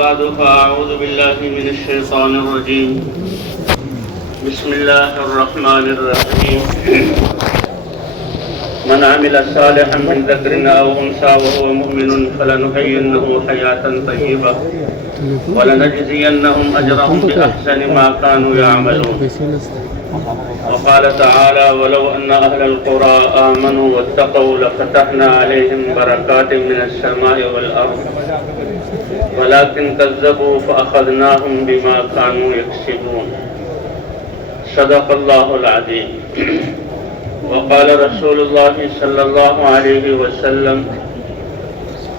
بعد فأعوذ بالله من الشيطان الرجيم. بسم الله الرحمن الرحيم. من عمل صالحا من ذكر أو أنثى وهو مؤمن فلنحيينه حياة طيبة ولنجزينهم أجرهم بأحسن ما كانوا يعملون. وقال تعالى: ولو أن أهل القرى آمنوا واتقوا لفتحنا عليهم بركات من السماء والأرض ولكن كذبوا فأخذناهم بما كانوا يكسبون. صدق الله العظيم. وقال رسول الله صلى الله عليه وسلم: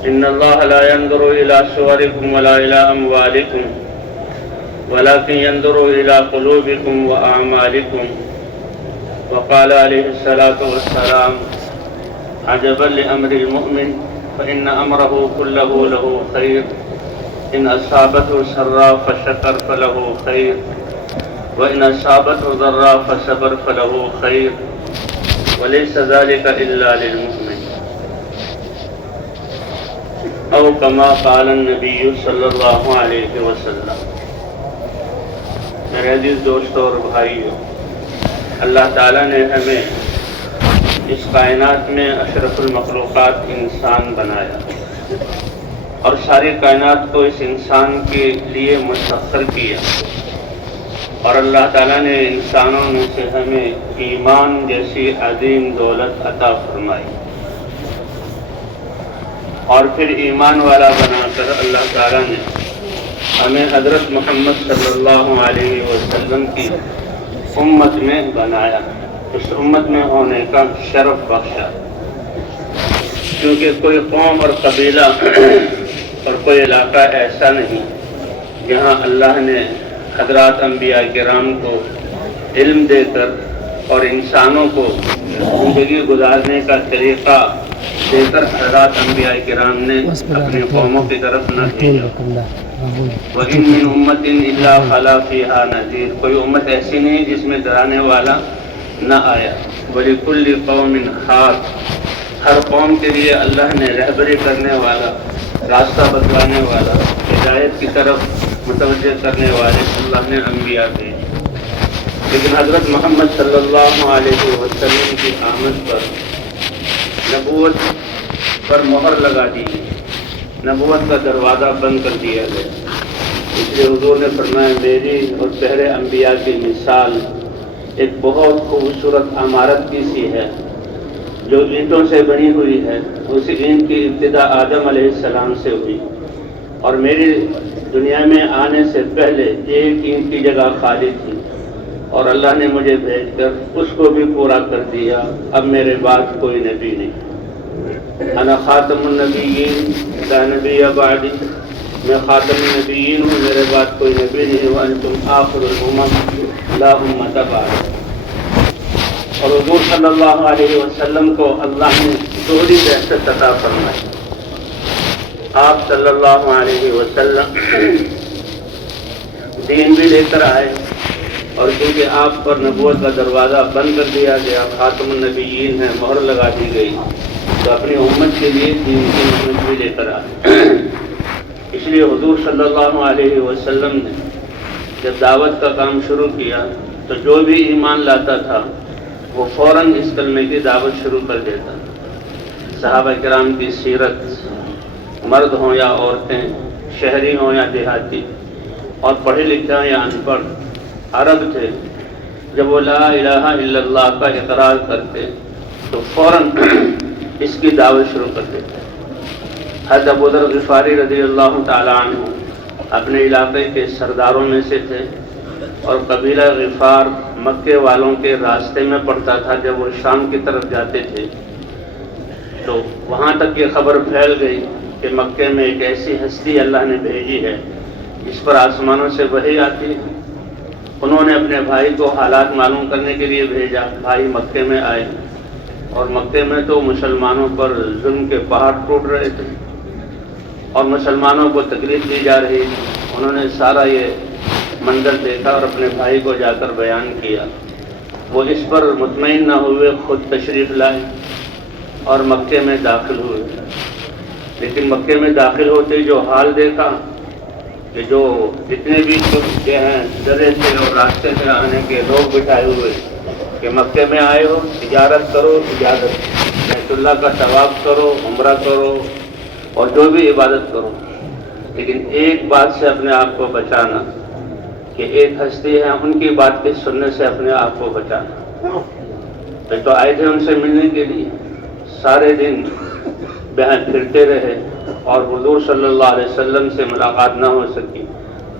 إن الله لا ينظر إلى صوركم ولا إلى أموالكم ولكن ينظر إلى قلوبكم وأعمالكم. وقال عليه الصلاة والسلام: عجبا لأمر المؤمن فإن أمره كله له خير إن أصابته سراء فشكر فله خير وإن أصابته ضراء فصبر فله خير وليس ذلك إلا للمؤمن. أو كما قال النبي صلی اللہ علیہ وسلم. میرے عزیز دوستوں اور بھائیوں، اللہ تعالیٰ نے ہمیں اس کائنات میں اشرف المخلوقات انسان بنایا اور ساری کائنات کو اس انسان کے لیے مسخر کیا، اور اللہ تعالیٰ نے انسانوں میں سے ہمیں ایمان جیسی عظیم دولت عطا فرمائی، اور پھر ایمان والا بنا کر اللہ تعالیٰ نے ہمیں حضرت محمد صلی اللہ علیہ وسلم کی امت میں بنایا، اس امت میں ہونے کا شرف بخشا، کیونکہ کوئی قوم اور قبیلہ اور کوئی علاقہ ایسا نہیں جہاں اللہ نے حضرات انبیاء کرام کو علم دے کر اور انسانوں کو زندگی گزارنے کا طریقہ دے کر حضرات انبیاء کرام نے اپنی قوموں کی طرف نہ بھیجا. وَإِن مِّنْ أُمَّةٍ إِلَّا خَلَا فِيهَا نَذِيرٌ. کوئی امت ایسی نہیں جس میں ڈرانے والا نہ آیا. وَلِكُلِّ قَوْمٍ هَادٍ. ہر قوم کے لیے اللہ نے رہبری کرنے والا، راستہ بتلانے والا، ہدایت کی طرف متوجہ کرنے والے اللہ نے انبیاء بھیجے. لیکن حضرت محمد صلی اللہ علیہ وسلم کی آمد پر نبوت پر مہر لگا دی گئی، نبوت کا دروازہ بند کر دیا گیا. اس لیے حضور نے فرمایا: میری اور پہلے انبیاء کی مثال ایک بہت خوبصورت عمارت کی سی ہے جو اینٹوں سے بنی ہوئی ہے. اسی اینٹ کی ابتدا آدم علیہ السلام سے ہوئی، اور میری دنیا میں آنے سے پہلے ایک اینٹ کی جگہ خالی تھی، اور اللہ نے مجھے بھیج کر اس کو بھی پورا کر دیا. اب میرے بعد کوئی نبی نہیں. انا خاتم النبیین لا نبی بعدی. میں خاتم النبیین ہوں، میرے بعد کوئی نبی نہیں. وانتم آخر الامم لا امۃ بعد. اور حضور صلی اللہ علیہ وسلم کو اللہ نے دوہری بہشت عطا فرمائی. آپ صلی اللہ علیہ وسلم دین بھی لے کر آئے، اور کیونکہ آپ پر نبوت کا دروازہ بند کر دیا گیا، خاتم النبیین ہے، مہر لگا دی گئی، تو اپنی امت کے لیے دین کی نعمت بھی لے کر آئے. اس لیے حضور صلی اللہ علیہ وسلم نے جب دعوت کا کام شروع کیا تو جو بھی ایمان لاتا تھا وہ فوراً اس کلمے کی دعوت شروع کر دیتا. صحابہ کرام کی سیرت، مرد ہوں یا عورتیں، شہری ہوں یا دیہاتی، اور پڑھے لکھے یا ان پڑھ، عرب تھے، جب وہ لا الہ الا اللہ کا اقرار کرتے تو فوراً اس کی دعوت شروع کر دیتے. حضرت ابو ذر غفاری رضی اللہ تعالیٰ عنہ اپنے علاقے کے سرداروں میں سے تھے، اور قبیلہ غفار مکے والوں کے راستے میں پڑتا تھا. جب وہ شام کی طرف جاتے تھے تو وہاں تک یہ خبر پھیل گئی کہ مکے میں ایک ایسی ہستی اللہ نے بھیجی ہے جس پر آسمانوں سے وحی آتی ہے. انہوں نے اپنے بھائی کو حالات معلوم کرنے کے لیے بھیجا. بھائی مکے میں آئے، اور مکے میں تو مسلمانوں پر ظلم کے پہاڑ ٹوٹ رہے تھے اور مسلمانوں کو تکلیف دی جا رہی تھی. انہوں نے سارا یہ منظر دیکھا اور اپنے بھائی کو جا کر بیان کیا. وہ اس پر مطمئن نہ ہوئے، خود تشریف لائے اور مکے میں داخل ہوئے. لیکن مکے میں داخل ہوتے جو حال دیکھا کہ جو جتنے بھی کے ہیں درے سے اور راستے سے آنے کے لوگ بٹھائے ہوئے کہ مکے میں آئے ہو تجارت کرو اجازت، بیت اللہ کا طواف کرو، عمرہ کرو اور جو بھی عبادت کرو، لیکن ایک بات سے اپنے آپ کو بچانا کہ ایک ہستی ہے ان کی بات کے سننے سے اپنے آپ کو بچانا۔ تو آئے تھے ان سے ملنے کے لیے، سارے دن بہن پھرتے رہے اور حضور صلی اللہ علیہ وسلم سے ملاقات نہ ہو سکی،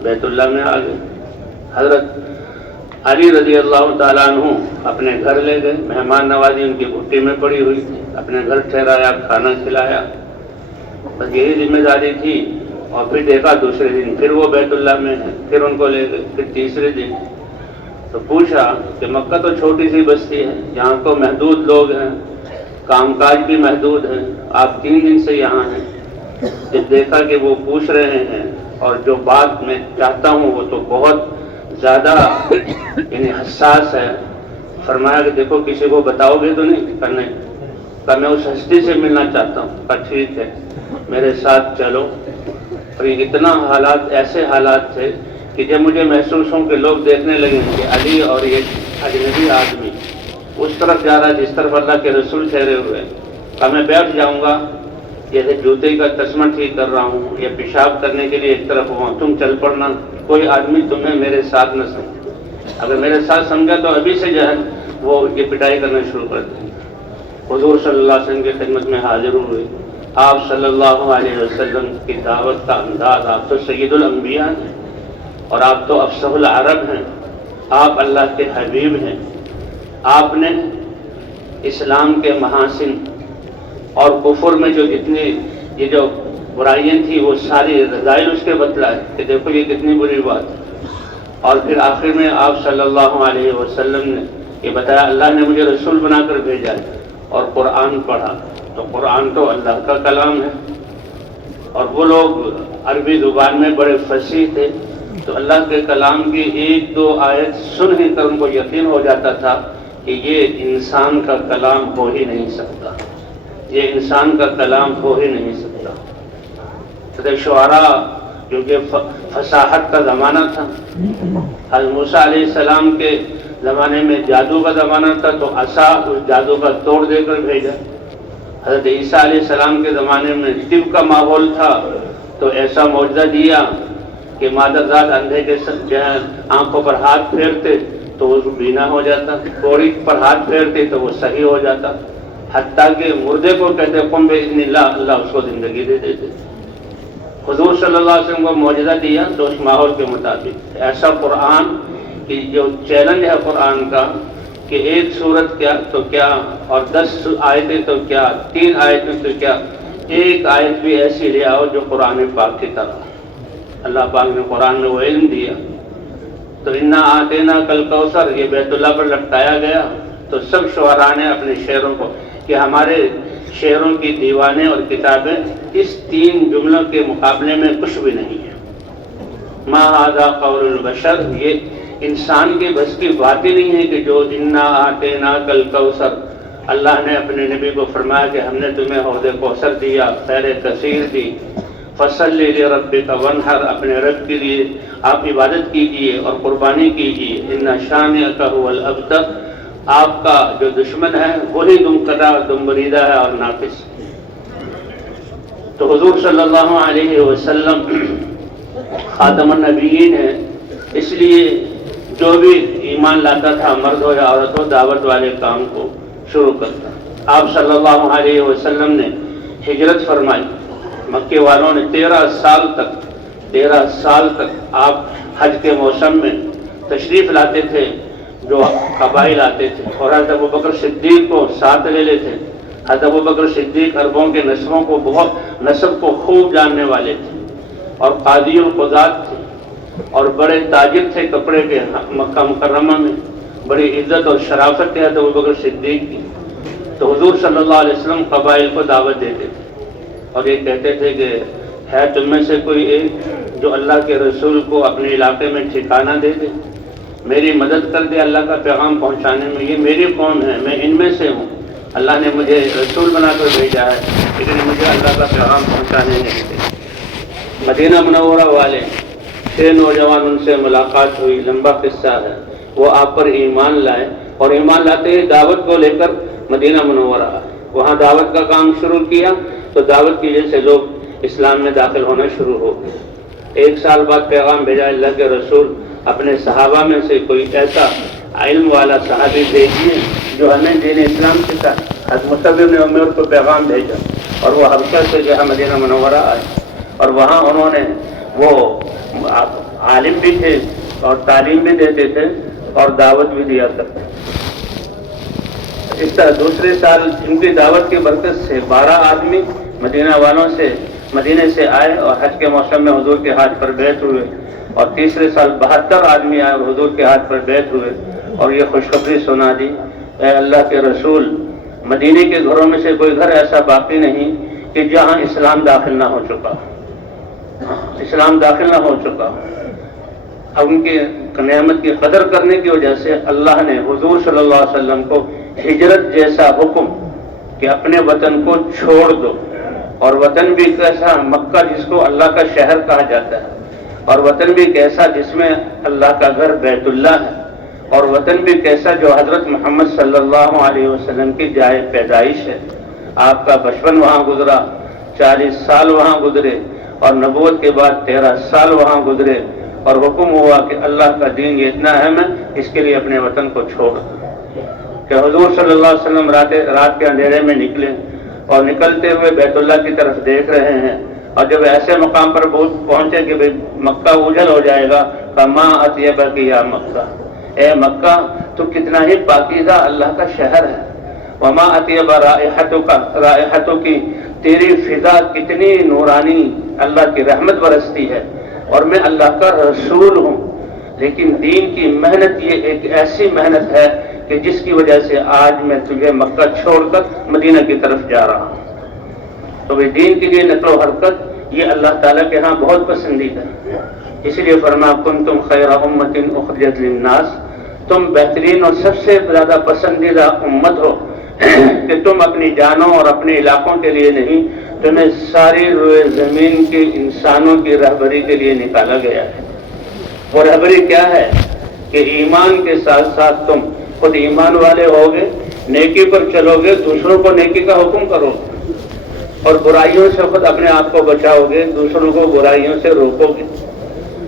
بیت اللہ میں آ گئے۔ حضرت علی رضی اللہ تعالیٰ عنہ اپنے گھر لے گئے، مہمان نوازی ان کی بھٹی میں پڑی ہوئی تھی، اپنے گھر ٹھہرایا، کھانا کھلایا، بس یہی ذمہ داری تھی۔ اور پھر دیکھا دوسرے دن پھر وہ بیت اللہ میں ہے، پھر ان کو لے گئے، پھر تیسرے دن تو پوچھا کہ مکہ تو چھوٹی سی بستی ہے، یہاں تو محدود لوگ ہیں، کام کاج بھی محدود ہے، آپ 3 دن سے یہاں ہیں۔ جب دیکھا کہ وہ پوچھ رہے ہیں اور جو بات میں چاہتا ہوں وہ تو بہت زیادہ یعنی حساس ہے، فرمایا کہ دیکھو کسی کو بتاؤ گے تو نہیں کرنے کا، میں اس ہستی سے ملنا چاہتا ہوں، کہا ٹھیک ہے میرے ساتھ چلو۔ اور یہ اتنا حالات ایسے حالات تھے کہ جب مجھے محسوس ہوں کہ لوگ دیکھنے لگے کہ علی اور یہ اجنبی آدمی اس طرف جا رہا ہے جس طرف اللہ کے رسول ٹھہرے ہوئے، کہا میں بیٹھ جاؤں گا، جیسے جوتے کا تسمہ ٹھیک کر رہا ہوں یا پیشاب کرنے کے لیے ایک طرف ہوں، تم چل پڑنا، کوئی آدمی تمہیں میرے ساتھ نہ سمجھے، اگر میرے ساتھ سمجھا تو ابھی سے جو ہے وہ یہ پٹائی کرنا شروع کر دیں۔ حضور صلی اللہ علیہ وسلم کی خدمت میں حاضر ہوئے، آپ صلی اللہ علیہ وسلم کی دعوت کا انداز، آپ تو سید الانبیاء ہیں اور آپ تو افصح العرب ہیں، آپ اللہ کے حبیب ہیں، آپ نے اسلام کے محاسن اور کفر میں جو جتنی یہ جو برائیاں تھیں وہ ساری رذائل اس کے بتلائے کہ دیکھو یہ کتنی بری بات ہے۔ اور پھر آخر میں آپ صلی اللہ علیہ وسلم نے یہ بتایا اللہ نے مجھے رسول بنا کر بھیجا ہے، اور قرآن پڑھا، تو قرآن تو اللہ کا کلام ہے، اور وہ لوگ عربی زبان میں بڑے فصیح تھے، تو اللہ کے کلام کی 1-2 آیت سن ہی کر ان کو یقین ہو جاتا تھا کہ یہ انسان کا کلام ہو ہی نہیں سکتا، یہ انسان کا کلام ہو ہی نہیں سکتا۔ تو شعراء کیونکہ فصاحت کا زمانہ تھا، حضرت موسیٰ علیہ السلام کے زمانے میں جادو کا زمانہ تھا تو عصا اس جادو کا توڑ دے کر بھیجا، حضرت عیسیٰ علیہ السلام کے زمانے میں طب کا ماحول تھا تو ایسا معجزہ دیا کہ مادرزاد اندھے کے آنکھوں پر ہاتھ پھیرتے تو وہ بینا ہو جاتا، کوڑی پر ہاتھ پھیرتے تو وہ صحیح ہو جاتا، حتیٰ کہ مردے کو کہتے قم بإذن اللہ، اللہ اس کو زندگی دے دیتے۔ حضور صلی اللہ علیہ وسلم کو معجزہ دیا تو اس ماحول کے مطابق ایسا قرآن کہ جو چیلنج ہے قرآن کا کہ 1 سورت کیا تو کیا اور 10 آیتیں تو کیا، 3 آیتیں تو کیا، 1 آیت بھی ایسی لے آؤ جو قرآن پاک کی طرح۔ اللہ پاک نے قرآن میں وہ علم دیا، تو انا آتینا کل کوثر یہ بیت اللہ پر لٹکایا گیا، تو سب شعراء نے اپنے شعروں کو کہ ہمارے شعروں کی دیوانیں اور کتابیں اس 3 جملوں کے مقابلے میں کچھ بھی نہیں ہے۔ ما ھذا قول البشر، یہ انسان کے بس کی بات ہی نہیں ہے کہ جو انا آتینا کل کوثر، اللہ نے اپنے نبی کو فرمایا کہ ہم نے تمہیں حوض کوثر دیا، خیر کثیر دی، فصلی لربک وانحر، اپنے رب کے لیے آپ عبادت کیجئے اور قربانی کیجئے، ان شانئک ھو الابتر، آپ کا جو دشمن ہے وہی دم کٹا اور دم بریدہ ہے اور ناقص۔ تو حضور صلی اللہ علیہ وسلم خاتم النبیین ہے، اس لیے جو بھی ایمان لاتا تھا مرد ہو یا عورت ہو دعوت والے کام کو شروع کرتا۔ آپ صلی اللہ علیہ وسلم نے ہجرت فرمائی، مکے والوں نے 13 سال تک آپ حج کے موسم میں تشریف لاتے تھے، جو قبائل آتے تھے، اور حضرت ابوبکر صدیق کو ساتھ لے لیتے۔ حضرت ابوبکر صدیق عربوں کے نسبوں کو نسب کو خوب جاننے والے تھے اور قاضی القضات تھے اور بڑے تاجر تھے کپڑے کے، مکہ مکرمہ میں بڑی عزت اور شرافت تھی حضرت ابوبکر صدیق کی۔ تو حضور صلی اللہ علیہ وسلم قبائل کو دعوت دیتے تھے اور یہ کہتے تھے کہ ہے تم میں سے کوئی ایک جو اللہ کے رسول کو اپنے علاقے میں ٹھکانہ دے دے، میری مدد کر دے اللہ کا پیغام پہنچانے میں، یہ میری قوم ہے، میں ان میں سے ہوں، اللہ نے مجھے رسول بنا کر بھیجا ہے لیکن مجھے اللہ کا پیغام پہنچانے نہیں دے۔ مدینہ منورہ والے 6 نوجوان ان سے ملاقات ہوئی، لمبا قصہ ہے، وہ آپ پر ایمان لائے اور ایمان لاتے ہی دعوت کو لے کر مدینہ منورہ آئے، وہاں دعوت کا کام شروع کیا تو دعوت کی وجہ سے لوگ اسلام میں داخل ہونا شروع ہو گئے۔ 1 سال بعد پیغام بھیجا اللہ کے رسول اپنے صحابہ میں سے کوئی ایسا علم والا صحابی بھیجیے جو ہمیں دین اسلام سکھائے۔ حضرت مصعب بن عمیر کو پیغام بھیجا اور وہ حبشہ سے جو ہے مدینہ منورہ آئے اور وہاں انہوں نے وہ عالم بھی تھے اور تعلیم بھی دیتے تھے اور دعوت بھی دیا کرتے تھے۔ اس طرح دوسرے سال ان کی دعوت کی برکت سے 12 آدمی مدینہ والوں سے مدینے سے آئے اور حج کے موسم میں حضور کے ہاتھ پر بیعت ہوئے، اور تیسرے سال 72 آدمی آئے اور حضور کے ہاتھ پر بیعت ہوئے اور یہ خوشخبری سنا دی، اے اللہ کے رسول، مدینے کے گھروں میں سے کوئی گھر ایسا باقی نہیں کہ جہاں اسلام داخل نہ ہو چکا، اسلام داخل نہ ہو چکا۔ اب ان کی نعمت کی قدر کرنے کی وجہ سے اللہ نے حضور صلی اللہ علیہ وسلم کو ہجرت جیسا حکم کہ اپنے وطن کو چھوڑ دو، اور وطن بھی کیسا، مکہ جس کو اللہ کا شہر کہا جاتا ہے، اور وطن بھی کیسا جس میں اللہ کا گھر بیت اللہ ہے، اور وطن بھی کیسا جو حضرت محمد صلی اللہ علیہ وسلم کی جائے پیدائش ہے۔ آپ کا بچپن وہاں گزرا، 40 سال وہاں گزرے، اور نبوت کے بعد 13 سال وہاں گزرے، اور حکم ہوا کہ اللہ کا دین یہ اتنا اہم ہے، اس کے لیے اپنے وطن کو چھوڑ دو۔ کہ حضور صلی اللہ علیہ وسلم رات کے اندھیرے میں نکلے اور نکلتے ہوئے بیت اللہ کی طرف دیکھ رہے ہیں، اور جب ایسے مقام پر پہنچے کہ مکہ اجل ہو جائے گا، فما اطیبک یا مکہ، اے مکہ تو کتنا ہی پاکیزہ اللہ کا شہر ہے، وما اطیب رائحتک، تیری فضا کتنی نورانی، اللہ کی رحمت برستی ہے، اور میں اللہ کا رسول ہوں۔ لیکن دین کی محنت یہ ایک ایسی محنت ہے کہ جس کی وجہ سے آج میں تجھے مکہ چھوڑ کر مدینہ کی طرف جا رہا ہوں۔ تو دین کی یہ نقل و حرکت یہ اللہ تعالیٰ کے ہاں بہت پسندیدہ ہے، اس لیے فرمایا کنتم خیر امۃ اخرجت للناس، تم بہترین اور سب سے زیادہ پسندیدہ امت ہو کہ تم اپنی جانوں اور اپنے علاقوں کے لیے نہیں، تمہیں ساری روئے زمین کے انسانوں کی رہبری کے لیے نکالا گیا ہے۔ وہ رہبری کیا ہے کہ ایمان کے ساتھ ساتھ تم خود ایمان والے ہوگے، نیکی پر چلو گے، دوسروں کو نیکی کا حکم کرو گے، اور برائیوں سے خود اپنے آپ کو بچاؤ گے، دوسروں کو برائیوں سے روکو گے۔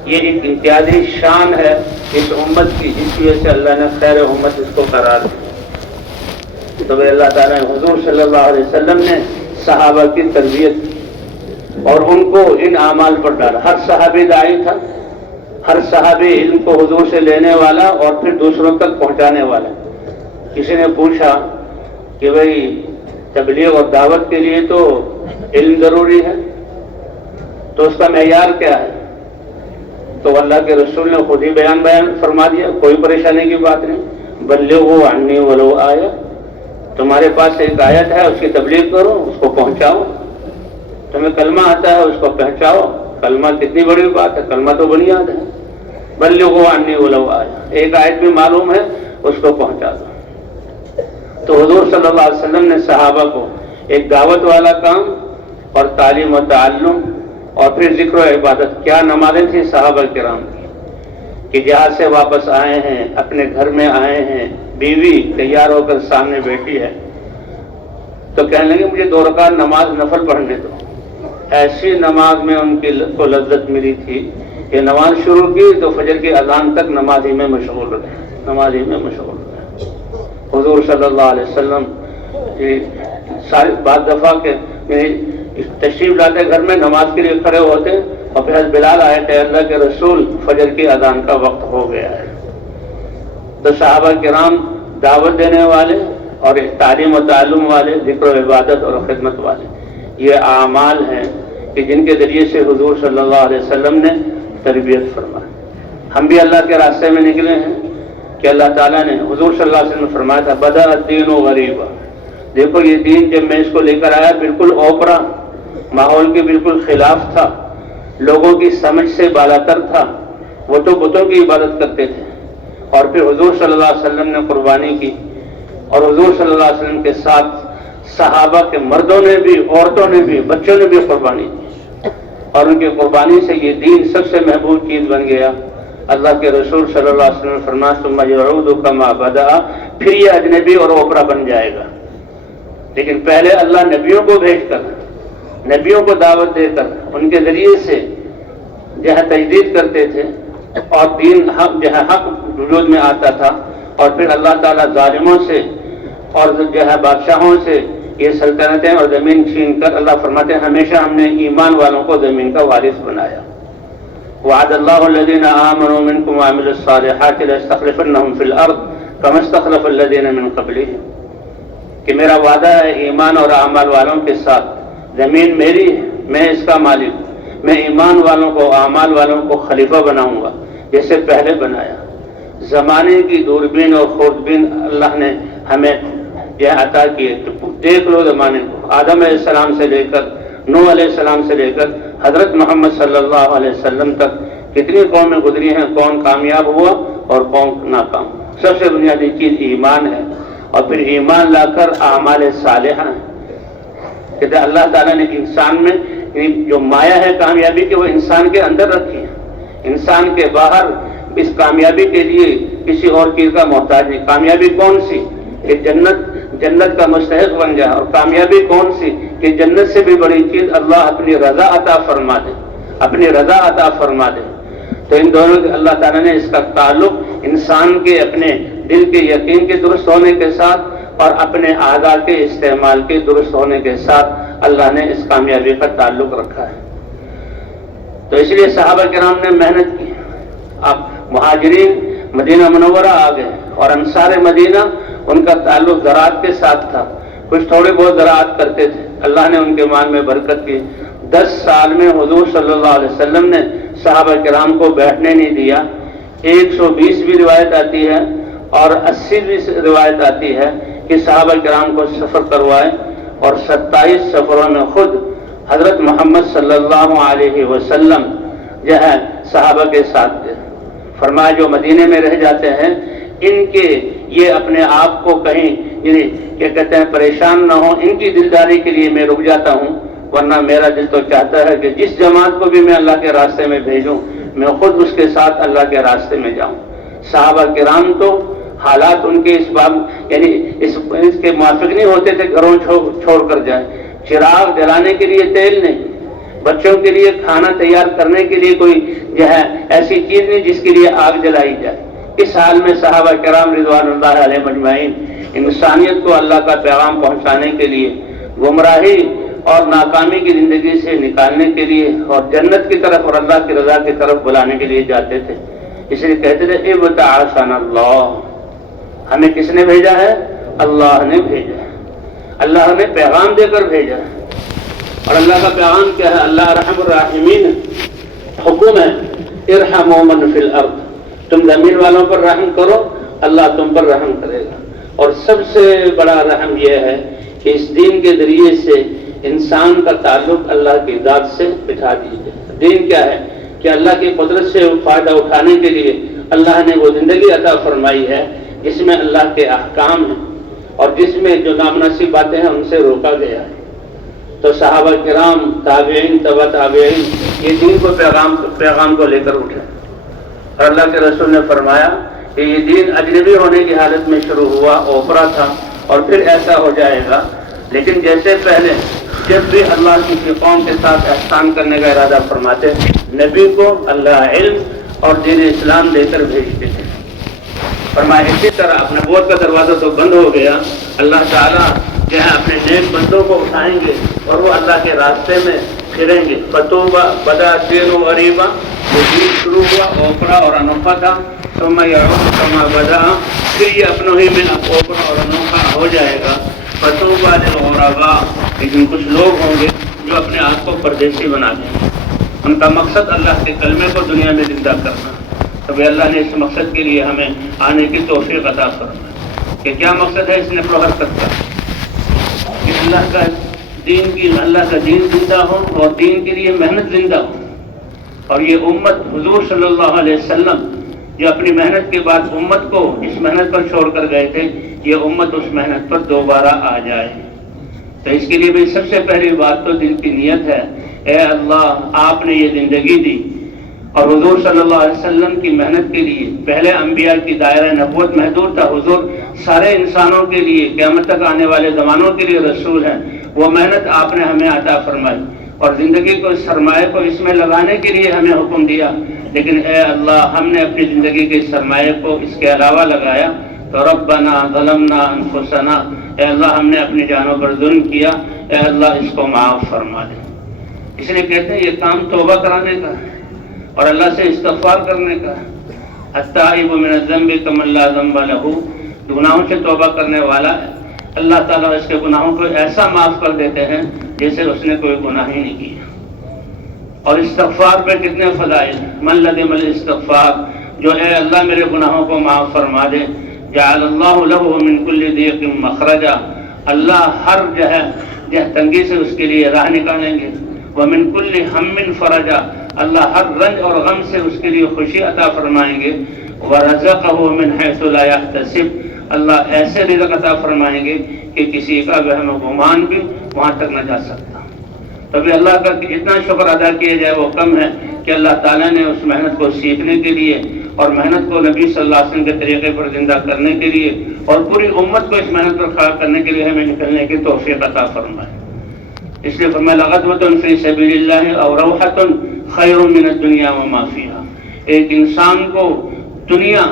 یہ ایک امتیازی شان ہے اس امت کی، جس کی وجہ سے اللہ نے خیر امت اس کو قرار دی۔ تو اللہ تعالیٰ نے حضور صلی اللہ علیہ وسلم نے صحابہ کی تربیت اور ان کو ان اعمال پر ڈالا۔ ہر صحابی داعی تھا، ہر صحابی علم کو حضور سے لینے والا اور پھر دوسروں تک پہنچانے والا۔ کسی نے پوچھا کہ بھئی تبلیغ اور دعوت کے لیے تو علم ضروری ہے، تو اس کا معیار کیا ہے؟ تو اللہ کے رسول نے خود ہی بیان فرما دیا، کوئی پریشانی کی بات نہیں، بلغوا عنی ولو آیہ، تمہارے پاس ایک آیت ہے اس کی تبلیغ کرو، اس کو پہنچاؤ۔ تمہیں کلمہ آتا ہے اس کو پہنچاؤ، کلمہ کتنی بڑی بات ہے، کلمہ تو بنیاد ہے۔ بلغوا عنی ولو آیہ، ایک آیت بھی معلوم ہے اس کو پہنچا دو۔ تو حضور صلی اللہ علیہ وسلم نے صحابہ کو ایک دعوت والا کام اور تعلیم و تعلم اور پھر ذکر و عبادت، کیا نمازیں تھیں صحابہ کرام کی کہ جہاز سے واپس آئے ہیں، اپنے گھر میں آئے ہیں، بیوی تیار ہو کر سامنے بیٹھی ہے، تو کہنے لگے مجھے 2 رکعت نماز نفل پڑھنے دو۔ ایسی نماز میں ان کو لذت ملی تھی کہ نماز شروع کی تو فجر کی اذان تک نماز ہی میں مشغول رہے، نماز ہی میں مشغول رہے۔ حضور صلی اللہ علیہ وسلم بعض دفعہ کے تشریف لاتے گھر میں، نماز کے لیے کھڑے ہوتے اور پھر بلال آئے کہ اللہ کے رسول فجر کی اذان کا وقت ہو گیا ہے۔ تو صحابہ کرام دعوت دینے والے اور تعلیم و تعلم والے، ذکر و عبادت اور خدمت والے، یہ اعمال ہیں کہ جن کے ذریعے سے حضور صلی اللہ علیہ وسلم نے تربیت فرمائی۔ ہم بھی اللہ کے راستے میں نکلے ہیں کہ اللہ تعالیٰ نے، حضور صلی اللہ علیہ وسلم نے فرمایا تھا بدأ الدین غریبا، دیکھو یہ دین جب میں اس کو لے کر آیا بالکل اوپرا، ماحول کے بالکل خلاف تھا، لوگوں کی سمجھ سے بالاتر تھا، وہ تو بتوں کی عبادت کرتے تھے، اور پھر حضور صلی اللہ علیہ وسلم نے قربانی کی، اور حضور صلی اللہ علیہ وسلم کے ساتھ صحابہ کے مردوں نے بھی، عورتوں نے بھی، بچوں نے بھی قربانی کی۔ اور ان کی قربانی سے یہ دین سب سے محبوب چیز بن گیا۔ اللہ کے رسول صلی اللہ علیہ وسلم نے فرمایا ثم یعود کما بدأ، پھر یہ اجنبی اور اوپرا بن جائے گا۔ لیکن پہلے اللہ نبیوں کو بھیج کر، نبیوں کو دعوت دے کر ان کے ذریعے سے جو ہے تجدید کرتے تھے اور دین حق جو ہے حق وجود میں آتا تھا، اور پھر اللہ تعالیٰ ظالموں سے اور جو ہے بادشاہوں سے یہ سلطنتیں اور زمین چھین کر اللہ فرماتے ہیں ہمیشہ ہم نے ایمان والوں کو زمین کا وارث بنایا۔ وعد اللہ الذین آمنوا منکم وعملوا الصالحات ليستخلفنهم فی الارض کما استخلف الذین من قبلهم، کہ میرا وعدہ ہے ایمان اور اعمال والوں کے ساتھ، زمین میری ہے، میں اس کا مالک ہوں، میں ایمان والوں کو اعمال والوں کو خلیفہ بناؤں گا جیسے پہلے بنایا۔ زمانے کی دوربین اور خوردبین اللہ نے ہمیں یہ عطا کیے، تو دیکھ لو زمانے کو، آدم علیہ السلام سے لے کر نوح علیہ السلام سے لے کر حضرت محمد صلی اللہ علیہ وسلم تک کتنی قومیں گزری ہیں، کون کامیاب ہوا اور کون ناکام۔ سب سے بنیادی چیز ایمان ہے، اور پھر ایمان لا کر اعمال صالحہ ہیں۔ کہتے ہیں اللہ تعالیٰ نے انسان میں جو مایا ہے کامیابی کی وہ انسان کے اندر رکھی ہے، انسان کے باہر اس کامیابی کے لیے کسی اور چیز کا محتاج نہیں۔ کامیابی کون سی؟ کہ جنت کا مستحق بن جائے، اور کامیابی کون سی؟ کہ جنت سے بھی بڑی چیز اللہ اپنی رضا عطا فرما دے، اپنی رضا عطا فرما دے۔ تو ان دونوں کے اللہ تعالیٰ نے اس کا تعلق انسان کے اپنے دل کے یقین کے درست ہونے کے ساتھ اور اپنے اعضاء کے استعمال کے درست ہونے کے ساتھ اللہ نے اس کامیابی کا تعلق رکھا ہے۔ تو اس لیے صحابہ کرام نے محنت کی۔ اب مہاجرین مدینہ منورہ آ گئے اور انصار مدینہ ان کا تعلق زراعت کے ساتھ تھا، کچھ تھوڑے بہت زراعت کرتے تھے، اللہ نے ان کے مال میں برکت کی۔ 10 سال میں حضور صلی اللہ علیہ وسلم نے صحابہ کرام کو بیٹھنے نہیں دیا۔ 120 بھی روایت آتی ہے اور 80 بھی روایت آتی ہے کہ صحابہ کرام کو سفر کروائے، اور 27 سفروں میں خود حضرت محمد صلی اللہ علیہ وسلم جو ہے صحابہ کے ساتھ تھے۔ فرمایا جو مدینے میں رہ جاتے ہیں ان کے یہ اپنے آپ کو کہیں یعنی کیا کہتے ہیں پریشان نہ ہو، ان کی دلداری کے لیے میں رک جاتا ہوں، ورنہ میرا دل تو چاہتا ہے کہ جس جماعت کو بھی میں اللہ کے راستے میں بھیجوں میں خود اس کے ساتھ اللہ کے راستے میں جاؤں۔ صحابہ کرام تو حالات ان کے اس باب یعنی اس کے موافق نہیں ہوتے تھے گھروں چھوڑ کر جائیں۔ چراغ جلانے کے لیے تیل نہیں، بچوں کے لیے کھانا تیار کرنے کے لیے کوئی جو ہے ایسی چیز نہیں جس کے لیے آگ جلائی جائے۔ اس حال میں صحابہ کرام رضوان اللہ علیہ مجمعین انسانیت کو اللہ کا پیغام پہنچانے کے لیے، گمراہی اور ناکامی کی زندگی سے نکالنے کے لیے اور جنت کی طرف اور اللہ کی رضا کی طرف بلانے کے لیے جاتے تھے۔ اس لیے کہتے تھے ابتعثنا اللہ، ہمیں کس نے بھیجا ہے؟ اللہ نے بھیجا ہے، اللہ نے پیغام دے کر بھیجا ہے۔ اور اللہ کا پیغام کیا ہے؟ اللہ رحم الراحمین، حکم ہے ارحموا من فی الارض، تم زمین والوں پر رحم کرو، اللہ تم پر رحم کرے گا۔ اور سب سے بڑا رحم یہ ہے کہ اس دین کے ذریعے سے انسان کا تعلق اللہ کی ذات سے بٹھا دیجیے۔ دین کیا ہے؟ کہ اللہ کی قدرت سے فائدہ اٹھانے کے لیے اللہ نے وہ زندگی عطا فرمائی ہے جس میں اللہ کے احکام ہیں اور جس میں جو نامناسب باتیں ہیں ان سے روکا گیا ہے۔ تو صحابہ کرام، تابعین، تبع تابعین یہ دین کو پیغام کو لے کر اٹھے، اور اللہ کے رسول نے فرمایا کہ یہ دین اجنبی ہونے کی حالت میں شروع ہوا، اوپرا تھا، اور پھر ایسا ہو جائے گا۔ لیکن جیسے پہلے جب بھی اللہ کی قوم کے ساتھ احسان کرنے کا ارادہ فرماتے نبی کو اللہ علم اور دین اسلام دے کر بھیجتے تھے۔ فرمایا اسی طرح نبوت کا دروازہ تو بند ہو گیا، اللہ تعالیٰ جو ہے اپنے نیک بندوں کو اٹھائیں گے اور وہ اللہ کے راستے میں پھریں گے۔ فتوبہ بدا دین و غریبا، وہ دین شروع ہوا اوپرا اور انوکھا تھا، ثم یعود کما بدا، پھر یہ اپنوں ہی میں اوپرا اور انوکھا ہو جائے گا۔ فتوبہ للغرباء، لیکن کچھ لوگ ہوں گے جو اپنے آپ کو پردیسی بنا دیں، ان کا مقصد اللہ کے کلمے کو دنیا میں زندہ کرنا۔ تب اللہ نے اس مقصد کے لیے ہمیں آنے کی توفیق عطا فرمائی۔ کہ کیا مقصد ہے اس نفل و حرکت کا؟ کہ اللہ کا دین زندہ ہو اور دین کے لیے محنت زندہ ہو، اور یہ امت حضور صلی اللہ علیہ وسلم جو اپنی محنت کے بعد امت کو اس محنت پر چھوڑ کر گئے تھے، یہ امت اس محنت پر دوبارہ آ جائے۔ تو اس کے لیے بھی سب سے پہلی بات تو دل کی نیت ہے اے اللہ آپ نے یہ زندگی دی اور حضور صلی اللہ علیہ وسلم کی محنت کے لیے، پہلے انبیاء کی دائرہ نبوت محدود تھا، حضور سارے انسانوں کے لیے، قیامت تک آنے والے زمانوں کے لیے رسول ہیں، وہ محنت آپ نے ہمیں عطا فرمائی اور زندگی کو، سرمایہ کو اس میں لگانے کے لیے ہمیں حکم دیا، لیکن اے اللہ ہم نے اپنی زندگی کے سرمایہ کو اس کے علاوہ لگایا تو ربنا ظلمنا انفسنا، اے اللہ ہم نے اپنی جانوں پر ظلم کیا، اے اللہ اس کو معاف فرما دے۔ اس لیے کہتے ہیں یہ کام توبہ کرانے کا ہے اور اللہ سے استغفار کرنے کا ہے۔ التائب من الذنب کمن لا ذنب لہ، گناہوں سے توبہ کرنے والا اللہ تعالیٰ اس کے گناہوں کو ایسا معاف کر دیتے ہیں جیسے اس نے کوئی گناہ ہی نہیں کیا۔ اور استغفار پہ کتنے فضائل، من لزم الاستغفار، جو اے اللہ میرے گناہوں کو معاف فرما دے، جعل اللہ لہ من کل ضیق مخرجا، اللہ ہر جہہ تنگی سے اس کے لیے راہ نکالیں گے، ومن کل ہم فرجا، اللہ ہر رنج اور غم سے اس کے لیے خوشی عطا فرمائیں گے، ورزقہ من حیث لا یحتسب، اللہ ایسے رزق عطا فرمائیں گے کہ کسی کا وہم و گمان بھی وہاں تک نہ جا سکتا۔ تبھی اللہ کا اتنا شکر ادا کیا جائے وہ کم ہے کہ اللہ تعالیٰ نے اس محنت کو سیکھنے کے لیے اور محنت کو نبی صلی اللہ علیہ وسلم کے طریقے پر زندہ کرنے کے لیے اور پوری امت کو اس محنت پر کھڑا کرنے کے لیے ہمیں نکلنے کی توفیق عطا فرمائے۔ اس لیے فرمایا لغدوۃ فی سبیل اللہ او روحۃ خیر من الدنیا وما فیہا، ایک انسان کو دنیا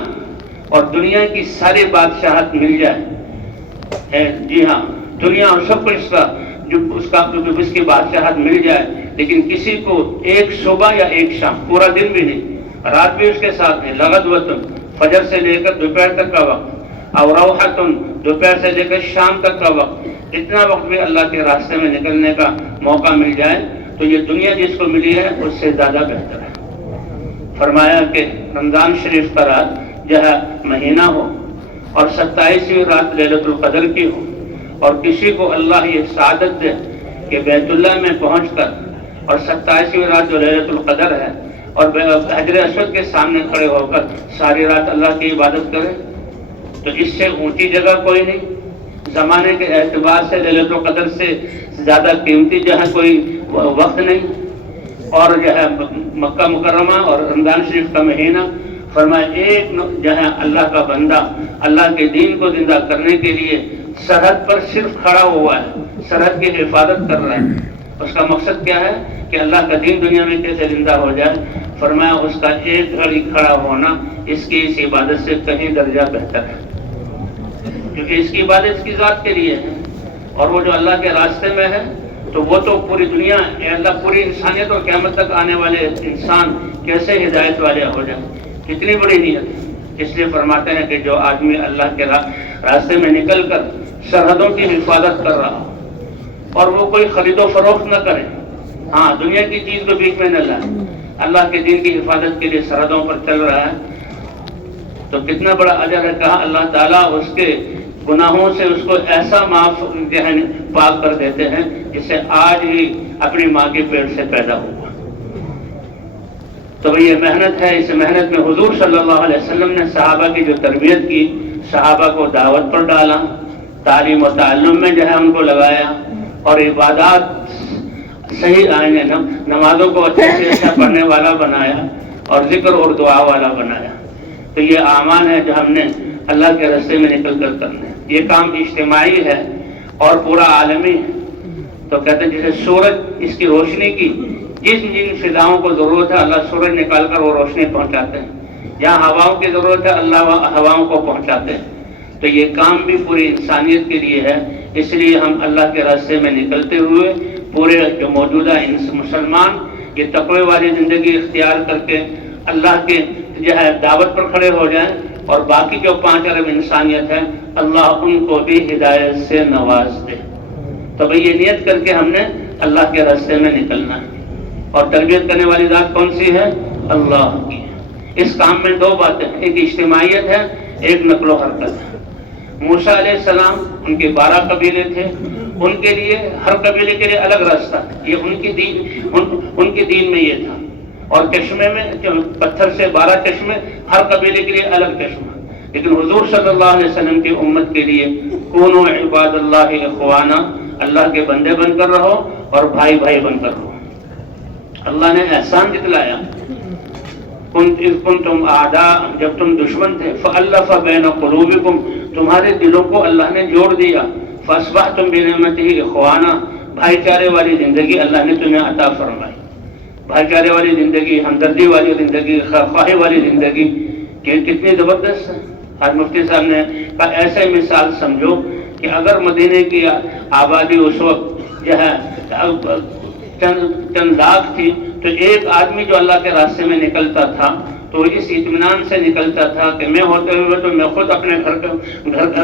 اور دنیا کی ساری بادشاہت مل جائے، جی ہاں دنیا اور سب کچھ کا جو اس کی بادشاہت مل جائے، لیکن کسی کو ایک صبح یا ایک شام، پورا دن بھی نہیں، رات بھی اس کے ساتھ نہیں، لغدوۃ فجر سے لے کر دوپہر تک کا وقت، اور روحۃ دوپہر سے لے کر شام تک کا وقت، اتنا وقت بھی اللہ کے راستے میں نکلنے کا موقع مل جائے تو یہ دنیا جس کو ملی ہے اس سے زیادہ بہتر ہے۔ فرمایا کہ رمضان شریف کا رات جہاں مہینہ ہو اور 27ویں رات لیلۃ القدر کی ہو اور کسی کو اللہ یہ سعادت دے کہ بیت اللہ میں پہنچ کر اور 27ویں رات جو لیلۃ القدر ہے اور حجر اسود کے سامنے کھڑے ہو کر ساری رات اللہ کی عبادت کرے تو اس سے اونچی جگہ کوئی نہیں، زمانے کے اعتبار سے لیلۃ القدر سے زیادہ قیمتی جہاں کوئی وقت نہیں، اور جو ہے مکہ مکرمہ اور رمضان شریف کا مہینہ، فرمایا ایک جو ہے اللہ کا بندہ اللہ کے دین کو زندہ کرنے کے لیے سرحد پر صرف کھڑا ہوا ہے، سرحد کی حفاظت کر رہا ہے، اس کا مقصد کیا ہے کہ اللہ کا دین دنیا میں کیسے زندہ ہو جائے، فرمایا اس کا ایک گھڑی کھڑا ہونا اس کی اس عبادت سے کہیں درجہ بہتر ہے، کیونکہ اس کی عبادت اس کی ذات کے لیے ہے، اور وہ جو اللہ کے راستے میں ہے تو وہ تو پوری دنیا، اے اللہ پوری انسانیت اور قیامت تک آنے والے انسان کیسے ہدایت والے ہو جائیں، کتنی بڑی نیت ہے۔ اس لیے فرماتے ہیں کہ جو آدمی اللہ کے راستے میں نکل کر سرحدوں کی حفاظت کر رہا ہو اور وہ کوئی خرید و فروخت نہ کرے، ہاں دنیا کی چیز کو بیچ میں نہ لائے، اللہ کے دین کی حفاظت کے لیے سرحدوں پر چل رہا ہے تو کتنا بڑا اجر ہے۔ کہا اللہ تعالیٰ اس کے گناہوں سے اس کو ایسا معاف پاک کر دیتے ہیں جسے آج ہی اپنی ماں کے پیٹ سے پیدا ہوا۔ تو یہ محنت ہے، اس محنت میں حضور صلی اللہ علیہ وسلم نے صحابہ کی جو تربیت کی، صحابہ کو دعوت پر ڈالا، تعلیم و تعلم میں جو ہے ان کو لگایا اور عبادات صحیح آئیں، نمازوں کو اچھے سے اچھا پڑھنے والا بنایا اور ذکر اور دعا والا بنایا۔ تو یہ اعمال ہے جو ہم نے اللہ کے راستے میں نکل کر کرنے، یہ کام اجتماعی ہے اور پورا عالمی ہے۔ تو کہتے ہیں جیسے سورج اس کی روشنی کی جن فضاؤں کو ضرورت ہے اللہ سورج نکال کر وہ روشنی پہنچاتے ہیں، جہاں ہواؤں کی ضرورت ہے اللہ ہواؤں کو پہنچاتے ہیں، تو یہ کام بھی پوری انسانیت کے لیے ہے۔ اس لیے ہم اللہ کے راستے میں نکلتے ہوئے پورے جو موجودہ مسلمان یہ تقوی والی زندگی اختیار کر کے اللہ کے جو ہے دعوت پر کھڑے ہو جائیں اور باقی جو 5 ارب انسانیت ہے اللہ ان کو بھی ہدایت سے نواز دے۔ تو بھئی یہ نیت کر کے ہم نے اللہ کے راستے میں نکلنا ہے، اور تربیت کرنے والی ذات کون سی ہے؟ اللہ کی ہے۔ اس کام میں 2 باتیں، ایک اجتماعیت ہے، ایک نقل و حرکت ہے۔ موسیٰ علیہ السلام ان کے 12 قبیلے تھے، ان کے لیے ہر قبیلے کے لیے الگ راستہ، یہ ان کے دین میں یہ تھا، اور چشمے میں پتھر سے 12 چشمے، ہر قبیلے کے لیے الگ چشمہ، لیکن حضور صلی اللہ علیہ وسلم کی امت کے لیے کونوا عباد اللہ اخوانا، اللہ کے بندے بن کر رہو اور بھائی بھائی بن کر رہو۔ اللہ نے احسان جتلایا. کنتم اعداء، جب تم دشمن تھے، فالف بین قلوبکم، تمہارے دلوں کو اللہ نے جوڑ دیا. فاصبحتم بنعمتہ اخوانا، بھائی چارے والی زندگی اللہ نے تمہیں عطا فرمائی. بھائی چارے والی زندگی، ہمدردی والی زندگی، خواہی والی زندگی کتنی زبردست ہے. آج مفتی صاحب نے کہا ایسے مثال سمجھو کہ اگر مدینے کی آبادی اس وقت جو ہے چند لاکھ تھی، تو ایک آدمی جو اللہ کے راستے میں نکلتا تھا تو اس اطمینان سے نکلتا تھا کہ میں ہوتے ہوئے تو میں خود اپنے گھر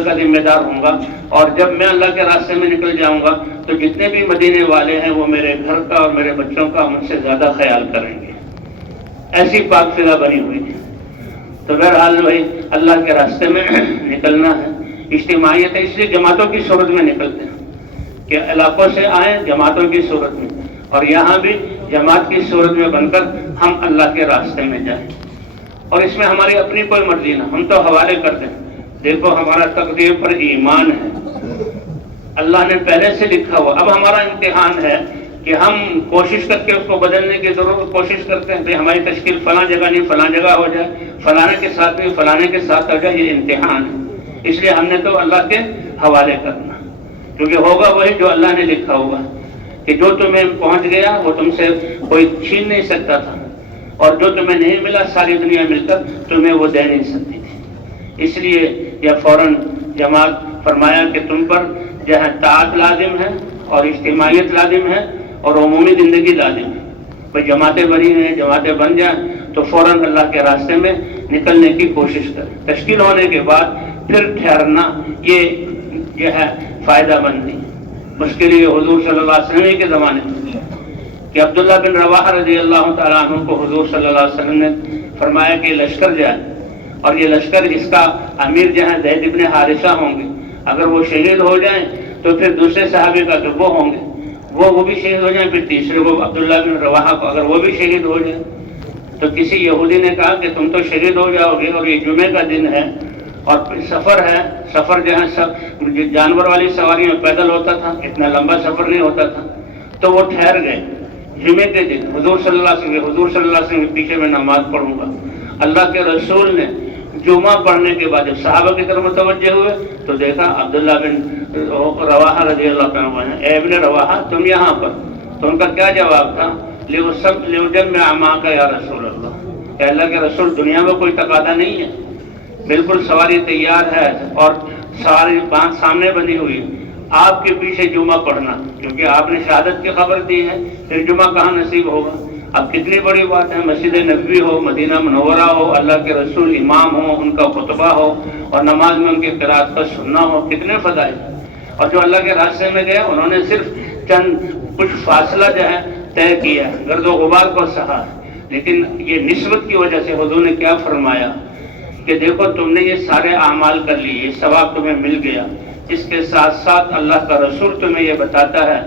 کا ذمہ دار ہوں گا، اور جب میں اللہ کے راستے میں نکل جاؤں گا تو جتنے بھی مدینے والے ہیں وہ میرے گھر کا اور میرے بچوں کا مجھ سے زیادہ خیال کریں گے. ایسی پاک فضا بنی ہوئی تھی. تو بہرحال وہی اللہ کے راستے میں نکلنا ہے. اجتماعیت ہے، اس لیے جماعتوں کی صورت میں نکلتے ہیں کہ علاقوں سے آئیں جماعتوں کی صورت میں، اور یہاں بھی جماعت کی صورت میں بن کر ہم اللہ کے راستے میں جائیں. اور اس میں ہماری اپنی کوئی مرضی نہ، ہم تو حوالے کر دیں. دیکھو ہمارا تقدیر پر ایمان ہے، اللہ نے پہلے سے لکھا ہوا. اب ہمارا امتحان ہے کہ ہم کوشش کر کے اس کو بدلنے کی ضرورت کوشش کرتے ہیں. بھائی ہماری تشکیل فلاں جگہ نہیں فلاں جگہ ہو جائے، فلانے کے ساتھ نہیں فلانے کے ساتھ ہو جائے، یہ امتحان ہے. اس لیے ہم نے تو اللہ کے حوالے کرنا، کیونکہ ہوگا وہی جو اللہ نے لکھا ہوگا. کہ جو تمہیں پہنچ گیا وہ تم سے کوئی چھین نہیں سکتا تھا، اور جو تمہیں نہیں ملا ساری دنیا مل کر تمہیں وہ دے نہیں سکتی تھی. اس لیے یہ فوراً جماعت فرمایا کہ تم پر جو ہے طاعت لازم ہے اور اجتماعیت لازم ہے اور عمومی زندگی لازم ہے. بھائی جماعتیں بنی ہیں، جماعتیں بن جائیں تو فوراً اللہ کے راستے میں نکلنے کی کوشش کریں. تشکیل ہونے کے بعد پھر ٹھہرنا یہ جو ہے فائدہ مند نہیں. اس کے لیے حضور صلی اللہ علیہ وسلم کے زمانے میں کہ عبداللہ بن رواحہ رضی اللہ تعالیٰ عنہ کو حضور صلی اللہ علیہ وسلم نے فرمایا کہ لشکر جائے، اور یہ لشکر اس کا امیر جو ہے زید بن حارثہ ہوں گے. اگر وہ شہید ہو جائیں تو پھر دوسرے صحابی کا جو وہ ہوں گے وہ بھی شہید ہو جائیں، پھر تیسرے کو عبداللہ بن رواحہ کو اگر وہ بھی شہید ہو جائیں. تو کسی یہودی نے کہا کہ تم تو شہید ہو جاؤ گے، اور یہ جمعے کا دن ہے اور سفر ہے. سفر جو ہے جانور والی سواری میں پیدل ہوتا تھا، اتنا لمبا سفر نہیں ہوتا تھا. تو وہ ٹھہر گئے. جمعے کے دن حضور صلی اللہ علیہ وسلم کے پیچھے میں نماز پڑھوں گا. اللہ کے رسول نے جمعہ پڑھنے کے بعد جب صحابہ کی طرف متوجہ ہوئے تو دیکھا عبداللہ بن رواحہ رضی اللہ عنہ ہیں. اے ابن رواحہ تم یہاں پر. تو ان کا کیا جواب تھا؟ لِأُجَمِّعَ مَعَكَ یا رسول اللہ، کہ اللہ کے رسول دنیا میں کوئی تقاضا نہیں ہے، بالکل سواری تیار ہے اور ساری بات سامنے بنی ہوئی، آپ کے پیچھے جمعہ پڑھنا، کیونکہ آپ نے شہادت کی خبر دی ہے. پھر جمعہ کہاں نصیب ہوگا؟ اب کتنی بڑی بات ہے، مسجد نبوی ہو، مدینہ منورہ ہو، اللہ کے رسول امام ہو، ان کا خطبہ ہو اور نماز میں ان کی قرات کا سننا ہو، کتنے فضائل. اور جو اللہ کے راستے میں گئے انہوں نے صرف چند کچھ فاصلہ جو ہے طے کیا، گرد و غبار کو سہا. لیکن یہ نسبت کی وجہ سے حضور نے کیا فرمایا کہ دیکھو تم نے یہ سارے اعمال کر لیے، یہ ثواب تمہیں مل گیا. اس کے ساتھ ساتھ اللہ کا رسول تمہیں یہ بتاتا ہے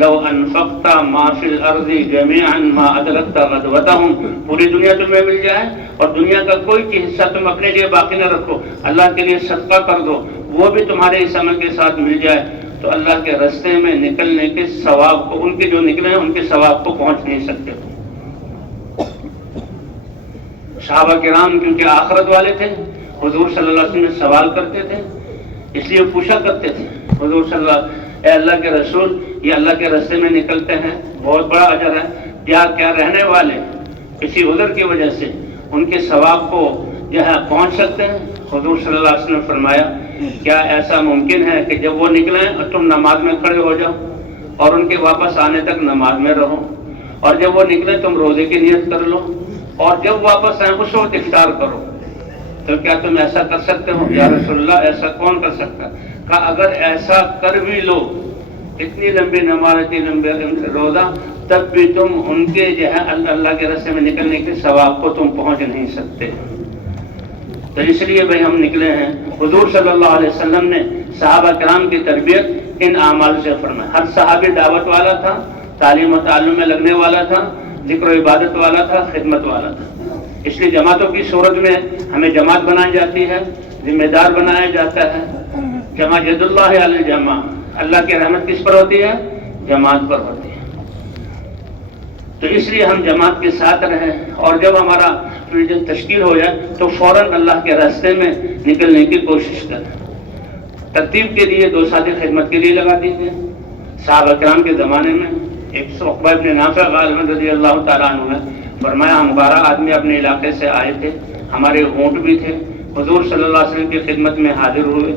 لو انفقت ما فی الارض جميعا ما ادرکت غدوتهم، پوری دنیا تمہیں مل جائے اور دنیا کا کوئی حصہ تم اپنے لیے باقی نہ رکھو، اللہ کے لیے صدقہ کر دو، وہ بھی تمہارے اس عمل کے ساتھ مل جائے، تو اللہ کے راستے میں نکلنے کے ثواب کو، ان کے جو نکلے ہیں ان کے ثواب کو پہنچ نہیں سکتے. صحابہ کرام کیونکہ آخرت والے تھے، حضور صلی اللہ علیہ وسلم سے سوال کرتے تھے، اس لیے پوچھا کرتے تھے حضور صلی اللہ، اے اللہ کے رسول یہ اللہ کے راستے میں نکلتے ہیں بہت بڑا اجر ہے، کیا رہنے والے کسی عذر کی وجہ سے ان کے ثواب کو جو ہے پہنچ سکتے ہیں؟ حضور صلی اللہ علیہ وسلم نے فرمایا کیا ایسا ممکن ہے کہ جب وہ نکلیں اور تم نماز میں کھڑے ہو جاؤ اور ان کے واپس آنے تک نماز میں رہو، اور جب وہ نکلیں تم روزے کی نیت کر لو، اور جب واپس آئیں اس وقت افطار کرو؟ تو کیا تم ایسا کر سکتے ہو؟ یا رسول اللہ ایسا کون کر سکتا؟ کہا اگر ایسا کر بھی لو، اتنی لمبی نماز اتنی لمبی روزہ، تب بھی تم ان کے جو ہے اللہ کے راستے میں نکلنے کے ثواب کو تم پہنچ نہیں سکتے. تو اس لیے بھائی ہم نکلے ہیں. حضور صلی اللہ علیہ وسلم نے صحابہ کرام کی تربیت ان اعمال سے فرمائی. ہر صحابی دعوت والا تھا، تعلیم و تعلم میں لگنے والا تھا، ذکر و عبادت والا تھا، خدمت والا تھا. اس لیے جماعتوں کی صورت میں ہمیں جماعت بنائی جاتی ہے، ذمہ دار بنایا جاتا ہے. جمع ید اللہ علی الجماع، اللہ کی رحمت کس پر ہوتی ہے؟ جماعت پر ہوتی ہے. تو اس لیے ہم جماعت کے ساتھ رہیں، اور جب ہمارا تشکیل ہو جائے تو فوراً اللہ کے راستے میں نکلنے کی کوشش کریں۔ ترتیب کے لیے 2 ساتھی خدمت کے لیے لگا دیجیے۔ صحابہ کرام کے زمانے میں ایک عقبہ ابن نافع غالب رضی اللہ تعالیٰ عنہ نے فرمایا، ہم 12 آدمی اپنے علاقے سے آئے تھے، ہمارے اونٹ بھی تھے، حضور صلی اللہ علیہ وسلم کی خدمت میں حاضر ہوئے،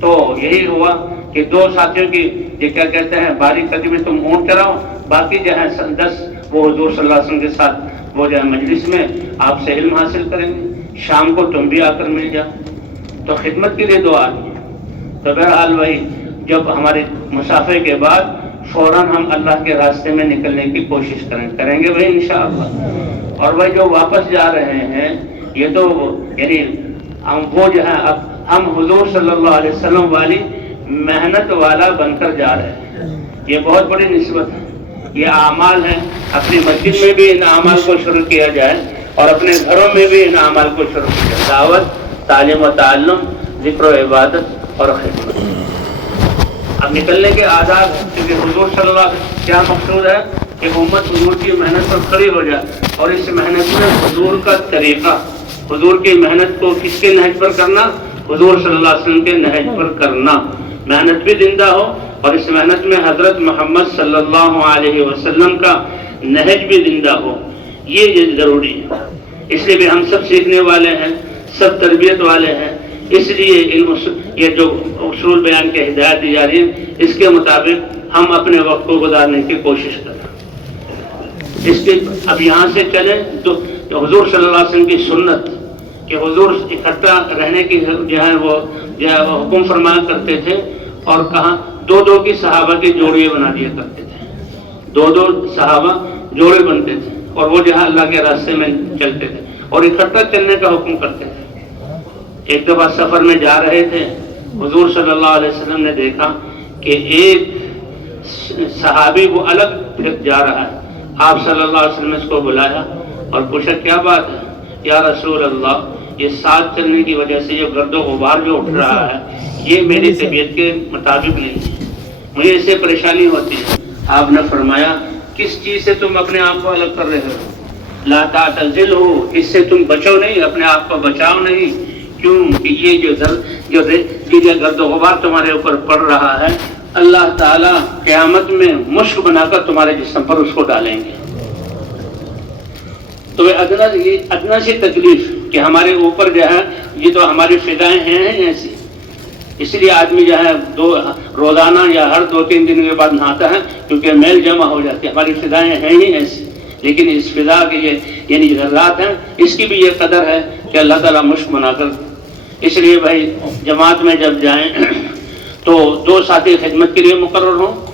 تو یہی ہوا کہ 2 ساتھیوں کی یہ کیا کہتے ہیں باری کبھی میں تم اونٹ چراؤ، باقی جو ہے 10 وہ حضور صلی اللہ علیہ وسلم کے ساتھ وہ جو ہے مجلس میں آپ سے علم حاصل کریں گے، شام کو تم بھی آ کر مل جاؤ۔ تو خدمت کے لیے 2 آدمی۔ تو بہرحال وہی جب ہمارے مسافر کے بعد فوراً ہم اللہ کے راستے میں نکلنے کی کوشش کریں گے بھائی انشاءاللہ۔ اور وہ جو واپس جا رہے ہیں یہ تو یعنی ہم وہ جو ہے اب ہم حضور صلی اللہ علیہ وسلم والی محنت والا بن کر جا رہے ہیں، یہ بہت بڑی نسبت ہے، یہ اعمال ہیں۔ اپنی مسجد میں بھی ان اعمال کو شروع کیا جائے اور اپنے گھروں میں بھی ان اعمال کو شروع کیا جائے، دعوت، تعلیم و تعلم، ذکر و عبادت اور خدمت۔ اب نکلنے کے آداب ہیں، کیونکہ حضور صلی اللہ علیہ وسلم کیا مقصود ہے کہ امت حضور کی محنت پر کھڑی ہو جائے، اور اس محنت میں حضور کا طریقہ، حضور کی محنت کو کس کے نہج پر کرنا؟ حضور صلی اللہ علیہ وسلم کے نہج پر کرنا، محنت بھی زندہ ہو اور اس محنت میں حضرت محمد صلی اللہ علیہ وسلم کا نہج بھی زندہ ہو، یہ ضروری ہے۔ اس لیے بھی ہم سب سیکھنے والے ہیں، سب تربیت والے ہیں، اس لیے یہ جو اصول بیان کے ہدایت دی جا رہی ہے اس کے مطابق ہم اپنے وقت کو گزارنے کی کوشش کریں۔ اس کے اب یہاں سے چلیں تو حضور صلی اللہ علیہ وسلم کی سنت کہ حضور اکٹھا رہنے کی جو ہے وہ حکم فرمایا کرتے تھے، اور کہاں 2 کی صحابہ کی جوڑیاں بنا دیا کرتے تھے، 2 صحابہ جوڑے بنتے تھے اور وہ جو ہے اللہ کے راستے میں چلتے تھے اور اکٹھا چلنے کا حکم کرتے تھے۔ ایک دفعہ سفر میں جا رہے تھے، حضور صلی اللہ علیہ وسلم نے دیکھا کہ ایک صحابی وہ الگ جا رہا ہے، آپ صلی اللہ علیہ وسلم نے اس کو بلایا اور پوچھا کیا بات ہے؟ یا رسول اللہ، یہ ساتھ چلنے کی وجہ سے یہ گرد و غبار جو اٹھ رہا ہے یہ میری طبیعت کے مطابق نہیں ہے، مجھے اس سے پریشانی ہوتی ہے۔ آپ نے فرمایا کس چیز سے تم اپنے آپ کو الگ کر رہے ہو؟ لا تعتزلوا، اس سے تم بچو نہیں، اپنے آپ کو بچاؤ نہیں، کیوں کہ یہ جو گرد و غبار تمہارے اوپر پڑ رہا ہے اللہ تعالیٰ قیامت میں مشک بنا کر تمہارے جسم پر اس کو ڈالیں گے۔ تو ادنا سی تکلیف کہ ہمارے اوپر جو ہے یہ تو ہماری فضائیں ہیں ایسی، اس لیے آدمی جو ہے روزانہ یا ہر 2-3 دن کے بعد نہاتا ہے کیونکہ میل جمع ہو جاتی ہے، ہماری فضائیں ہیں ہی ایسی۔ لیکن اس فضا کے یہ یعنی ذرات ہیں، اس کی بھی یہ قدر ہے کہ اللہ تعالیٰ مشک بنا کر، اس لیے بھائی جماعت میں جب جائیں تو 2 ساتھی خدمت کے لیے مقرر ہوں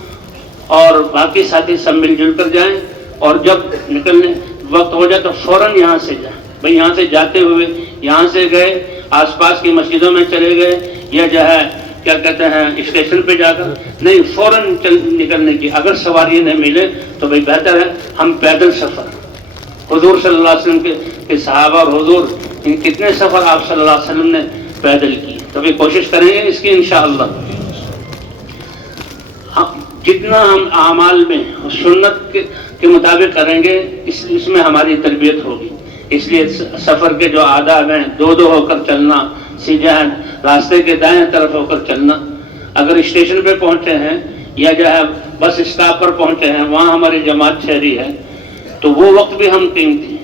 اور باقی ساتھی سب مل جل کر جائیں، اور جب نکلنے وقت ہو جائے تو فوراً یہاں سے جائیں۔ بھائی یہاں سے جاتے ہوئے یہاں سے گئے آس پاس کی مسجدوں میں چلے گئے یا جو ہے کیا کہتے ہیں اسٹیشن پہ جا کر نہیں، فوراً نکلنے کی۔ اگر سواری نہیں ملے تو بھائی بہتر ہے ہم پیدل سفر، حضور صلی اللہ علیہ وسلم کے صحابہ اور حضور ان کتنے سفر آپ صلی اللہ علیہ وسلم نے پیدل کی، تو بھی کوشش کریں گے اس کی انشاءاللہ۔ جتنا ہم اعمال میں سنت کے مطابق کریں گے اس میں ہماری تربیت ہوگی۔ اس لیے سفر کے جو آداب ہیں 2 ہو کر چلنا، سیدھے راستے کے دائیں طرف ہو کر چلنا۔ اگر اسٹیشن پہ پہنچے ہیں یا جو ہے بس اسٹاپ پر پہنچے ہیں وہاں ہماری جماعت ٹھہری ہے تو وہ وقت بھی ہم قیمتی،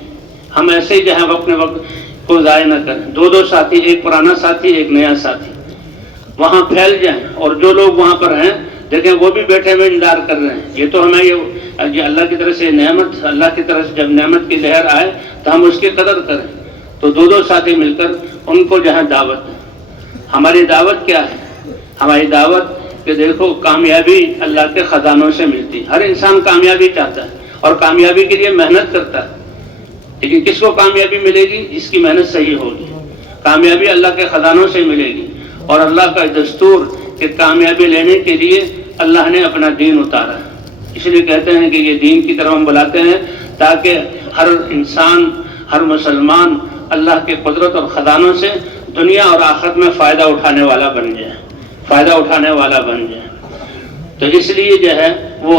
ہم ایسے ہی جو ہے اپنے وقت کو ضائع نہ کریں۔ 2 ساتھی، ایک پرانا ساتھی ایک نیا ساتھی، وہاں پھیل جائیں، اور جو لوگ وہاں پر ہیں دیکھیں وہ بھی بیٹھے ہوئے انتظار کر رہے ہیں۔ یہ تو ہمیں یہ اللہ کی طرف سے نعمت، اللہ کی طرف سے جب نعمت کی لہر آئے تو ہم اس کی قدر کریں۔ تو 2 ساتھی مل کر ان کو جو ہے دعوت دیں۔ ہماری دعوت کیا ہے؟ ہماری دعوت کہ دیکھو کامیابی اللہ کے خزانوں سے ملتی، ہر انسان کامیابی چاہتا ہے اور کامیابی کے لیے محنت کرتا ہے، لیکن کس کو کامیابی ملے گی؟ جس کی محنت صحیح ہوگی۔ کامیابی اللہ کے خزانوں سے ملے گی، اور اللہ کا دستور کہ کامیابی لینے کے لیے اللہ نے اپنا دین اتارا ہے۔ اس لیے کہتے ہیں کہ یہ دین کی طرف ہم بلاتے ہیں تاکہ ہر انسان، ہر مسلمان اللہ کے قدرت اور خزانوں سے دنیا اور آخرت میں فائدہ اٹھانے والا بن جائے، فائدہ اٹھانے والا بن جائے۔ تو اس لیے جو ہے وہ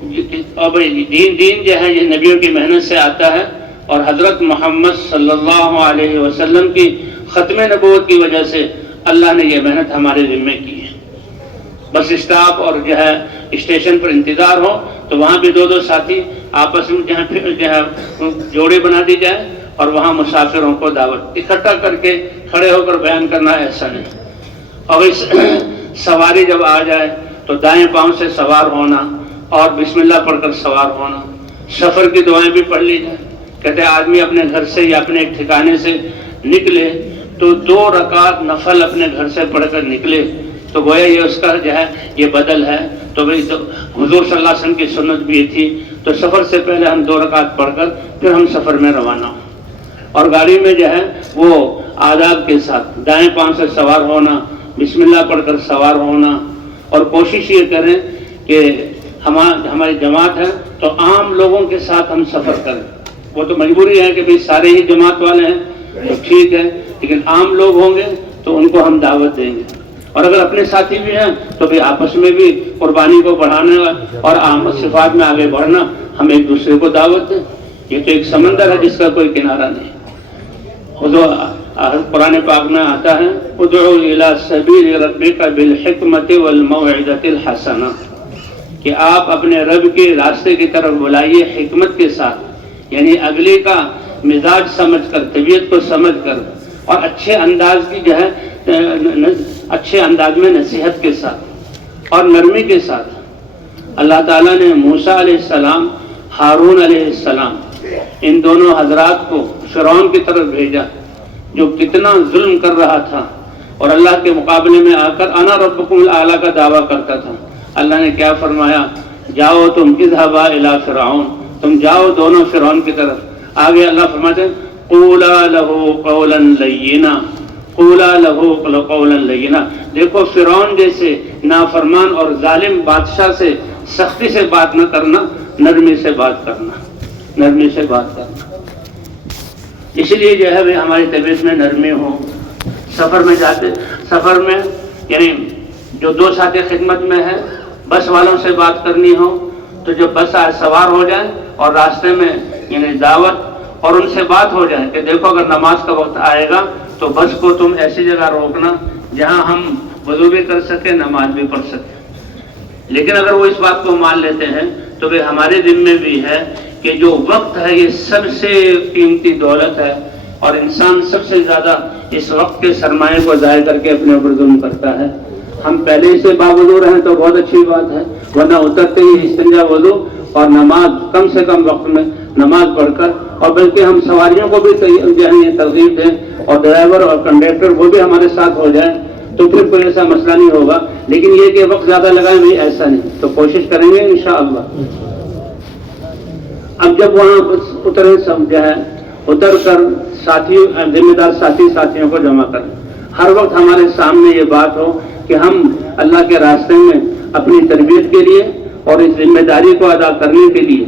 اور دین جو ہے یہ نبیوں کی محنت سے آتا ہے، اور حضرت محمد صلی اللہ علیہ وسلم کی ختم نبوت کی وجہ سے اللہ نے یہ محنت ہمارے ذمے کی ہے۔ بس اسٹاپ اور جو ہے اسٹیشن پر انتظار ہو تو وہاں بھی دو دو ساتھی آپس میں جو ہے جوڑے بنا دی جائے، اور وہاں مسافروں کو دعوت اکٹھا کر کے کھڑے ہو کر بیان کرنا ایسا نہیں۔ اور اس سواری جب آ جائے تو دائیں پاؤں سے سوار ہونا اور بسم اللہ پڑھ کر سوار ہونا، سفر کی دعائیں بھی پڑھ لی جائیں۔ کہتے ہیں آدمی اپنے گھر سے یا اپنے ایک ٹھکانے سے نکلے تو 2 رکعت نفل اپنے گھر سے پڑھ کر نکلے تو گویا یہ اس کا جو ہے یہ بدل ہے۔ تو بھائی حضور صلی اللہ علیہ وسلم کی سنت بھی تھی، تو سفر سے پہلے ہم 2 رکعت پڑھ کر پھر ہم سفر میں روانہ ہوں، اور گاڑی میں جو ہے وہ آداب کے ساتھ دائیں پاؤں سے سوار ہونا، بسم اللہ پڑھ کر سوار ہونا، اور کوشش یہ کریں کہ ہماری جماعت ہے تو عام لوگوں کے ساتھ ہم سفر کریں۔ وہ تو مجبوری ہے کہ بھئی سارے ہی جماعت والے ہیں تو ٹھیک ہے، لیکن عام لوگ ہوں گے تو ان کو ہم دعوت دیں گے، اور اگر اپنے ساتھی بھی ہیں تو بھی آپس میں بھی قربانی کو بڑھانے اور عام صفات میں آگے بڑھنا، ہم ایک دوسرے کو دعوت دیں۔ یہ تو ایک سمندر ہے جس کا کوئی کنارہ نہیں۔ قرآن پاک میں آتا ہے ادعو الی سبیل ربک بالحکمت والموعظۃ الحسنہ، کہ آپ اپنے رب کے راستے کی طرف بلائیے حکمت کے ساتھ، یعنی اگلے کا مزاج سمجھ کر، طبیعت کو سمجھ کر، اور اچھے انداز کی جو ہے اچھے انداز میں نصیحت کے ساتھ اور نرمی کے ساتھ۔ اللہ تعالیٰ نے موسیٰ علیہ السلام، ہارون علیہ السلام، ان دونوں حضرات کو فرعون کی طرف بھیجا جو کتنا ظلم کر رہا تھا، اور اللہ کے مقابلے میں آ کر انا ربکم الاعلیٰ کا دعویٰ کرتا تھا۔ اللہ نے کیا فرمایا؟ جاؤ تم اذهبا الی فرعون، تم جاؤ دونوں فرعون کی طرف۔ آگے اللہ فرماتے ہیں قولا له قولا لینا، قولا له قولا لینا۔ دیکھو فرعون جیسے نافرمان اور ظالم بادشاہ سے سختی سے بات نہ کرنا، نرمی سے بات کرنا، نرمی سے بات کرنا۔ اسی لیے جو ہے ہماری طبیعت میں نرمی ہو۔ سفر میں جاتے، سفر میں یعنی جو 2 ساتھی خدمت میں ہے، بس والوں سے بات کرنی ہو تو جب بس سوار ہو جائیں اور راستے میں یعنی دعوت اور ان سے بات ہو جائے کہ دیکھو اگر نماز کا وقت آئے گا تو بس کو تم ایسی جگہ روکنا جہاں ہم وضو بھی کر سکیں، نماز بھی پڑھ سکیں۔ لیکن اگر وہ اس بات کو مان لیتے ہیں تو وہ ہمارے ذمے بھی ہے کہ جو وقت ہے یہ سب سے قیمتی دولت ہے، اور انسان سب سے زیادہ اس وقت کے سرمایہ کو ضائع کر کے اپنے اوپر ظلم کرتا ہے۔ ہم پہلے ہی سے باوضو رہیں تو بہت اچھی بات ہے، ورنہ اترتے ہی استنجا وضو اور نماز کم سے کم وقت میں نماز پڑھ کر، اور بلکہ ہم سواریوں کو بھی یہ ترغیب دیں، اور ڈرائیور اور کنڈکٹر وہ بھی ہمارے ساتھ ہو جائیں تو پھر کوئی ایسا مسئلہ نہیں ہوگا۔ لیکن یہ کہ وقت زیادہ لگائیں نہیں، ایسا نہیں، تو کوشش کریں گے انشاءاللہ۔ اب جب وہاں اترے سب جو ہے اتر کر ساتھی ذمہ دار ساتھیوں کو جمع کریں۔ ہر وقت ہمارے سامنے یہ بات ہو کہ ہم اللہ کے راستے میں اپنی تربیت کے لیے اور اس ذمہ داری کو ادا کرنے کے لیے،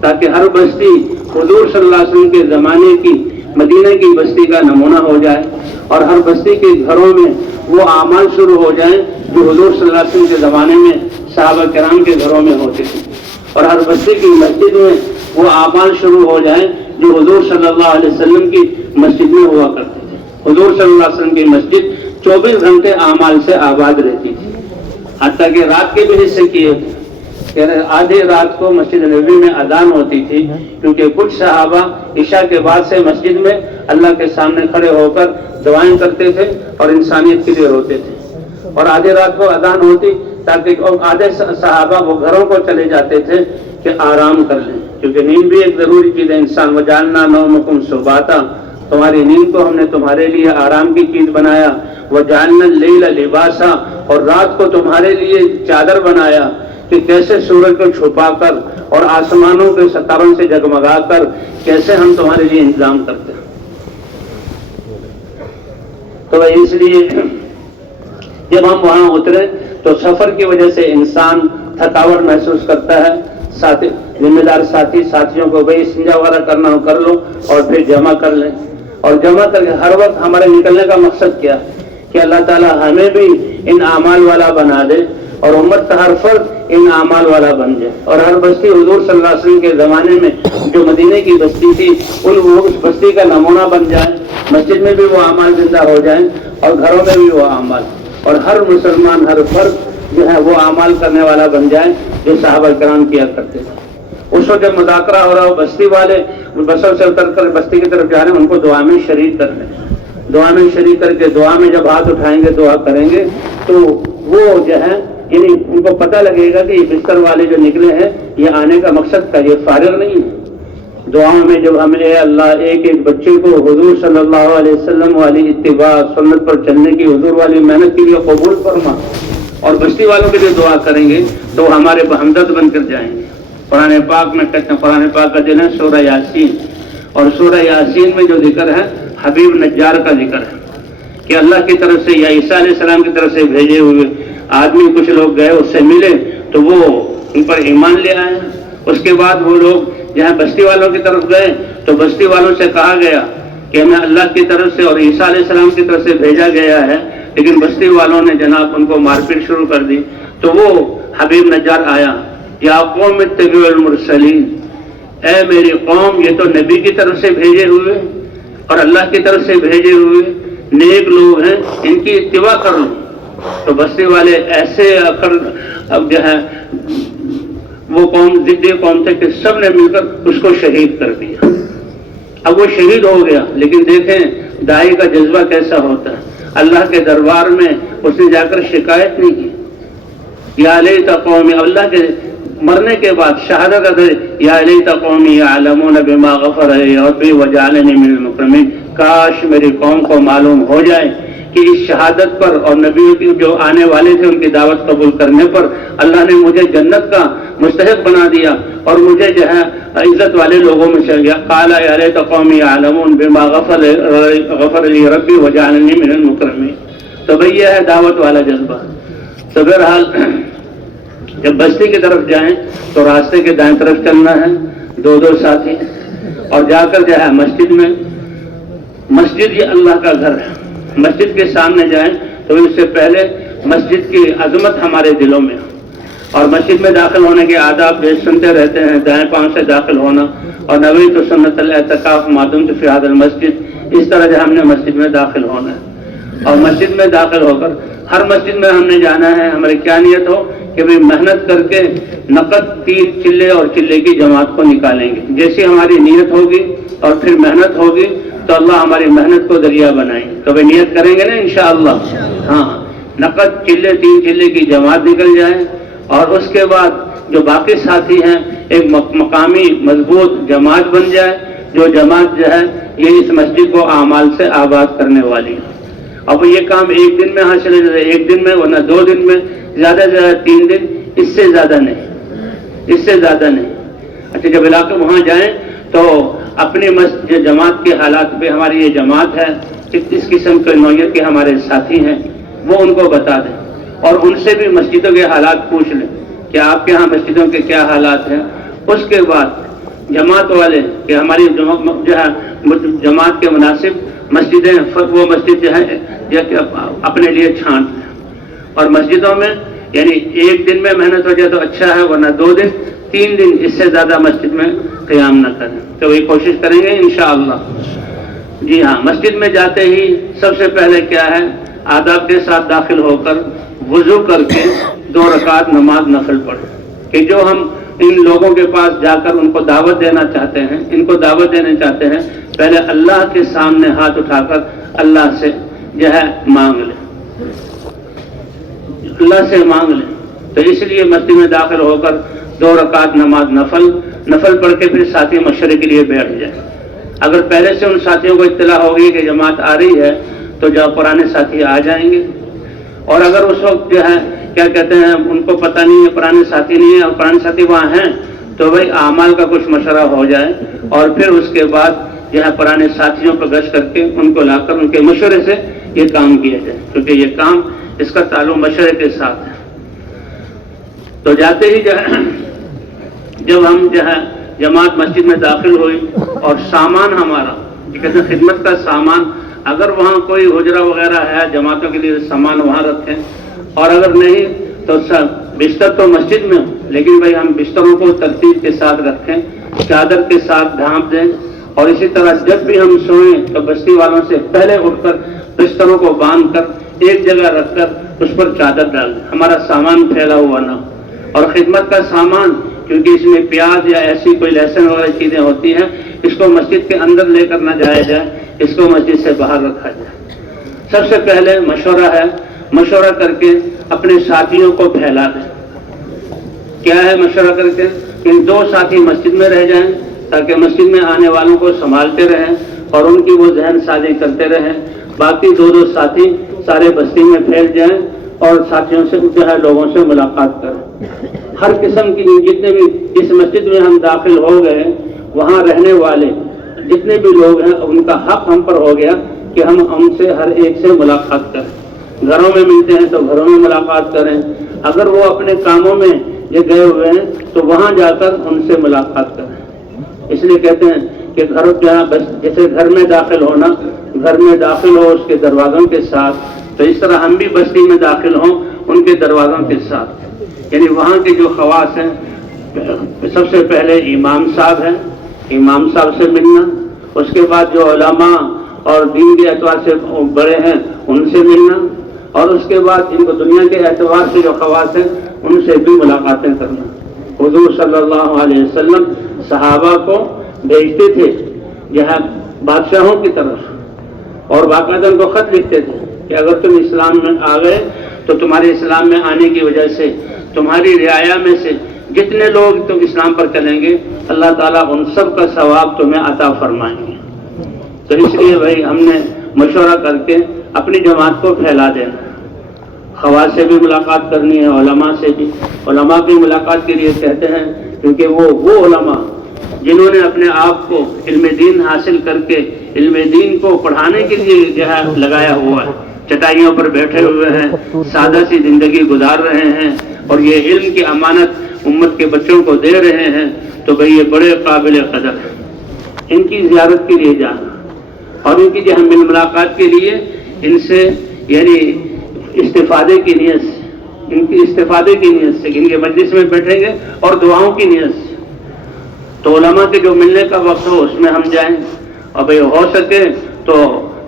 تاکہ ہر بستی حضور صلی اللہ علیہ وسلم کے زمانے کی مدینہ کی بستی کا نمونہ ہو جائے، اور ہر بستی کے گھروں میں وہ اعمال شروع ہو جائیں جو حضور صلی اللہ علیہ وسلم کے زمانے میں صحابہ کرام کے گھروں میں ہوتے تھے، اور ہر بستی کی مسجد میں وہ اعمال شروع ہو جائیں جو حضور صلی اللہ علیہ وسلم کی مسجد میں ہوا کرتے تھے۔ حضور صلی اللہ علیہ وسلم کی مسجد 24 گھنٹے اعمال سے آباد رہتی تھی، حتیٰ کہ رات کے بھی حصے کیے تھے کہ آدھی رات کو مسجد نبوی میں اذان ہوتی تھی، کیونکہ کچھ صحابہ عشاء کے بعد سے مسجد میں اللہ کے سامنے کھڑے ہو کر دعائیں کرتے تھے اور انسانیت کے لیے روتے تھے، اور آدھی رات کو اذان ہوتی تاکہ آدھے صحابہ وہ گھروں کو چلے جاتے تھے کہ آرام کر لیں، کیونکہ نیند بھی ایک ضروری چیز ہے۔ انسان وجعلنا نومکم سباتا، تمہاری نیند کو ہم نے تمہارے لیے آرام کی چیز بنایا، وجعلنا اللیل لباسا، اور رات کو تمہارے لیے چادر بنایا کہ کیسے سورج کو چھپا کر اور آسمانوں کے ستاروں سے جگمگا کر کیسے ہم تمہارے لیے انتظام کرتے ہیں۔ تو اس لیے جب ہم وہاں اترے تو سفر کی وجہ سے انسان تھکاوٹ محسوس کرتا ہے۔ ذمہ دار ساتھیوں کو بھائی استنجا وغیرہ کرنا ہو کر لو اور پھر جمع کر لیں، اور جمع کر کے ہر وقت ہمارے نکلنے کا مقصد کیا کہ اللہ تعالیٰ ہمیں بھی ان اعمال والا بنا دے، اور امت کا ہر فرد ان اعمال والا بن جائے، اور ہر بستی حضور صلی اللہ علیہ وسلم کے زمانے میں جو مدینے کی بستی تھی اس بستی کا نمونہ بن جائے، مسجد میں بھی وہ اعمال زندہ ہو جائیں اور گھروں میں بھی وہ اعمال، اور ہر مسلمان ہر فرد جو ہے وہ اعمال کرنے والا بن جائے جو صحابہ کرام کیا کرتے تھے۔ اس وقت جب مذاکرہ ہو رہا ہو، بستی والے بسوں سے اتر کر بستی کی طرف جا رہے ہیں، ان کو دعا میں شریک کر لیں، دعا میں شریک کر کے دعا میں جب ہاتھ اٹھائیں گے، دعا کریں گے تو وہ جو ہے یعنی ان کو پتہ لگے گا کہ یہ بستر والے جو نکلے ہیں یہ آنے کا مقصد کا یہ فارغ نہیں ہے۔ دعاؤں میں جب ہم اے اللہ ایک ایک بچے کو حضور صلی اللہ علیہ وسلم والی اتباع سنت پر چلنے کی حضور والی محنت کے لیے قبول فرما، اور بستی والوں کے لیے دعا کریں گے تو وہ ہمارے ہمدرد بن کر جائیں گے۔ قرآن پاک میں کہتے ہیں، قرآن پاک کا دن ہے سورہ یاسین، اور سورہ یاسین میں جو ذکر ہے حبیب نجار کا ذکر ہے کہ اللہ کی طرف سے یا عیسیٰ علیہ السلام کی طرف سے بھیجے ہوئے آدمی کچھ لوگ گئے، اس سے ملے تو وہ ان پر ایمان لے آئے۔ اس کے بعد وہ لوگ جہاں بستی والوں کی طرف گئے تو بستی والوں سے کہا گیا کہ ہمیں اللہ کی طرف سے اور عیسیٰ علیہ السلام کی طرف سے بھیجا گیا ہے، لیکن بستی والوں نے جناب ان کو مار پیٹ شروع کر دی۔ تو وہ حبیب نجار آیا، یا قوم اتبعوا المرسلین، اے میری قوم یہ تو نبی کی طرف سے بھیجے ہوئے اور اللہ کی طرف سے بھیجے ہوئے نیک لوگ ہیں، ان کی اتباع کر لو۔ تو بستی والے ایسے اب جو ہے وہ قوم ضدی قوم تھے کہ سب نے مل کر اس کو شہید کر دیا۔ اب وہ شہید ہو گیا، لیکن دیکھیں داعی کا جذبہ کیسا ہوتا ہے۔ اللہ کے دربار میں اس نے جا کر شکایت نہیں کی، یا لیت قومی، اللہ کے مرنے کے بعد شہادت یا لیت قومی یعلمون بما غفر لی ربی وجعلنی من المکرمین، کاش میری قوم کو معلوم ہو جائے کہ اس شہادت پر اور نبیوں کی جو آنے والے تھے ان کی دعوت قبول کرنے پر اللہ نے مجھے جنت کا مستحق بنا دیا اور مجھے جو ہے عزت والے لوگوں میں سے گیا۔ قال یا لیت قومی یعلمون بما غفر لی ربی وجعلنی من المکرمین۔ تو بھئی یہ ہے دعوت والا جذبہ۔ تو بہرحال جب بستی کی طرف جائیں تو راستے کے دائیں طرف چلنا ہے، دو دو ساتھی، اور جا کر جو ہے مسجد میں، مسجد یہ اللہ کا گھر ہے، مسجد کے سامنے جائیں تو اس سے پہلے مسجد کی عظمت ہمارے دلوں میں، اور مسجد میں داخل ہونے کے آداب جو سنتے رہتے ہیں، دائیں پاؤں سے داخل ہونا، اور نویت سنت الاعتکاف ما دمت فی ھذا المسجد، اس طرح جو ہم نے مسجد میں داخل ہونا ہے، اور مسجد میں داخل ہو کر ہر مسجد میں ہم نے جانا ہے، ہماری کیا نیت ہو کہ بھی محنت کر کے نقد 3 چلے اور چلے کی جماعت کو نکالیں گے۔ جیسی ہماری نیت ہوگی اور پھر محنت ہوگی تو اللہ ہماری محنت کو ذریعہ بنائیں گے۔ تو وہ نیت کریں گے نا انشاءاللہ، ہاں، نقد 3 چلے کی جماعت نکل جائے، اور اس کے بعد جو باقی ساتھی ہیں ایک مقامی مضبوط جماعت بن جائے، جو جماعت جو ہے یہ اس مسجد کو اعمال سے آباد کرنے والی ہے۔ اب یہ کام ایک دن میں حاصل ہے، ایک دن میں ورنہ 2 دن میں، زیادہ سے زیادہ 3 دن، اس سے زیادہ نہیں، اس سے زیادہ نہیں۔ اچھا جب علاقے وہاں جائیں تو اپنی مسجد جماعت کے حالات پہ، ہماری یہ جماعت ہے اس قسم کے نوعیت کے ہمارے ساتھی ہیں، وہ ان کو بتا دیں، اور ان سے بھی مسجدوں کے حالات پوچھ لیں کہ آپ کے ہاں مسجدوں کے کیا حالات ہیں۔ اس کے بعد جماعت والے کہ ہماری جو ہے جماعت کے مناسب مسجدیں، وہ مسجد جو ہے اپنے لیے چھانٹ لیں، اور مسجدوں میں یعنی ایک دن میں محنت ہو جائے تو اچھا ہے، ورنہ 2 دن 3 دن اس سے زیادہ مسجد میں قیام نہ کریں۔ تو وہی کوشش کریں گے انشاءاللہ۔ جی ہاں، مسجد میں جاتے ہی سب سے پہلے کیا ہے، آداب کے ساتھ داخل ہو کر وضو کر کے 2 رکعت نماز نفل پڑھیں، کہ جو ہم ان لوگوں کے پاس جا کر ان کو دعوت دینا چاہتے ہیں، ان کو دعوت دینا چاہتے ہیں، پہلے اللہ کے سامنے ہاتھ اٹھا کر اللہ سے جو ہے مانگ لیں، اللہ سے مانگ لیں۔ تو اس لیے مسجد میں داخل ہو کر 2 رکعت نماز نفل پڑھ کے پھر ساتھی مشورے کے لیے بیٹھ جائیں۔ اگر پہلے سے ان ساتھیوں کو اطلاع ہوگی کہ جماعت آ رہی ہے تو جو پرانے ساتھی آ جائیں گے، اور اگر اس وقت جو ہے کیا کہتے ہیں ان کو پتہ نہیں ہے، پرانے ساتھی نہیں ہے اور پرانے ساتھی وہاں ہیں، تو بھائی اعمال کا کچھ مشورہ ہو جائے، اور پھر اس کے بعد جو ہے پرانے ساتھیوں پر گشت کر کے ان کو لا کر ان کے مشورے سے یہ کام کیا جائے، کیونکہ یہ کام اس کا تعلق مشورے کے ساتھ ہے۔ تو جاتے ہی جب ہم جو ہے جماعت مسجد میں داخل ہوئی اور سامان ہمارا کہتے ہیں خدمت کا سامان، اگر وہاں کوئی حجرہ وغیرہ ہے جماعتوں کے لیے سامان وہاں رکھیں، اور اگر نہیں تو بستر تو مسجد میں ہو، لیکن بھائی ہم بستروں کو ترتیب کے ساتھ رکھیں، چادر کے ساتھ ڈھانپ دیں، اور اسی طرح جب بھی ہم سوئیں تو بستی والوں سے پہلے اٹھ کر بستروں کو باندھ کر ایک جگہ رکھ کر اس پر چادر ڈال دیں، ہمارا سامان پھیلا ہوا نہ ہو۔ اور خدمت کا سامان، کیونکہ اس میں پیاز یا ایسی کوئی لہسن وغیرہ چیزیں ہوتی ہیں، اس کو مسجد کے اندر لے کر نہ جایا جائے، اس کو مسجد سے باہر رکھا جائے۔ سب سے پہلے مشورہ ہے، مشورہ کر کے اپنے ساتھیوں کو پھیلا دیں۔ کیا ہے مشورہ کر کے؟ کہ 2 ساتھی مسجد میں رہ جائیں تاکہ مسجد میں آنے والوں کو سنبھالتے رہیں اور ان کی وہ ذہن سازی کرتے رہیں، باقی 2 ساتھی سارے بستی میں پھیل جائیں اور ساتھیوں سے جو ہے لوگوں سے ملاقات کریں۔ ہر قسم کی جتنے بھی اس مسجد میں ہم داخل ہو گئے، وہاں رہنے والے جتنے بھی لوگ ہیں ان کا حق ہم پر ہو گیا کہ ہم ان سے ہر ایک سے ملاقات کریں۔ گھروں میں ملتے ہیں تو گھروں میں ملاقات کریں، اگر وہ اپنے کاموں میں یہ گئے ہوئے ہیں تو وہاں جا کر ان سے ملاقات کریں۔ اس لیے کہتے ہیں کہ گھر جہاں بس جیسے گھر میں داخل ہونا، گھر میں داخل ہو اس کے دروازوں کے ساتھ، تو اس طرح ہم بھی بستی میں داخل ہوں ان کے دروازوں کے ساتھ۔ یعنی وہاں کے جو خواص ہیں، سب سے پہلے امام صاحب ہیں، امام صاحب سے ملنا، اس کے بعد جو علماء اور دین کے اعتبار سے بڑے ہیں ان سے ملنا، اور اس کے بعد ان کو دنیا کے اعتبار سے جو خواص ہیں ان سے بھی ملاقاتیں کرنا۔ حضور صلی اللہ علیہ وسلم صحابہ کو بھیجتے تھے یہاں بادشاہوں کی طرف، اور باقاعدہ ان کو خط لکھتے تھے کہ اگر تم اسلام میں آ گئے تو تمہارے اسلام میں آنے کی وجہ سے تمہاری رعایا میں سے جتنے لوگ تم اسلام پر چلیں گے اللہ تعالیٰ ان سب کا ثواب تمہیں عطا فرمائیں گے۔ تو اس لیے بھائی ہم نے مشورہ کر کے اپنی جماعت کو پھیلا دینا، خواص سے بھی ملاقات کرنی ہے، علماء سے بھی۔ علماء کی ملاقات کے لیے کہتے ہیں کیونکہ وہ علماء جنہوں نے اپنے آپ کو علم دین حاصل کر کے علم دین کو پڑھانے کے لیے جو ہے لگایا ہوا ہے، چٹائیوں پر بیٹھے ہوئے ہیں، سادہ سی زندگی گزار رہے ہیں اور یہ علم کی امانت امت کے بچوں کو دے رہے ہیں، تو بھئی یہ بڑے قابل قدر ہیں۔ ان کی زیارت کے لیے جانا اور ان کی جو ہم ملاقات کے لیے ان سے یعنی استفادے کی نیت سے، ان کی استفادے کی نیت سے، ان کے مجلس میں بیٹھیں گے اور دعاؤں کی نیت سے، تو علماء کے جو ملنے کا وقت ہو اس میں ہم جائیں، اور بھئی ہو سکے تو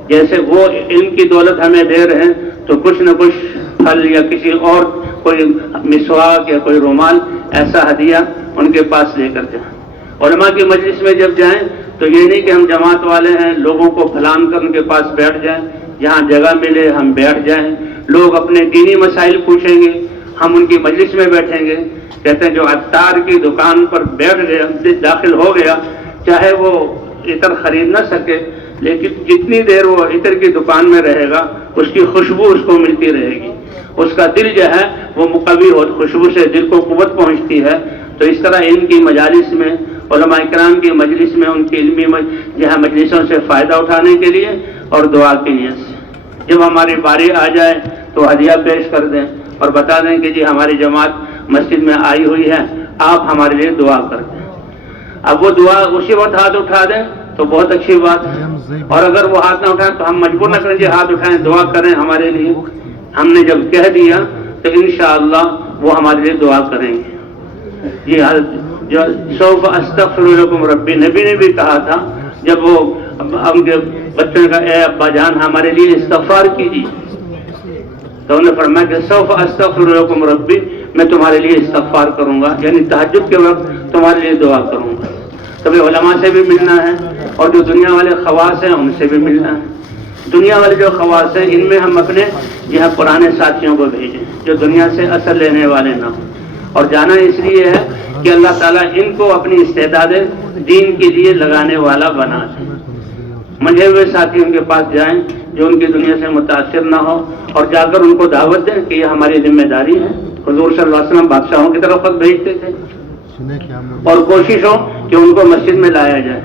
جیسے وہ علم کی دولت ہمیں دے رہے ہیں تو کچھ نہ کچھ پھل یا کسی اور کوئی مسواک یا کوئی رومال ایسا ہدیہ ان کے پاس لے کر جائیں۔ علماء کی مجلس میں جب جائیں تو یہ نہیں کہ ہم جماعت والے ہیں لوگوں کو پھلان کر ان کے پاس بیٹھ جائیں، جہاں جگہ ملے ہم بیٹھ جائیں، لوگ اپنے دینی مسائل پوچھیں گے ہم ان کی مجلس میں بیٹھیں گے۔ کہتے ہیں جو عطار کی دکان پر بیٹھ گیا داخل ہو گیا، چاہے وہ عطر خرید نہ سکے لیکن جتنی دیر وہ عطر کی دکان میں رہے گا اس کی خوشبو اس کو ملتی رہے گی، اس کا دل جو ہے وہ مقوی ہو، خوشبو سے دل کو قوت پہنچتی ہے۔ تو اس طرح ان کی مجالس میں، علماء کرام کی مجلس میں، ان کی علمی مجلسوں سے فائدہ اٹھانے کے لیے اور دعا کی نیت سے جب ہماری باری آ جائے تو ہدیہ پیش کر دیں اور بتا دیں کہ جی ہماری جماعت مسجد میں آئی ہوئی ہے، آپ ہمارے لیے دعا کر دیں۔ اب وہ دعا اسی وقت ہاتھ اٹھا دیں تو بہت اچھی بات ہے، اور اگر وہ ہاتھ نہ اٹھائیں تو ہم مجبور نہ کریں جی ہاتھ اٹھائیں دعا کریں ہمارے لیے۔ ہم نے جب کہہ دیا تو انشاءاللہ وہ ہمارے لیے دعا کریں گے۔ جی جو سوف استغفر لکم ربی، نبی نے بھی کہا تھا جب وہ ان کے بچوں کا اے ابا جان ہمارے لیے استغفار کیجیے، تو انہوں نے فرمایا کہ سوف استغفر لکم ربی، میں تمہارے لیے استغفار کروں گا، یعنی تہجد کے وقت تمہارے لیے دعا کروں گا۔ کبھی علماء سے بھی ملنا ہے اور جو دنیا والے خواص ہیں ان سے بھی ملنا ہے۔ دنیا والے جو خواص ہیں ان میں ہم اپنے یہاں پرانے ساتھیوں کو بھیجیں جو دنیا سے اثر لینے والے نہ ہوں، اور جانا اس لیے ہے کہ اللہ تعالیٰ ان کو اپنی استعداد دین کے لیے لگانے والا بنا دے۔ منجھے ہوئے ساتھی ان کے پاس جائیں جو ان کی دنیا سے متاثر نہ ہو، اور جا کر ان کو دعوت دیں کہ یہ ہماری ذمہ داری ہے۔ حضور صلی اللہ علیہ وسلم بادشاہوں کی طرف خط بھیجتے تھے، اور کوشش ہو کہ ان کو مسجد میں لایا جائے،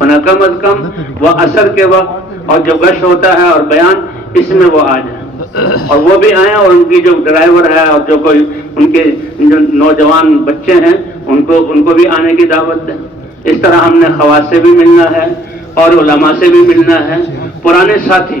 ورنہ کم از کم وہ عصر کے وقت اور جو گشت ہوتا ہے اور بیان اس میں وہ آ جائیں، اور وہ بھی آئیں، اور ان کی جو ڈرائیور ہے اور جو کوئی ان کے جو نوجوان بچے ہیں ان کو بھی آنے کی دعوت دیں۔ اس طرح ہم نے خواص سے بھی ملنا ہے اور علماء سے بھی ملنا ہے۔ پرانے ساتھی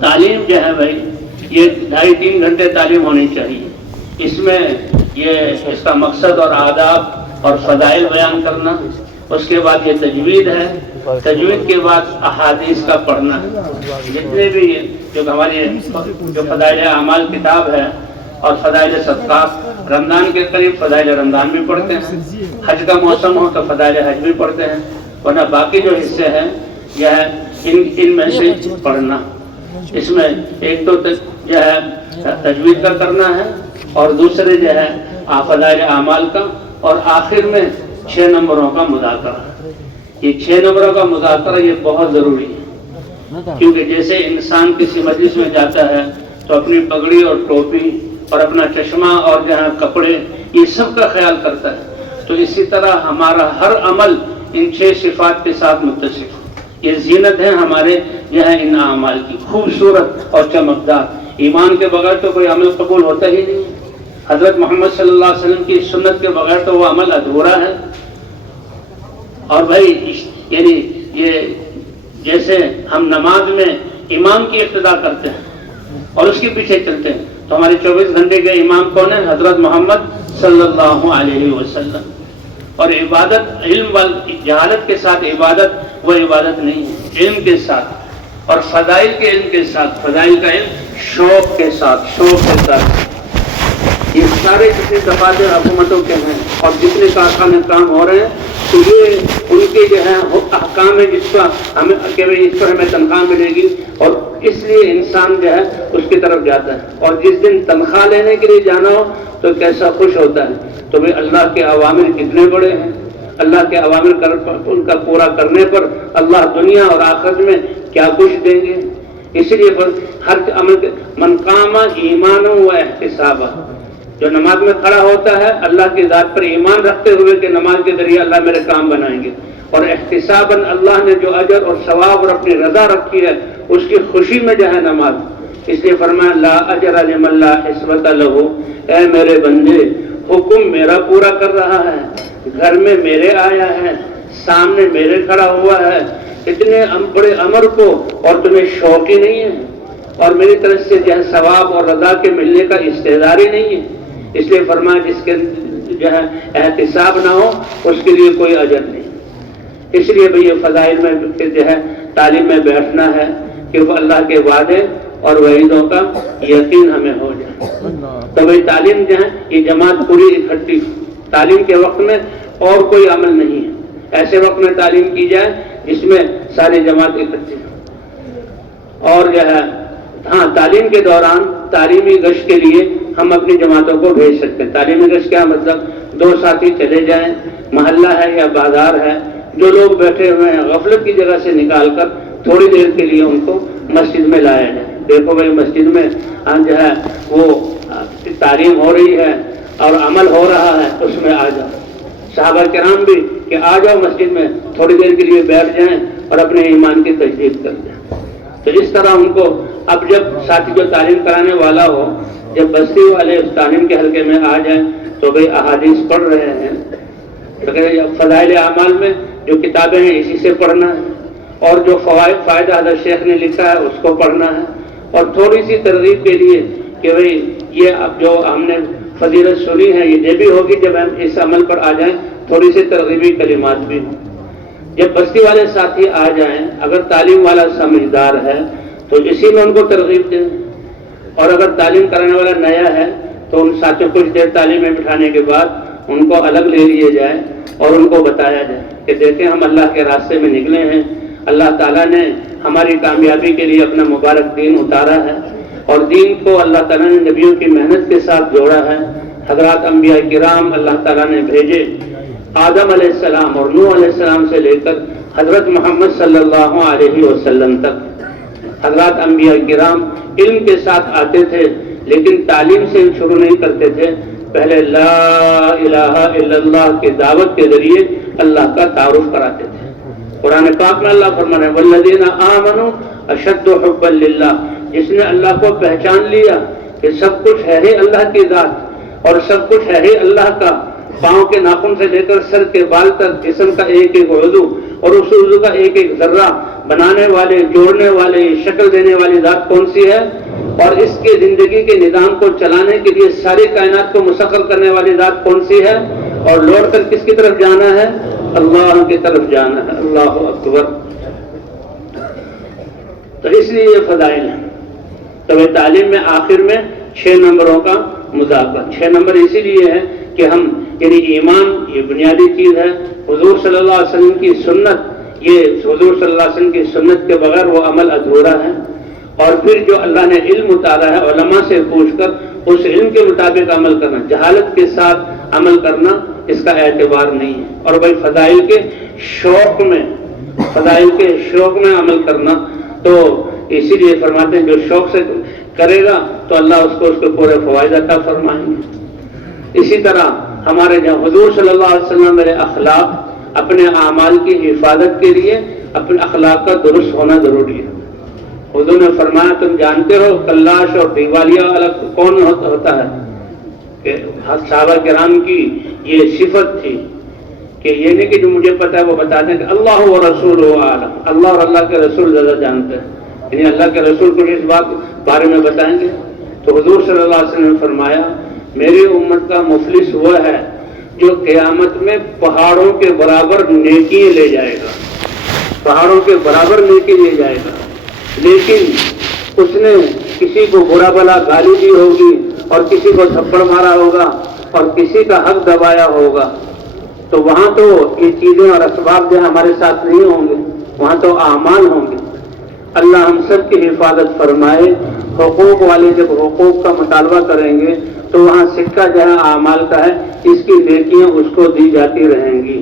تعلیم جو ہے بھائی یہ 2.5-3 گھنٹے تعلیم ہونی چاہیے. اس میں اس کا مقصد اور آداب اور فضائل بیان کرنا. اس کے بعد یہ تجوید ہے. تجوید کے بعد احادیث کا پڑھنا. جتنے بھی جو ہماری جو فضائل اعمال کتاب ہے اور فضائل صدقات، رمضان کے قریب فضائل رمضان بھی پڑھتے ہیں. حج کا موسم ہو تو فضائل حج بھی پڑھتے ہیں. ورنہ باقی جو حصے ہیں یہ ہے ان میں سے پڑھنا. اس میں ایک تو جو ہے تجوید کا کرنا ہے اور دوسرے جو ہے فضائل اعمال کا، اور آخر میں 6 نمبروں کا مذاکرہ. یہ 6 نمبروں کا مذاکرہ یہ بہت ضروری ہے، کیونکہ جیسے انسان کسی مجلس میں جاتا ہے تو اپنی پگڑی اور ٹوپی اور اپنا چشمہ اور جو ہے کپڑے یہ سب کا خیال کرتا ہے، تو اسی طرح ہمارا ہر عمل ان 6 صفات کے ساتھ متصف ہو. یہ زینت ہے ہمارے جو ہے ان اعمال کی، خوبصورت اور چمکدار. ایمان کے بغیر تو کوئی عمل قبول ہوتا ہی نہیں. حضرت محمد صلی اللہ علیہ وسلم کی سنت کے بغیر تو وہ عمل ادھورا ہے. اور بھائی یعنی یہ جیسے ہم نماز میں امام کی اقتدا کرتے ہیں اور اس کے پیچھے چلتے ہیں، تو ہمارے 24 گھنٹے کے امام کون ہے؟ حضرت محمد صلی اللہ علیہ وسلم. اور عبادت علم جہالت کے ساتھ عبادت وہ عبادت نہیں ہے، علم کے ساتھ اور فضائل کے علم کے ساتھ. فضائل کا علم شوق کے ساتھ. یہ سارے جتنے دفاتر حکومتوں کے ہیں اور جتنے کارخانے کام ہو رہے ہیں تو یہ ان کے جو ہے احکام ہے جس کا ہمیں کہ اس پر ہمیں تنخواہ ملے گی، اور اس لیے انسان جو ہے اس کی طرف جاتا ہے. اور جس دن تنخواہ لینے کے لیے جانا ہو تو کیسا خوش ہوتا ہے. تو بھائی اللہ کے اوامر کتنے بڑے ہیں. اللہ کے اوامر ان کا پورا کرنے پر اللہ دنیا اور آخرت میں کیا کچھ دیں گے. اس لیے ہر عمل من قام ایمانا و احتسابا، جو نماز میں کھڑا ہوتا ہے اللہ کی ذات پر ایمان رکھتے ہوئے کہ نماز کے ذریعے اللہ میرے کام بنائیں گے، اور احتساباً اللہ نے جو اجر اور ثواب اور اپنی رضا رکھی ہے اس کی خوشی میں جو ہے نماز. اس لیے فرمایا لا اجر لمن لا حسبۃ لہ، اے میرے بندے حکم میرا پورا کر رہا ہے، گھر میں میرے آیا ہے، سامنے میرے کھڑا ہوا ہے، اتنے بڑے امر کو اور تمہیں شوق ہی نہیں ہے اور میری طرف سے جو ہے ثواب اور رضا کے ملنے کا استعداد ہی نہیں ہے. اس لیے فرمایا جس کے جو ہے احتساب نہ ہو اس کے لیے کوئی اجر نہیں. اس لیے بھئی یہ فضائل میں جو ہے تعلیم میں بیٹھنا ہے کہ وہ اللہ کے وعدے اور وعیدوں کا یقین ہمیں ہو جائے. تو بھئی تعلیم جو ہے یہ جماعت پوری اکٹھی. تعلیم کے وقت میں اور کوئی عمل نہیں ہے. ایسے وقت میں تعلیم کی جائے جس میں ساری جماعت اکٹھی ہو. اور جو ہے ہاں تعلیم کے دوران تعلیمی گشت کے لیے ہم اپنی جماعتوں کو بھیج سکتے ہیں. تعلیمی گشت کیا مطلب؟ 2 ساتھی چلے جائیں، محلہ ہے یا بازار ہے، جو لوگ بیٹھے ہوئے ہیں غفلت کی جگہ سے نکال کر تھوڑی دیر کے لیے ان کو مسجد میں لایا جائے. دیکھو بھائی مسجد میں جو ہے وہ تعلیم ہو رہی ہے اور عمل ہو رہا ہے، اس میں آ جاؤ. صحابہ کرام بھی کہ آ جاؤ مسجد میں تھوڑی دیر کے لیے بیٹھ جائیں اور اپنے ایمان کی تجدید کر دیں. تو اس طرح ان کو اب جب ساتھی جو تعلیم کرانے والا ہو، جب بستی والے اس تعلیم کے حلقے میں آ جائیں تو بھئی احادیث پڑھ رہے ہیں تو فضائل اعمال میں جو کتابیں ہیں اسی سے پڑھنا ہے، اور جو فائدہ حضرت شیخ نے لکھا ہے اس کو پڑھنا ہے. اور تھوڑی سی ترغیب کے لیے کہ بھئی یہ اب جو ہم نے فضیلت سنی ہے یہ بھی ہوگی جب ہم اس عمل پر آ جائیں، تھوڑی سی ترغیبی کلمات بھی ہوں. جب بستی والے ساتھی آ جائیں، اگر تعلیم والا سمجھدار ہے تو اسی میں ان کو ترغیب دیں، اور اگر تعلیم کرانے والا نیا ہے تو ان ساتھیوں کچھ دیر تعلیم میں بٹھانے کے بعد ان کو الگ لے لیے جائے اور ان کو بتایا جائے کہ دیکھیں ہم اللہ کے راستے میں نکلے ہیں، اللہ تعالیٰ نے ہماری کامیابی کے لیے اپنا مبارک دین اتارا ہے، اور دین کو اللہ تعالیٰ نے نبیوں کی محنت کے ساتھ جوڑا ہے. حضرات انبیاء کرام اللہ تعالیٰ نے بھیجے، آدم علیہ السلام اور نوح علیہ السلام سے لے کر حضرت محمد صلی اللہ علیہ وسلم تک. حضرات انبیاء کرام علم کے ساتھ آتے تھے لیکن تعلیم سے شروع نہیں کرتے تھے، پہلے لا الہ الا اللہ کی دعوت کے ذریعے اللہ کا تعارف کراتے تھے. قرآن پاک میں اللہ فرمانے والذین آمنوا اشد حبا للہ، جس نے اللہ کو پہچان لیا کہ سب کچھ ہے ہی اللہ کی ذات اور سب کچھ ہے ہی اللہ کا، پاؤں کے ناخن سے لے کر سر کے بال تک جسم کا ایک ایک عضو اور اس عضو کا ایک ایک ذرہ بنانے والے، جوڑنے والے، شکل دینے والی ذات کون سی ہے، اور اس کے زندگی کے نظام کو چلانے کے لیے ساری کائنات کو مسخر کرنے والی ذات کون سی ہے، اور لوٹ کر کس کی طرف جانا ہے، اللہ کی طرف جانا ہے۔ اللہ اکبر۔ تو اس لیے یہ فضائل ہیں۔ تو یہ تعلیم میں آخر میں 6 نمبروں کا مذاکرہ۔ 6 نمبر اسی لیے ہے کہ ہم یعنی ایمان یہ بنیادی چیز ہے، حضور صلی اللہ علیہ وسلم کی سنت، یہ حضور صلی اللہ علیہ وسلم کی سنت کے بغیر وہ عمل ادھورا ہے، اور پھر جو اللہ نے علم اتارا ہے علماء سے پوچھ کر اس علم کے مطابق عمل کرنا، جہالت کے ساتھ عمل کرنا اس کا اعتبار نہیں ہے۔ اور بھائی فضائل کے شوق میں عمل کرنا، تو اسی لیے فرماتے ہیں جو شوق سے کرے گا تو اللہ اس کے پورے فوائد عطا فرمائیں گے۔ اسی طرح ہمارے جہاں حضور صلی اللہ علیہ وسلم میرے اخلاق، اپنے اعمال کی حفاظت کے لیے اپنے اخلاق کا درست ہونا ضروری ہے۔ حضور نے فرمایا تم جانتے ہو کلاش اور دیوالیہ الگ کون ہوتا ہے، کہ صحابہ کرام کی یہ صفت تھی کہ یہ نہیں کہ جو مجھے پتا ہے وہ بتا دیں کہ اللہ و رسول عالم، اللہ اور اللہ کے رسول زیادہ جانتے ہیں، یعنی اللہ کے رسول کو اس بات بارے میں بتائیں گے۔ تو حضور صلی اللہ علیہ وسلم نے فرمایا میری امت کا مفلس وہ ہے جو قیامت میں پہاڑوں کے برابر نیکی لے جائے گا، پہاڑوں کے برابر نیکی لے جائے گا، لیکن اس نے کسی کو برا بلا گالی دی ہوگی اور کسی کو تھپڑ مارا ہوگا اور کسی کا حق دبایا ہوگا، تو وہاں تو یہ چیزیں اور اسباب جو ہمارے ساتھ نہیں ہوں گے، وہاں تو اعمال ہوں گے۔ اللہ ہم سب کی حفاظت فرمائے۔ حقوق والے جب حقوق کا مطالبہ کریں گے تو وہاں سکہ جو ہے اعمال کا ہے، اس کی نیکیاں اس کو دی جاتی رہیں گی۔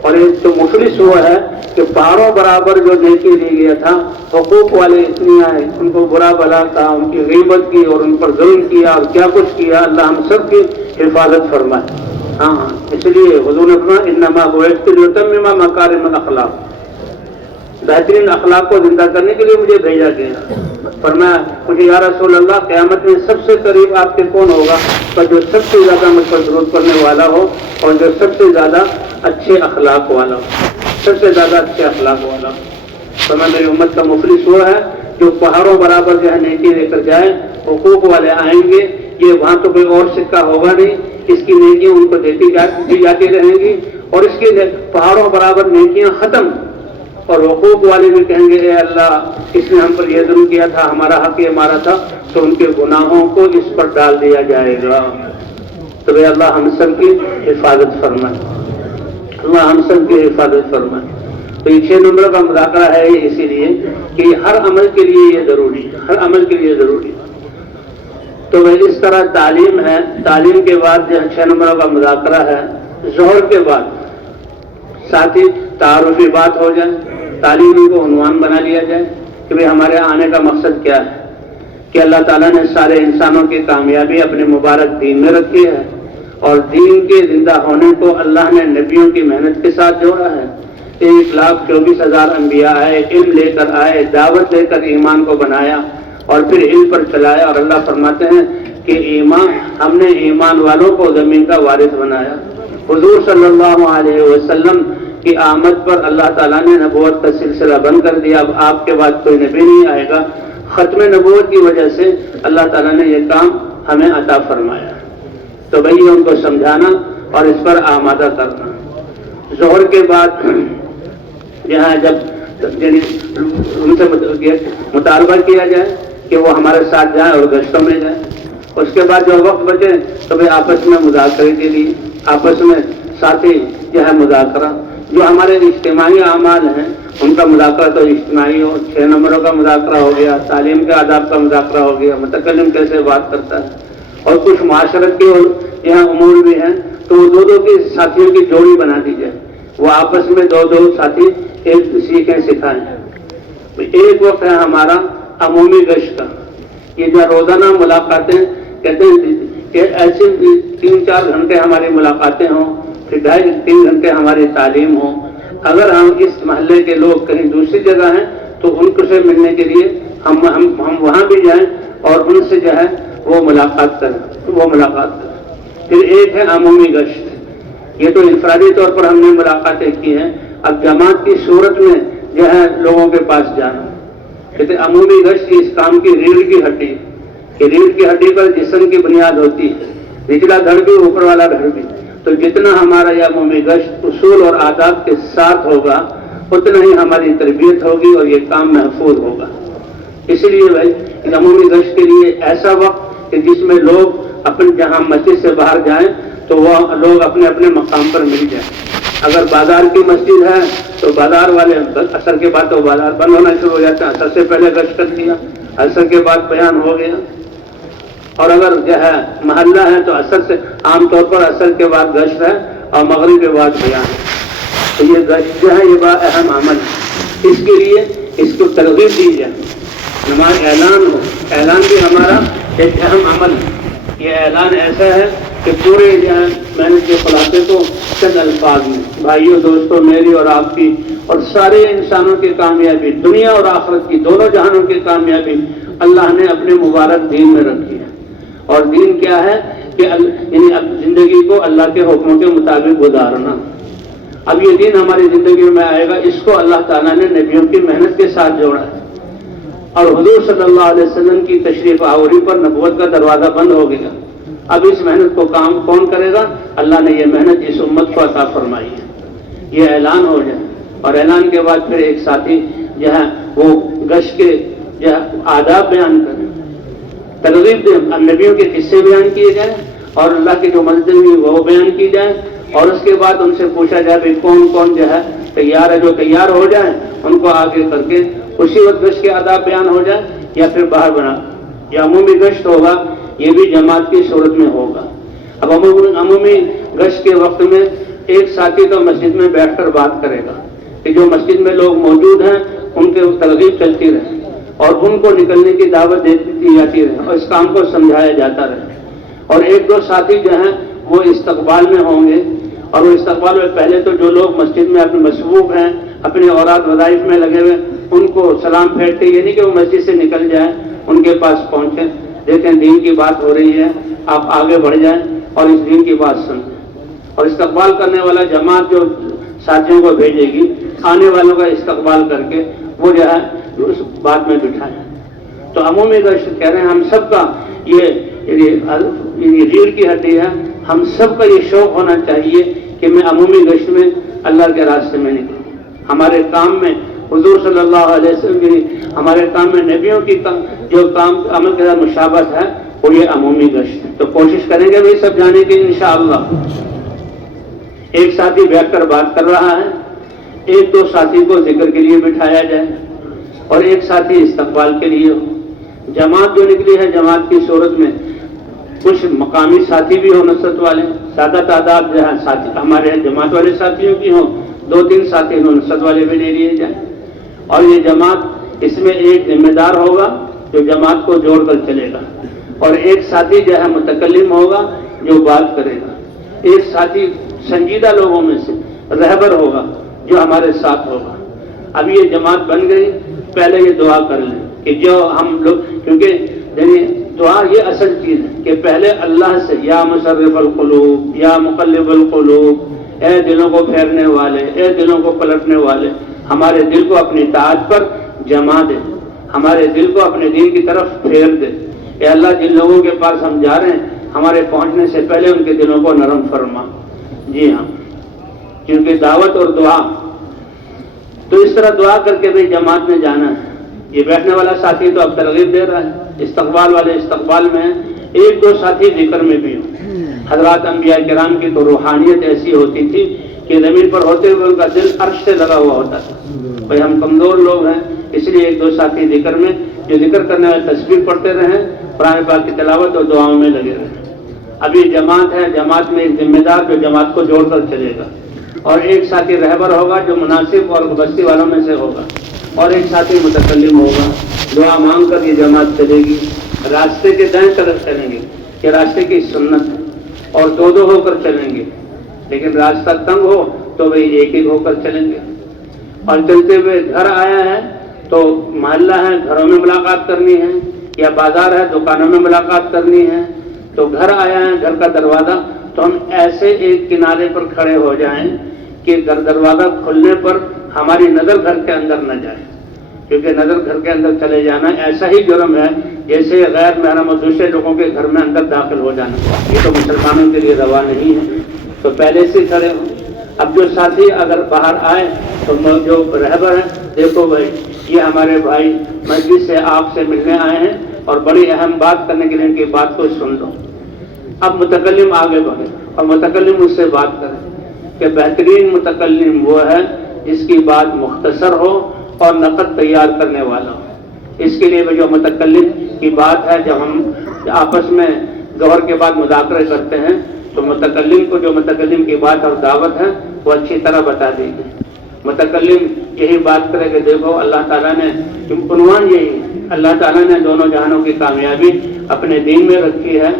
اور ایک تو مفلس ہوا ہے کہ پہاڑوں برابر جو نیکی دی گیا تھا، حقوق والے اتنی آئے، ان کو برا بلا کہا، ان کی غیبت کی اور ان پر ظلم کیا اور کیا کچھ کیا، اللہ ہم سب کی حفاظت فرمائے۔ ہاں اس لیے حضور نے فرمایا انما بعثت لاتمم مکارم الاخلاق، بہترین اخلاق کو زندہ کرنے کے لیے مجھے بھیجا گیا۔ فرمایا مجھے یا رسول اللہ قیامت میں سب سے قریب آپ کے کون ہوگا، تو جو سب سے زیادہ مجھ پر درود کرنے والا ہو اور جو سب سے زیادہ اچھے اخلاق والا ہو، سب سے زیادہ اچھے اخلاق والا ہو۔ فرمایا میری امت کا مفلس وہ ہے جو پہاڑوں برابر جو ہے نیکی لے کر جائے، حقوق والے آئیں گے، یہ وہاں تو کوئی اور سکہ ہوگا نہیں، اس کی نیکیاں ان کو دی جاتی رہیں گی، اور اس کی پہاڑوں برابر نیکیاں ختم، اور حقوق والے بھی کہیں گے اے اللہ اس نے ہم پر یہ ظلم کیا تھا، ہمارا حق یہ ہمارا تھا، تو ان کے گناہوں کو اس پر ڈال دیا جائے گا۔ تو اے اللہ ہم سب کی حفاظت فرمائے، اللہ ہم سب کی حفاظت فرمائے۔ تو یہ 6 نمبر کا مذاکرہ ہے اسی لیے کہ ہر عمل کے لیے یہ ضروری ہے، ہر عمل کے لیے ضروری ہے۔ تو اس طرح تعلیم ہے، تعلیم کے بعد جو 6 نمبر کا مذاکرہ ہے، ظہر کے بعد ساتھ ہی تعارفی بات ہو جائے، تعلیم کو عنوان بنا لیا جائے کہ بھئی ہمارے آنے کا مقصد کیا ہے، کہ اللہ تعالیٰ نے سارے انسانوں کی کامیابی اپنے مبارک دین میں رکھی ہے، اور دین کے زندہ ہونے کو اللہ نے نبیوں کی محنت کے ساتھ جوڑا ہے۔ 1,24,000 انبیاء آئے، علم لے کر آئے، دعوت دے کر ایمان کو بنایا اور پھر علم پر چلایا، اور اللہ فرماتے ہیں کہ ہم نے ایمان والوں کو زمین کا وارث بنایا۔ حضور صلی اللہ علیہ وسلم کی آمد پر اللہ تعالیٰ نے نبوت کا سلسلہ بند کر دیا، اب آپ کے بعد کوئی نبی نہیں آئے گا۔ ختم نبوت کی وجہ سے اللہ تعالیٰ نے یہ کام ہمیں عطا فرمایا، تو بھئی ان کو سمجھانا اور اس پر آمادہ کرنا۔ ظہر کے بعد یہاں جب ان سے مطالبہ کیا جائے کہ وہ ہمارے ساتھ جائیں اور گشتوں میں جائیں، اس کے بعد جو وقت بچے تو بھئی آپس میں مذاکرے کے لیے، آپس میں ساتھی جو ہے مذاکرہ، جو ہمارے اجتماعی اعمال ہیں ان کا مذاکرہ تو اجتماعی ہو۔ 6 نمبروں کا مذاکرہ ہو گیا، تعلیم کے آداب کا مذاکرہ ہو گیا، متکلم کیسے بات کرتا ہے، اور کچھ معاشرت کے یہاں امور بھی ہیں تو وہ 2 کی ساتھیوں کی جوڑی بنا دی جائے، وہ آپس میں 2 ساتھی ایک سیکھیں سکھائیں۔ ایک وقت ہے ہمارا عمومی گشت کا، یہ جو روزانہ ملاقاتیں کہتے ہیں کہ ایسے 3-4 گھنٹے ہماری ملاقاتیں ہوں، پھر 2.5-3 گھنٹے ہماری تعلیم ہو۔ اگر ہم اس محلے کے لوگ کہیں دوسری جگہ ہیں تو ان سے ملنے کے لیے ہم وہاں بھی جائیں اور ان سے جو ہے وہ ملاقات کریں۔ پھر ایک ہے عمومی گشت، یہ تو انفرادی طور پر ہم نے ملاقاتیں کی ہیں، اب جماعت کی صورت میں جو ہے لوگوں کے پاس جانا. کہتے عمومی گشت اس کام کی ریڑھ کی ہڈی کہ ریڑھ کی ہڈی پر جسم کی بنیاد ہوتی ہے, نچلا دھڑ بھی اوپر والا دھڑ بھی. تو جتنا ہمارا یہ عمومی گشت اصول اور آداب کے ساتھ ہوگا اتنا ہی ہماری تربیت ہوگی اور یہ کام محفوظ ہوگا. اس لیے بھائی عمومی گشت کے لیے ایسا وقت کہ جس میں لوگ اپنے جہاں مسجد سے باہر جائیں تو وہ لوگ اپنے اپنے مقام پر مل جائیں. اگر بازار کی مسجد ہے تو بازار والے عصر کے بعد تو بازار بند ہونا شروع ہو جاتا ہے. عصر سے پہلے گشت کر دیا, عصر کے بعد بیان ہو گیا. اور اگر جو ہے محلہ ہے تو عصر سے عام طور پر عصر کے بعد گشت ہے اور مغرب کے بعد بیان ہے. تو یہ گشت جو ہے یہ بڑا اہم عمل ہے. اس کے لیے اس کو ترغیب دی جائے. نماز اعلان ہو, اعلان بھی ہمارا ایک اہم عمل ہے. یہ اعلان ایسا ہے کہ پورے جو ہے میں نے کے خلاصے کو چند الفاظ میں بھائیوں دوستوں میری اور آپ کی اور سارے انسانوں کی کامیابی, دنیا اور آخرت کی دونوں جہانوں کی کامیابی اللہ نے اپنے مبارک دین میں رکھی ہے. اور دین کیا ہے کہ یعنی زندگی کو اللہ کے حکموں کے مطابق گزارنا. اب یہ دین ہماری زندگی میں آئے گا, اس کو اللہ تعالیٰ نے نبیوں کی محنت کے ساتھ جوڑا ہے. اور حضور صلی اللہ علیہ وسلم کی تشریف آوری پر نبوت کا دروازہ بند ہو گیا. اب اس محنت کو کام کون کرے گا؟ اللہ نے یہ محنت اس امت کو عطا فرمائی ہے. یہ اعلان ہو جائے اور اعلان کے بعد پھر ایک ساتھی جو ہے وہ گشت کے جو ہے آداب بیان کرے, ترغیب دے, نبیوں کے قصے بیان کیے جائیں اور اللہ کی جو منزل ہوئی وہ بیان کی جائے. اور اس کے بعد ان سے پوچھا جائے کہ کون کون جو ہے تیار ہے. جو تیار ہو جائیں ان کو آگے کر کے اسی وقت گشت کے آداب بیان ہو جائے یا پھر باہر بنا. یہ عمومی گشت ہوگا, یہ بھی جماعت کی صورت میں ہوگا. اب عمومی گشت کے وقت میں ایک ساتھی تو مسجد میں بیٹھ کر بات کرے گا کہ جو مسجد میں لوگ موجود ہیں ان کے ترغیب چلتی رہے اور ان کو نکلنے کی دعوت دی جاتی رہے اور اس کام کو سمجھایا جاتا رہے. اور ایک دو ساتھی جو ہیں وہ استقبال میں ہوں گے, اور وہ استقبال میں پہلے تو جو لوگ مسجد میں اپنے مصروف ہیں اپنے اوراد وظائف میں لگے ہوئے ان کو سلام پھیرتے, یہ نہیں کہ وہ مسجد سے نکل جائیں, ان کے پاس پہنچیں, دیکھیں دین کی بات ہو رہی ہے, آپ آگے بڑھ جائیں اور اس دین کی بات سنیں. اور استقبال کرنے والا جماعت جو ساتھیوں کو بھیجے گی آنے والوں کا استقبال کر کے وہ جو ہے اس بات میں بٹھائیں. تو عمومی گشت کہہ رہے ہیں ہم سب کا یہ ریڑھ کی ہڈی ہے. ہم سب کا یہ شوق ہونا چاہیے کہ میں عمومی گشت میں اللہ کے راستے میں نکلوں. ہمارے کام میں حضور صلی اللہ علیہ وسلم کی, ہمارے کام میں نبیوں کی جو کام عمل کے ساتھ مشابہت ہے وہ یہ عمومی گشت ہے. تو کوشش کریں گے بھائی سب جانے کی انشاءاللہ. ایک ساتھی بیٹھ کر بات کر رہا ہے, ایک دو ساتھی کو ذکر کے لیے بٹھایا جائے اور ایک ساتھی استقبال کے لیے ہو. جماعت جو نکلی ہے جماعت کی صورت میں کچھ مقامی ساتھی بھی ہوں, نصرت والے سادہ تعداد جو ہے ساتھی ہمارے جماعت والے ساتھیوں کی ہوں, دو تین ساتھی نصرت والے بھی لے لیے جائیں. اور یہ جماعت اس میں ایک ذمہ دار ہوگا جو جماعت کو جوڑ کر چلے گا, اور ایک ساتھی جو ہے متکلم ہوگا جو بات کرے گا. ایک ساتھی سنجیدہ لوگوں میں سے رہبر ہوگا جو ہمارے ساتھ ہوگا. اب یہ جماعت بن گئی, پہلے یہ دعا کر لیں کہ جو ہم لوگ, کیونکہ دعا یہ اصل چیز ہے کہ پہلے اللہ سے یا مصرف القلوب یا مقلب القلوب, اے دلوں کو پھیرنے والے, اے دلوں کو پلٹنے والے, ہمارے دل کو اپنی اطاعت پر جما دے, ہمارے دل کو اپنے دین کی طرف پھیر دے. اے اللہ جن لوگوں کے پاس ہم جا رہے ہیں ہمارے پہنچنے سے پہلے ان کے دلوں کو نرم فرما. جی ہاں, کیونکہ دعوت اور دعا تو اس طرح دعا کر کے بھی جماعت میں جانا ہے. یہ بیٹھنے والا ساتھی تو اب ترغیب دے رہا ہے, استقبال والے استقبال میں ہیں, ایک دو ساتھی ذکر میں بھی ہوں. حضرات انبیاء کرام کی تو روحانیت ایسی ہوتی تھی کہ زمین پر ہوتے ہوئے ان کا دل عرش سے لگا ہوا ہوتا تھا. بھائی ہم کمزور لوگ ہیں, اس لیے ایک دو ساتھی ذکر میں جو ذکر کرنے والے تسبیح پڑھتے رہیں, قرآن پاک کی تلاوت اور دعاؤں میں لگے رہیں. ابھی جماعت ہے, جماعت میں ایک ذمہ دار جو جماعت کو جوڑ کر چلے گا, اور ایک ساتھی رہبر ہوگا جو مناسب اور بستی والوں میں سے ہوگا, اور ایک ساتھی متکلم ہوگا. دعا مانگ کر یہ جماعت چلے گی. راستے کے دائیں طرف چلیں گے, یہ راستے کی سنت ہے, اور دو دو ہو کر چلیں گے. لیکن راستہ تنگ ہو تو وہی ایک ایک ہو کر چلیں گے. اور چلتے ہوئے گھر آیا ہے تو محلہ ہے, گھروں میں ملاقات کرنی ہے, یا بازار ہے دکانوں میں ملاقات کرنی ہے. تو گھر آیا ہے, گھر کا دروازہ, تو ہم ایسے ایک کنارے پر کھڑے ہو جائیں کہ دروازہ کھلنے پر ہماری نظر گھر کے اندر نہ جائے، کیونکہ نظر گھر کے اندر چلے جانا ایسا ہی جرم ہے جیسے غیر محرم اور دوسرے لوگوں کے گھر میں اندر داخل ہو جانا، یہ تو مسلمانوں کے لیے روا نہیں ہے۔ تو پہلے سے کھڑے ہوں۔ اب جو ساتھی اگر باہر آئے تو جو رہبر ہیں، دیکھو بھائی یہ ہمارے بھائی مسجد سے آپ سے ملنے آئے ہیں اور بڑی اہم بات کرنے کے لیے ان کی بات کو سن لو۔ اب متکلم آگے بڑھے اور متکلم اس سے بات کرے کہ بہترین متکلم وہ ہے جس کی بات مختصر ہو اور نقد تیار کرنے والا ہو۔ اس کے لیے جو متکلم کی بات ہے، جب ہم آپس میں ظہر کے بعد مذاکرے کرتے ہیں تو متکلم کو جو متکلم کی بات اور دعوت ہے وہ اچھی طرح بتا دیں گے۔ متکلم یہی بات کرے کہ دیکھو اللہ تعالیٰ نے عنوان یہی ہے، اللہ تعالیٰ نے دونوں جہانوں کی کامیابی اپنے دین میں رکھی ہے،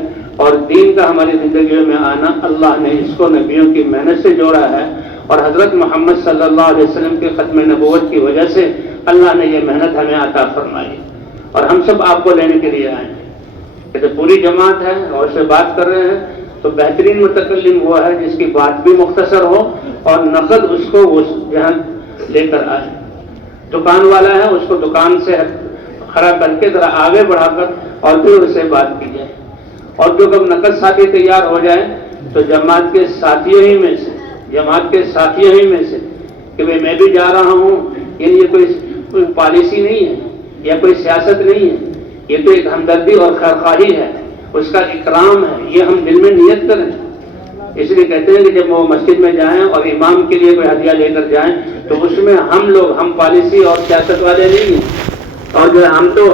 اور دین کا ہماری زندگیوں میں آنا اللہ نے اس کو نبیوں کی محنت سے جوڑا ہے، اور حضرت محمد صلی اللہ علیہ وسلم کے ختم نبوت کی وجہ سے اللہ نے یہ محنت ہمیں عطا فرمائی، اور ہم سب آپ کو لینے کے لیے آئے ہیں۔ کہ پوری جماعت ہے اور اس سے بات کر رہے ہیں، تو بہترین متکلم وہ ہے جس کی بات بھی مختصر ہو اور نقد اس کو اس جہاں لے کر آئے۔ دکان والا ہے، اس کو دکان سے کھڑا کر کے ذرا آگے بڑھا کر اور پھر اس سے بات کی جائے، اور جو کب نقد ساتھی تیار ہو جائے تو جماعت کے ساتھیوں ہی میں سے کہ بھئی میں بھی جا رہا ہوں، یعنی یہ کوئی پالیسی نہیں ہے یا کوئی سیاست نہیں ہے، یہ تو ایک ہمدردی اور خیرخواہی ہے، اس کا اکرام ہے، یہ ہم دل میں نیت کریں۔ اس لیے کہتے ہیں کہ جب وہ مسجد میں جائیں اور امام کے لیے کوئی ہدیہ لے کر جائیں تو اس میں ہم پالیسی اور سیاست والے نہیں ہیں، اور جو ہم تو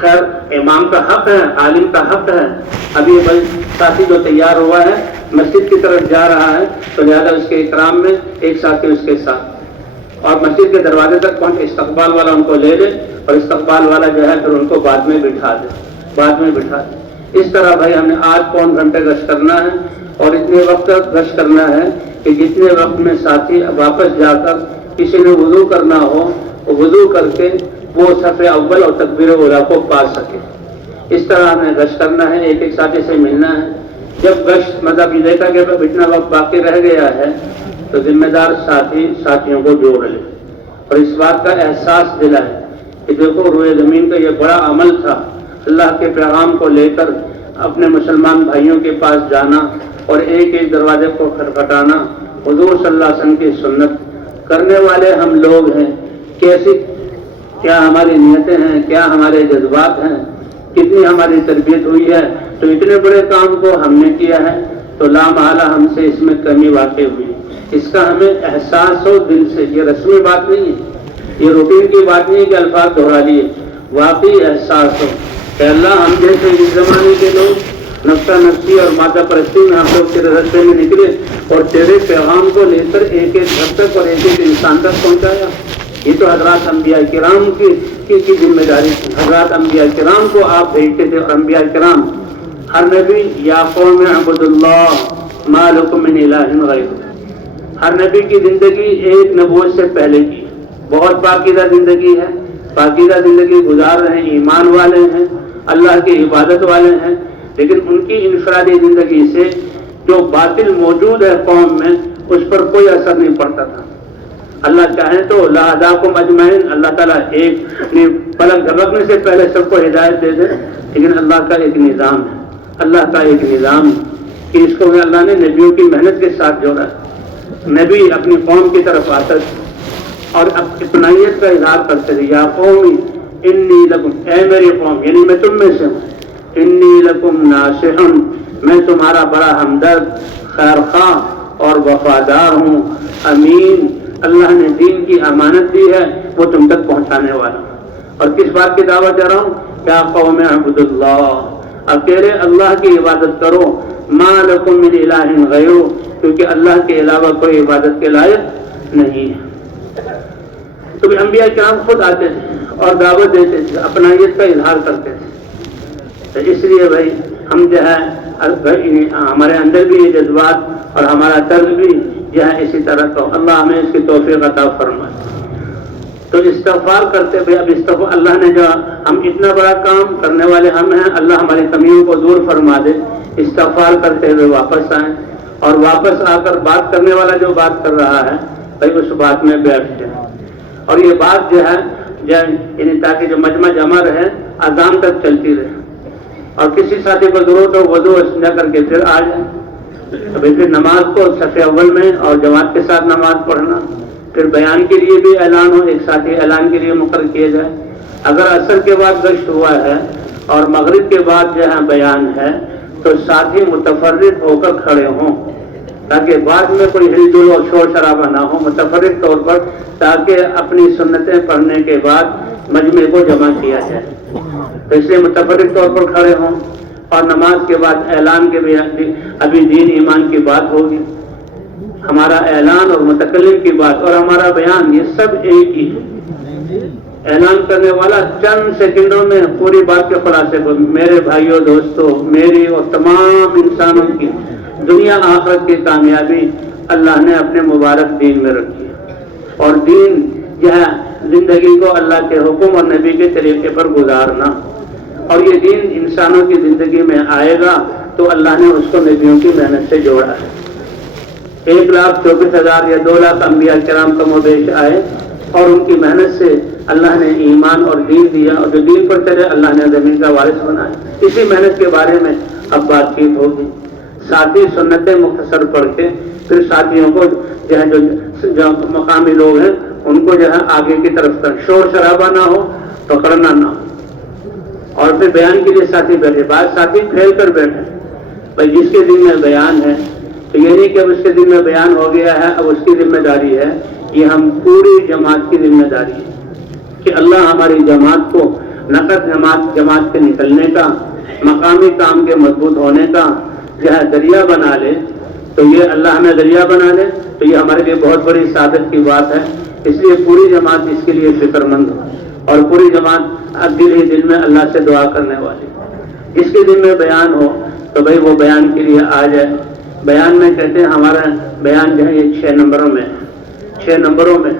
خیر امام کا حق ہے، عالم کا حق ہے۔ ابھی بھائی ساتھی جو تیار ہوا ہے مسجد کی طرف جا رہا ہے تو لہٰذا اس کے اکرام میں ایک ساتھی اس کے ساتھ، اور مسجد کے دروازے تک پہنچ استقبال والا ان کو لے لے، اور استقبال والا جو ہے پھر ان کو بعد میں بٹھا دے۔ اس طرح بھائی ہم نے آج پون گھنٹے گشت کرنا ہے، اور اتنے وقت تک گشت کرنا ہے کہ جتنے وقت میں ساتھی واپس جا کر کسی نے وضو کرنا ہو وضو کر کے وہ صف اول اور تکبیر اولیٰ کو پا سکے۔ اس طرح ہمیں گشت کرنا ہے، ایک ایک ساتھی سے ملنا ہے۔ جب گشت مطلب یہ دیکھا کہ اتنا وقت باقی رہ گیا ہے تو ذمہ دار ساتھیوں کو جوڑ لے اور اس بات کا احساس دلائے کہ دیکھو روئے زمین کا یہ بڑا عمل تھا، اللہ کے پیغام کو لے کر اپنے مسلمان بھائیوں کے پاس جانا اور ایک ایک دروازے کو کھٹکھٹانا، حضور صلی اللہ علیہ وسلم کی سنت کرنے والے ہم لوگ ہیں۔ کیا ہماری نیتیں ہیں، کیا ہمارے جذبات ہیں، کتنی ہماری تربیت ہوئی ہے، تو اتنے بڑے کام کو ہم نے کیا ہے تو لا محالہ ہم سے اس میں کمی واقع ہوئی، اس کا ہمیں احساس ہو دل سے۔ یہ رسمی بات نہیں ہے، یہ روٹین کی بات نہیں ہے کہ الفاظ دہرا دیے، واقعی احساس ہو کہ اللہ ہم جیسے اس زمانے کے لوگ نفسہ نفسی اور مادہ پرستی میں ہم لوگ تیرے راستے میں نکلے اور تیرے پیغام کو لے کر ایک ایک گھر تک اور ایک ایک انسان تک پہنچایا۔ یہ تو حضرات انبیاء کرام کی ذمہ داری تھی۔ حضرات انبیاء کرام کو آپ بھیجتے تھے، اور انبیاء کرام ہر نبی یا قوم اعبدوا اللہ ما لکم من الہ غیرہ، ہر نبی کی زندگی ایک نبوت سے پہلے کی بہت پاکیزہ زندگی ہے، پاکیزہ زندگی گزار رہے ہیں، ایمان والے ہیں، اللہ کی عبادت والے ہیں، لیکن ان کی انفرادی زندگی سے جو باطل موجود ہے قوم میں اس پر کوئی اثر نہیں پڑتا تھا۔ اللہ چاہیں تو لہداکم اجمعین، اللہ تعالیٰ ایک پلک جھپکنے سے پہلے سب کو ہدایت دے دے، لیکن اللہ کا ایک نظام ہے، اللہ کا ایک نظام ہے کہ اس کو اللہ نے نبیوں کی محنت کے ساتھ جوڑا ہے۔ نبی اپنی قوم کی طرف آتا اور اپنائیت کا اظہار کرتے تھے، یا قومی انی لکم، اے میری قوم یعنی میں تم میں سے ہوں، انی لکم ناصح، میں تمہارا بڑا ہمدرد، خیر خواہ اور وفادار ہوں، امین، اللہ نے دین کی امانت دی ہے وہ تم تک پہنچانے والا ہوں۔ اور کس بات کی دعوت دے رہا ہوں؟ کیا قوم اعبدوا اللہ، اکیلے اللہ کی عبادت کرو، ما لکم من الہ غیرہ، کیونکہ اللہ کے علاوہ کوئی عبادت کے لائق نہیں ہے۔ تو انبیاء کرام خود آتے تھے اور دعوت دیتے تھے، اپنائیت کا اظہار کرتے تھے۔ تو اس لیے بھائی ہم جو ہے ہمارے اندر بھی یہ جذبات اور ہمارا طرز بھی جو ہے اسی طرح کا، اللہ ہمیں اس کی توفیق عطا فرمائے۔ تو استغفار کرتے ہوئے اب استغفار، اللہ نے جو ہم اتنا بڑا کام کرنے والے ہم ہیں، اللہ ہماری کمیوں کو دور فرما دے۔ استغفار کرتے ہوئے واپس آئیں اور واپس آ کر بات کرنے والا جو بات کر رہا ہے بھائی اس بات میں بیٹھ جائیں۔ اور یہ بات جو ہے یعنی تاکہ جو مجمع جمع رہے اذان تک چلتی رہے، اور کسی ساتھی کو ضرورت ہو وضو نہ کر کے پھر آ جائے. ابھی پھر نماز کو صف اول میں اور جماعت کے ساتھ نماز پڑھنا. پھر بیان کے لیے بھی اعلان ہو، ایک ساتھی اعلان کے لیے مقرر کیا جائے. اگر عصر کے بعد گشت ہوا ہے اور مغرب کے بعد جو ہے بیان ہے تو ساتھی متفرق ہو کر کھڑے ہوں تاکہ بعد میں کوئی ہل جل اور شور شرابہ نہ ہو، متفرق طور پر، تاکہ اپنی سنتیں پڑھنے کے بعد مجمع کو جمع کیا جائے. تو اس لیے متفرق طور پر کھڑے ہوں. اور نماز کے بعد اعلان کے بھی ابھی دین ایمان کی بات ہوگی. ہمارا اعلان اور متکلم کی بات اور ہمارا بیان یہ سب ایک ہی ہے. اعلان کرنے والا چند سیکنڈوں میں پوری بات کے خلاصے کو، میرے بھائیوں دوستوں، میری اور تمام انسانوں کی دنیا آخرت کی کامیابی اللہ نے اپنے مبارک دین میں رکھی ہے. اور دین یہ زندگی کو اللہ کے حکم اور نبی کے طریقے پر گزارنا. اور یہ دین انسانوں کی زندگی میں آئے گا تو اللہ نے اس کو نبیوں کی محنت سے جوڑا ہے. 1,24,000 یا 2 لاکھ انبیاء کرام کم و بیش آئے اور ان کی محنت سے اللہ نے ایمان اور دین دیا، اور جو دین پر چلے اللہ نے زمین کا وارث بنایا. اسی محنت کے بارے میں اب بات چیت ہوگی. ساتھی سنتیں مختصر پڑھ کے پھر ساتھیوں کو جو مقامی لوگ ہیں ان کو جو ہے آگے کی طرف کر، شور شرابہ نہ ہو، پکڑنا نہ ہو. اور پھر بیان کے لیے ساتھی بیٹھے. بعض ساتھی پھیل کر بیٹھے بھائی جس کے دن میں بیان ہے تو یہ نہیں کہ اب اس کے دن میں بیان ہو گیا ہے اب اس کی ذمہ داری ہے. یہ ہم پوری جماعت کی ذمہ داری ہے کہ اللہ ہماری جماعت کو نقد جماعت کے نکلنے کا، مقامی کام کے مضبوط ہونے کا جو ہے ذریعہ بنا لے. تو یہ اللہ ہمیں ذریعہ بنا لے تو یہ ہمارے لیے بہت بڑی سعادت کی بات ہے. اس لیے پوری جماعت اس کے لیے فکر مند ہو، اور پوری جماعت دل ہی دل میں اللہ سے دعا کرنے والی. جس کے دن میں بیان ہو تو بھائی وہ بیان کے لیے آ جائے. بیان میں کہتے ہیں ہمارا بیان جو ہے یہ 6 نمبروں میں 6 نمبروں میں،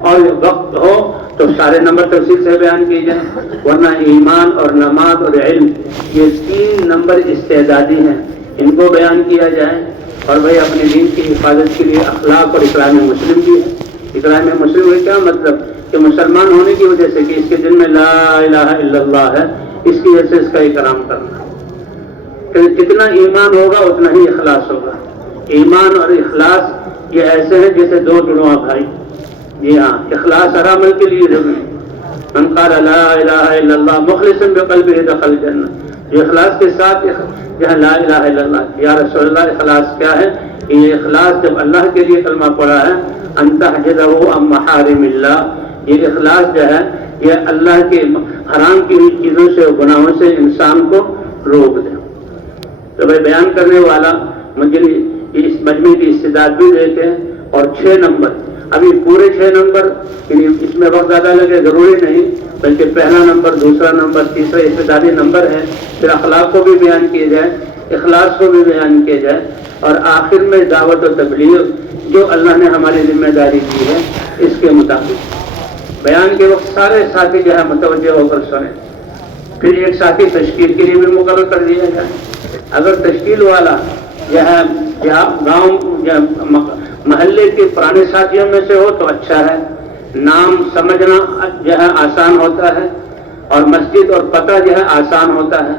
اور وقت ہو تو سارے نمبر تفصیل سے بیان کیے جائیں، ورنہ ایمان اور نماز اور علم یہ 3 نمبر استعدادی ہیں، ان کو بیان کیا جائے. اور بھائی اپنے دین کی حفاظت کے لیے اخلاق اور اکرام مسلم بھی ہے. اکرام مسلم کا کیا مطلب کہ مسلمان ہونے کی وجہ سے کہ اس کے دل میں لا الہ الا اللہ ہے، اس کی وجہ سے اس کا اکرام کرنا. کہ جتنا ایمان ہوگا اتنا ہی اخلاص ہوگا. ایمان اور اخلاص یہ ایسے ہیں جیسے 2 جڑواں بھائی. جی ہاں، اخلاص ہر عمل کے لیے ضروری ہے. من قال لا الہ الا اللہ مخلصا بقلبہ دخل الجنہ. جو اخلاص کے ساتھ جو ہے لا الہ الا اللہ، یا رسول اللہ اخلاص کیا ہے؟ یہ اخلاص جب اللہ کے لیے کلمہ پڑھا ہے ان تحجزہ عن محارم اللہ، یہ اخلاص جو ہے یہ اللہ کے حرام کی ہوئی چیزوں سے اور گناہوں سے انسان کو روک دے. تو بھائی بیان کرنے والا اس مجمع کی استعداد بھی دیتے ہیں. اور 6 نمبر، ابھی پورے 6 نمبر یعنی اس میں وقت زیادہ لگے ضروری نہیں، بلکہ پہلا نمبر، دوسرا نمبر، تیسرا استعدادی نمبر ہے. پھر اخلاق کو بھی بیان کیا جائے، اخلاص کو بھی بیان کیا جائے، اور آخر میں دعوت و تبلیغ جو اللہ نے ہماری ذمہ داری کی ہے اس کے مطابق. بیان کے وقت سارے ساتھی جو ہے متوجہ ہو کر سنیں. پھر ایک ساتھی تشکیل کے لیے بھی مقرر کر دیا جائے. اگر تشکیل والا جو ہے گاؤں محلے کے پرانے ساتھیوں میں سے ہو تو اچھا ہے، نام سمجھنا جو ہے آسان ہوتا ہے، اور مسجد اور پتہ جو ہے آسان ہوتا ہے.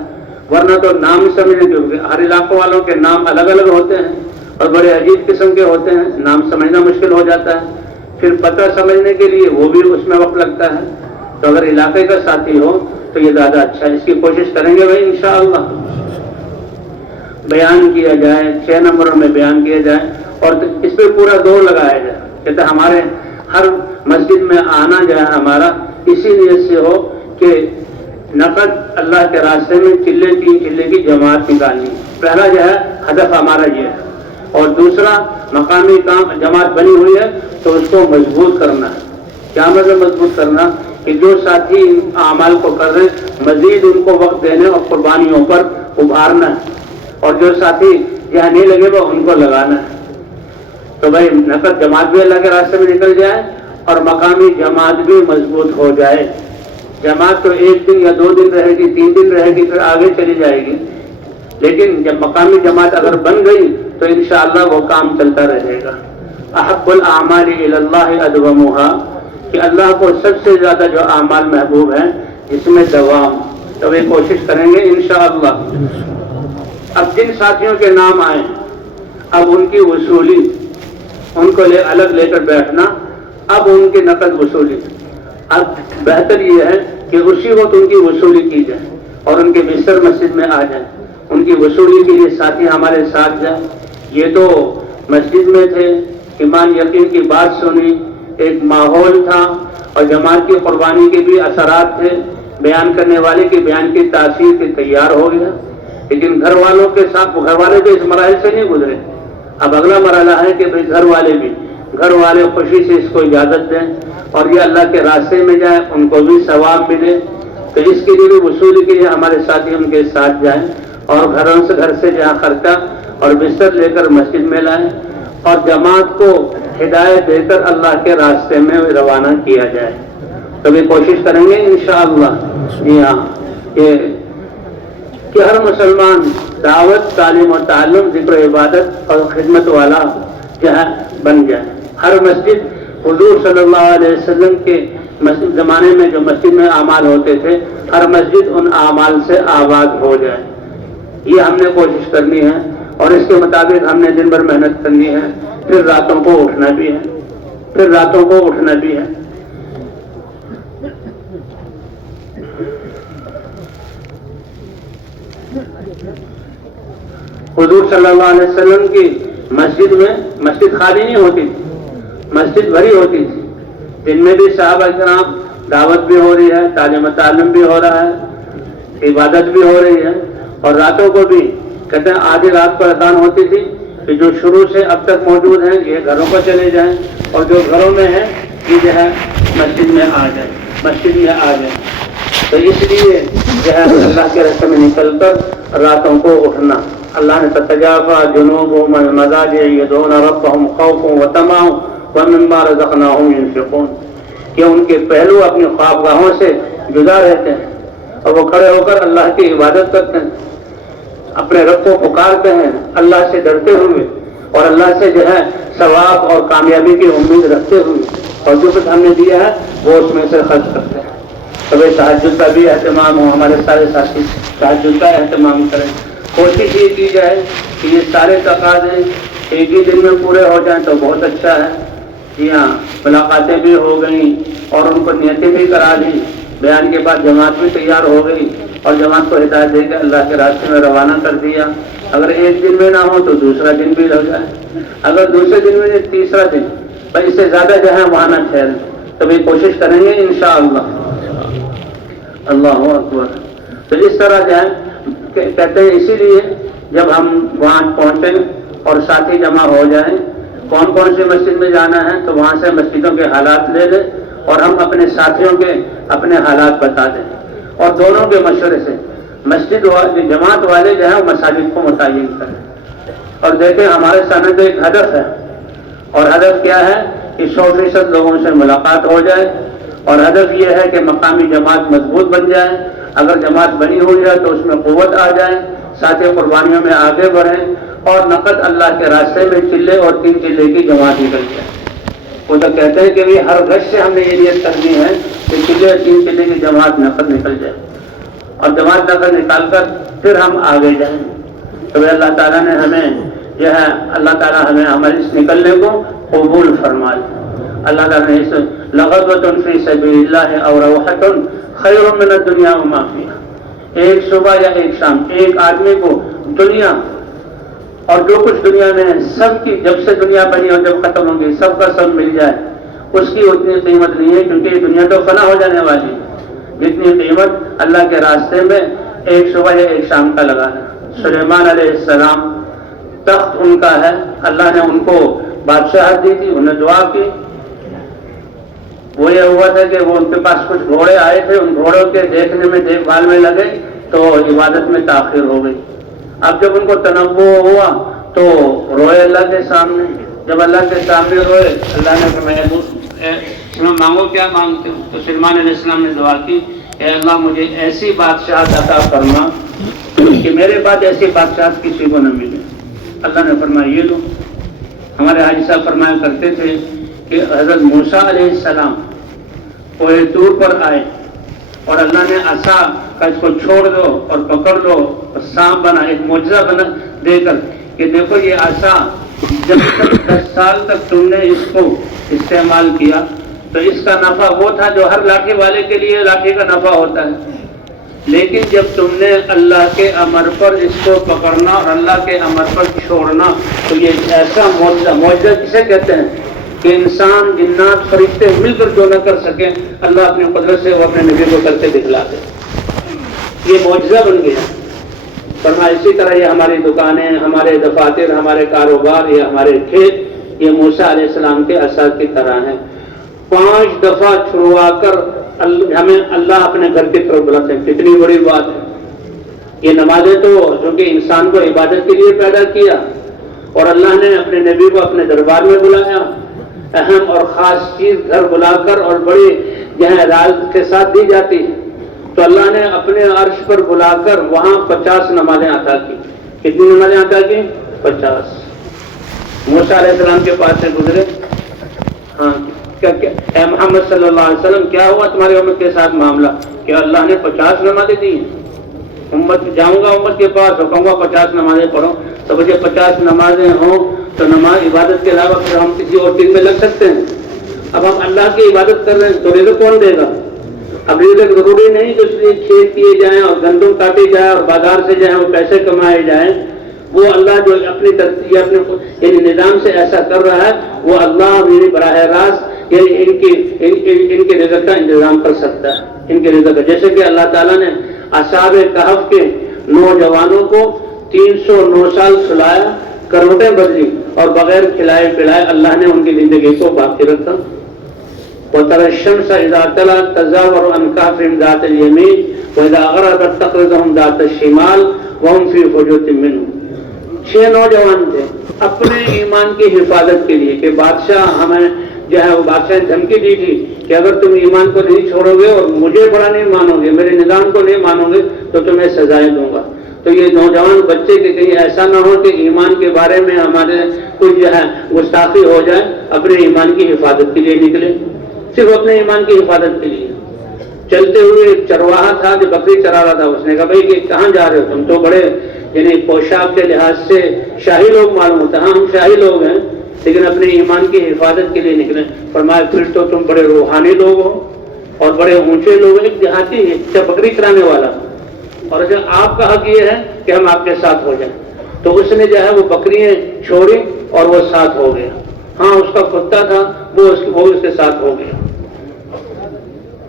ورنہ تو نام سمجھنے کے ہر علاقوں والوں کے نام الگ الگ ہوتے ہیں اور بڑے عجیب قسم کے ہوتے ہیں، نام سمجھنا مشکل ہو جاتا ہے. پھر پتہ سمجھنے کے لیے وہ بھی اس میں وقت لگتا ہے. تو اگر علاقے کا ساتھی ہو تو یہ زیادہ اچھا ہے. اس کی کوشش کریں گے بھائی انشاءاللہ. بیان کیا جائے، 6 نمبروں میں بیان کیا جائے، اور اس پہ پورا زور لگایا جائے. کہتے ہمارے ہر مسجد میں آنا جو ہے ہمارا اسی نیت سے ہو کہ نقد اللہ کے راستے میں 3 چلے کی جماعت نکالنی. پہلا جو ہے ہدف ہمارا یہ ہے. اور دوسرا مقامی کام جماعت بنی ہوئی ہے تو اس کو مضبوط کرنا ہے. کیا مطلب مضبوط کرنا؟ کہ جو ساتھی اعمال کو کر رہے ہیں مزید ان کو وقت دینے اور قربانیوں پر ابھارنا ہے، اور جو ساتھی یہاں نہیں لگے گا ان کو لگانا ہے. تو بھائی نقد جماعت بھی اللہ کے راستے میں نکل جائے اور مقامی جماعت بھی مضبوط ہو جائے. جماعت تو 1 دن یا 2 دن رہے گی، 3 دن رہے گی، پھر آگے چلی جائے گی. لیکن جب مقامی جماعت اگر بن گئی تو انشاءاللہ وہ کام چلتا رہے گا. احب الاعمال الی اللہ ادومها. کہ اللہ کو سب سے زیادہ جو اعمال محبوب ہیں اس میں دوام، تو یہ کوشش کریں گے انشاءاللہ۔ اب جن ساتھیوں کے نام آئے اب ان کی وصولی، ان کو الگ لے کر بیٹھنا، اب ان کی نقد وصولی، اب بہتر یہ ہے کہ اسی وقت ان کی وصولی کی جائے اور ان کے بستر مسجد میں آ جائیں، ان کی وصولی کے لیے ساتھی ہمارے ساتھ جائیں۔ یہ تو مسجد میں تھے، ایمان یقین کی بات سنی، ایک ماحول تھا اور جماعت کی قربانی کے بھی اثرات تھے، بیان کرنے والے کے بیان کی تاثیر سے تیار ہو گیا، لیکن گھر والوں کے ساتھ گھر والے بھی اس مراحل سے نہیں گزرے۔ اب اگلا مرحلہ ہے کہ بھئی گھر والے خوشی سے اس کو اجازت دیں اور یہ اللہ کے راستے میں جائیں، ان کو بھی ثواب ملے، تو اس کے لیے بھی وصولی کے لیے ہمارے ساتھی ان کے ساتھ جائیں اور گھر سے جہاں خرچہ اور بستر لے کر مسجد میں لائیں اور جماعت کو ہدایت دے کر اللہ کے راستے میں روانہ کیا جائے۔ کبھی کوشش کریں گے انشاءاللہ۔ جی ہاں، یہ کہ ہر مسلمان دعوت، تعلیم و تعلم، ذکر و عبادت اور خدمت والا بن جائے۔ ہر مسجد حضور صلی اللہ علیہ وسلم کے زمانے میں جو مسجد میں اعمال ہوتے تھے، ہر مسجد ان اعمال سے آباد ہو جائے، یہ ہم نے کوشش کرنی ہے اور اس کے مطابق ہم نے دن بھر محنت کرنی ہے، پھر راتوں کو اٹھنا بھی ہے۔ حضور صلی اللہ علیہ وسلم کی مسجد خالی نہیں ہوتی تھی، مسجد بھری ہوتی تھی، دن میں بھی صحابہ کرام دعوت بھی ہو رہی ہے، تعلیم و تعلم بھی ہو رہا ہے، عبادت بھی ہو رہی ہے، اور راتوں کو بھی کہتے ہیں آدھی رات کو اذان ہوتی تھی کہ جو شروع سے اب تک موجود ہیں یہ گھروں کو چلے جائیں اور جو گھروں میں ہیں یہ جو ہے مسجد میں آ جائیں۔ تو اس لیے جو ہے اللہ کے راستے میں نکل کر راتوں کو اٹھنا، اللہ نے تتجافى جنوبهم عن المضاجع يدعون ربهم خوفا وطمعا ومما رزقناهم ينفقون، کہ ان کے پہلو اپنی خوابگاہوں سے جدا رہتے ہیں اور وہ کھڑے ہو کر اللہ کی عبادت کرتے ہیں، اپنے رب کو پکارتے ہیں اللہ سے ڈرتے ہوئے اور اللہ سے جو ہے ثواب اور کامیابی کی امید رکھتے ہوئے، اور جو کچھ ہم نے دیا ہے وہ اس میں سے خرچ کرتے ہیں۔ تو تہجد کا بھی اہتمام ہو، ہمارے سارے ساتھی تہجد کا اہتمام کریں۔ کوشش یہ کی جائے کہ یہ سارے تقاضے ایک ہی دن میں پورے ہو جائیں تو بہت اچھا ہے۔ جی ہاں، ملاقاتیں بھی ہو گئیں اور ان کو نیتیں بھی کرا لی، بیان کے بعد جماعت بھی تیار ہو گئی اور جماعت کو ہدایت دے کے اللہ کے راستے میں روانہ کر دیا۔ اگر ایک دن میں نہ ہو تو دوسرا دن بھی ہو جائے، اگر دوسرے دن میں تیسرا دن، بھائی اس سے زیادہ جو ہے وہاں نہ ٹھہرے، تو بھی کوشش کریں گے انشاءاللہ۔ اللہ اکبر۔ تو اس طرح جو ہے کہتے ہیں اسی لیے جب ہم وہاں پہنچیں اور ساتھی جمع ہو جائیں، کون سی مسجد میں جانا ہے تو وہاں سے مسجدوں کے حالات لے لیں اور ہم اپنے ساتھیوں کے اپنے حالات بتا دیں، اور دونوں کے مشورے سے جماعت والے جو ہیں وہ مساجد کو متعین کریں اور دیکھیں ہمارے سامنے تو ایک ہدف ہے، اور ہدف کیا ہے کہ 100% لوگوں سے ملاقات ہو جائے، اور ہدف یہ ہے کہ مقامی جماعت مضبوط بن جائے، اگر جماعت بنی ہوئی ہے تو اس میں قوت آ جائے، ساتھی قربانیوں میں آگے بڑھیں اور نقد اللہ کے راستے میں چلے اور 3 چلے کی جماعت نکل جائے۔ وہ تو کہتے ہیں کہ ہر گش سے ہم نے یہ نیت کرنی ہے کہ 3 چلے کی جماعت نقد نکل جائے، اور جماعت نقد نکال کر پھر ہم آگے جائیں۔ تو اللہ تعالیٰ نے اللہ تعالیٰ ہمیں ہمارے اس نکلنے کو قبول فرمائے۔ اللہ تعالیٰ نے اس لغدوۃ فی سبیل اللہ اور روحۃ خیر من الدنیا وما فیہا، ایک صبح یا ایک شام ایک آدمی کو دنیا اور جو کچھ دنیا میں ہے سب کی، جب سے دنیا بنی اور جب ختم ہوگی سب کا سب مل جائے، اس کی اتنی قیمت نہیں ہے، کیونکہ یہ دنیا تو فنا ہو جانے والی ہے، جتنی قیمت اللہ کے راستے میں ایک صبح یا ایک شام کا لگا ہے۔ سلیمان علیہ السلام تخت ان کا ہے، اللہ نے ان کو بادشاہت دی تھی، انہیں دعا کی، وہ یہ ہوا تھا کہ وہ ان کے پاس کچھ گھوڑے آئے تھے، ان گھوڑوں کے دیکھنے میں دیکھ بھال میں لگے تو عبادت میں تاخیر ہو گئی۔ اب جب ان کو تنوع ہوا تو روئے اللہ کے سامنے، جب اللہ کے سامنے روئے اللہ نے فرمایا مانگو کیا مانگتے ہو، تو سلیمان علیہ السلام نے دعا کی اے اللہ مجھے ایسی بادشاہت عطا فرما کہ میرے بعد ایسی بادشاہت کسی کو نہ ملے۔ اللہ نے فرمایا یہ لو۔ ہمارے حاجی صاحب فرمایا کرتے تھے کہ حضرت موسیٰ علیہ السلام کوہ طور پر آئے اور اللہ نے عصا کا اس کو چھوڑ دو اور پکڑ دو اور سانپ بنا، ایک معجزہ بنا دے کر کہ دیکھو یہ عصا جب تک 10 سال تک تم نے اس کو استعمال کیا تو اس کا نفع وہ تھا جو ہر لاٹھی والے کے لیے لاٹھی کا نفع ہوتا ہے، لیکن جب تم نے اللہ کے امر پر اس کو پکڑنا اور اللہ کے امر پر چھوڑنا تو یہ ایسا معجزہ کسے کہتے ہیں کہ انسان جنات فرشتے مل کر جو نہ کر سکیں اللہ اپنی قدرت سے وہ اپنے نبی کو کر کے دکھلا دے، یہ معجزہ بن گیا۔ فرمایا اسی طرح یہ ہماری دکانیں، ہمارے دفاتر، ہمارے کاروبار، یہ ہمارے کھیت یہ موسیٰ علیہ السلام کے عصا کی طرح ہیں، 5 دفعہ چھڑوا کر ہمیں اللہ اپنے گھر کی طرف بلاتے ہیں۔ کتنی بڑی بات ہے یہ نمازیں تو جو کہ انسان کو عبادت کے لیے پیدا کیا اور اللہ نے اپنے نبی کو اپنے دربار میں بلایا، اہم اور خاص چیز گھر بلا کر اور بڑی جہاں راز کے ساتھ دی جاتی ہے، تو اللہ نے اپنے عرش پر بلا کر وہاں 50 نمازیں عطا کی۔ کتنی نمازیں عطا کی؟ 50۔ موسیٰ علیہ السلام کے پاس سے گزرے، ہاں اے محمد صلی اللہ علیہ وسلم کیا ہوا تمہاری امت کے ساتھ معاملہ؟ کہ اللہ نے 50 نمازیں دی، جاؤں گا امت کے پاس اور کہوں گا 50 نمازیں پڑھو، تو مجھے 50 نمازیں ہوں تو نماز عبادت کے علاوہ پھر ہم کسی اور چیز میں لگ سکتے ہیں؟ اب ہم اللہ کی عبادت کر رہے ہیں تو رزق کون دے گا؟ اب رزق ضروری نہیں کہ اس لیے کھیت کیے جائیں اور گندم کاٹے جائیں اور بازار سے جائیں وہ پیسے کمائے جائیں، وہ اللہ جو اپنی ترتیب اپنے نظام سے ایسا کر رہا ہے وہ اللہ میری براہ راست ان کے رزق کا انتظام کر سکتا ہے، ان کے رزق کا۔ جیسے کہ اللہ تعالیٰ نے اصحاب کہف کے نوجوانوں کو 309 سال سلایا، کروٹیں بدلی اور بغیر کھلائے پلائے اللہ نے ان کی زندگی کو باقی رکھا۔ وَتَرَى الشَّمْسَ إِذَا طَلَعَتْ تَزَاوَرُ عَنْ كَهْفِهِمْ ذَاتَ الْيَمِينِ وَإِذَا غَرَبَتْ تَقْرِضُهُمْ ذَاتَ الشِّمَالِ وَهُمْ فِي فُجُورٍ مِّنْهُ۔ 6 نوجوان تھے اپنے ایمان کی حفاظت کے لیے کہ بادشاہ ہمیں جو ہے وہ بادشاہ نے دھمکی دی تھی کہ اگر تم ایمان کو نہیں چھوڑو گے اور مجھے بڑا نہیں مانو گے، میرے نظام کو نہیں مانو گے تو تمہیں سزائیں دوں گا۔ تو یہ نوجوان بچے کہ کہیں ایسا نہ ہو کہ ایمان کے بارے میں ہمارے کچھ جو ہے گستاخی ہو جائے، اپنے ایمان کی حفاظت کے لیے نکلے، صرف اپنے ایمان کی حفاظت کے لیے۔ چلتے ہوئے ایک چرواہا تھا جو بکری چرا رہا تھا، اس نے کہا بھائی کہ کہاں جا رہے ہو؟ تم تو بڑے یعنی پوشاک کے لحاظ سے شاہی لوگ معلوم ہوتا ہے۔ ہاں ہم شاہی لوگ ہیں لیکن اپنے ایمان کی حفاظت کے لیے نکلے۔ فرمایا پھر تو تم بڑے روحانی لوگ ہو اور بڑے اونچے لوگ۔ ایک دیہاتی ہے بکری چرانے والا، اور آپ کا حق یہ ہے کہ ہم آپ کے ساتھ ہو جائیں۔ تو اس نے جو ہے وہ بکریاں چھوڑی اور وہ ساتھ ہو گیا۔ ہاں اس کا کتا تھا وہ اس کے ساتھ ہو گیا،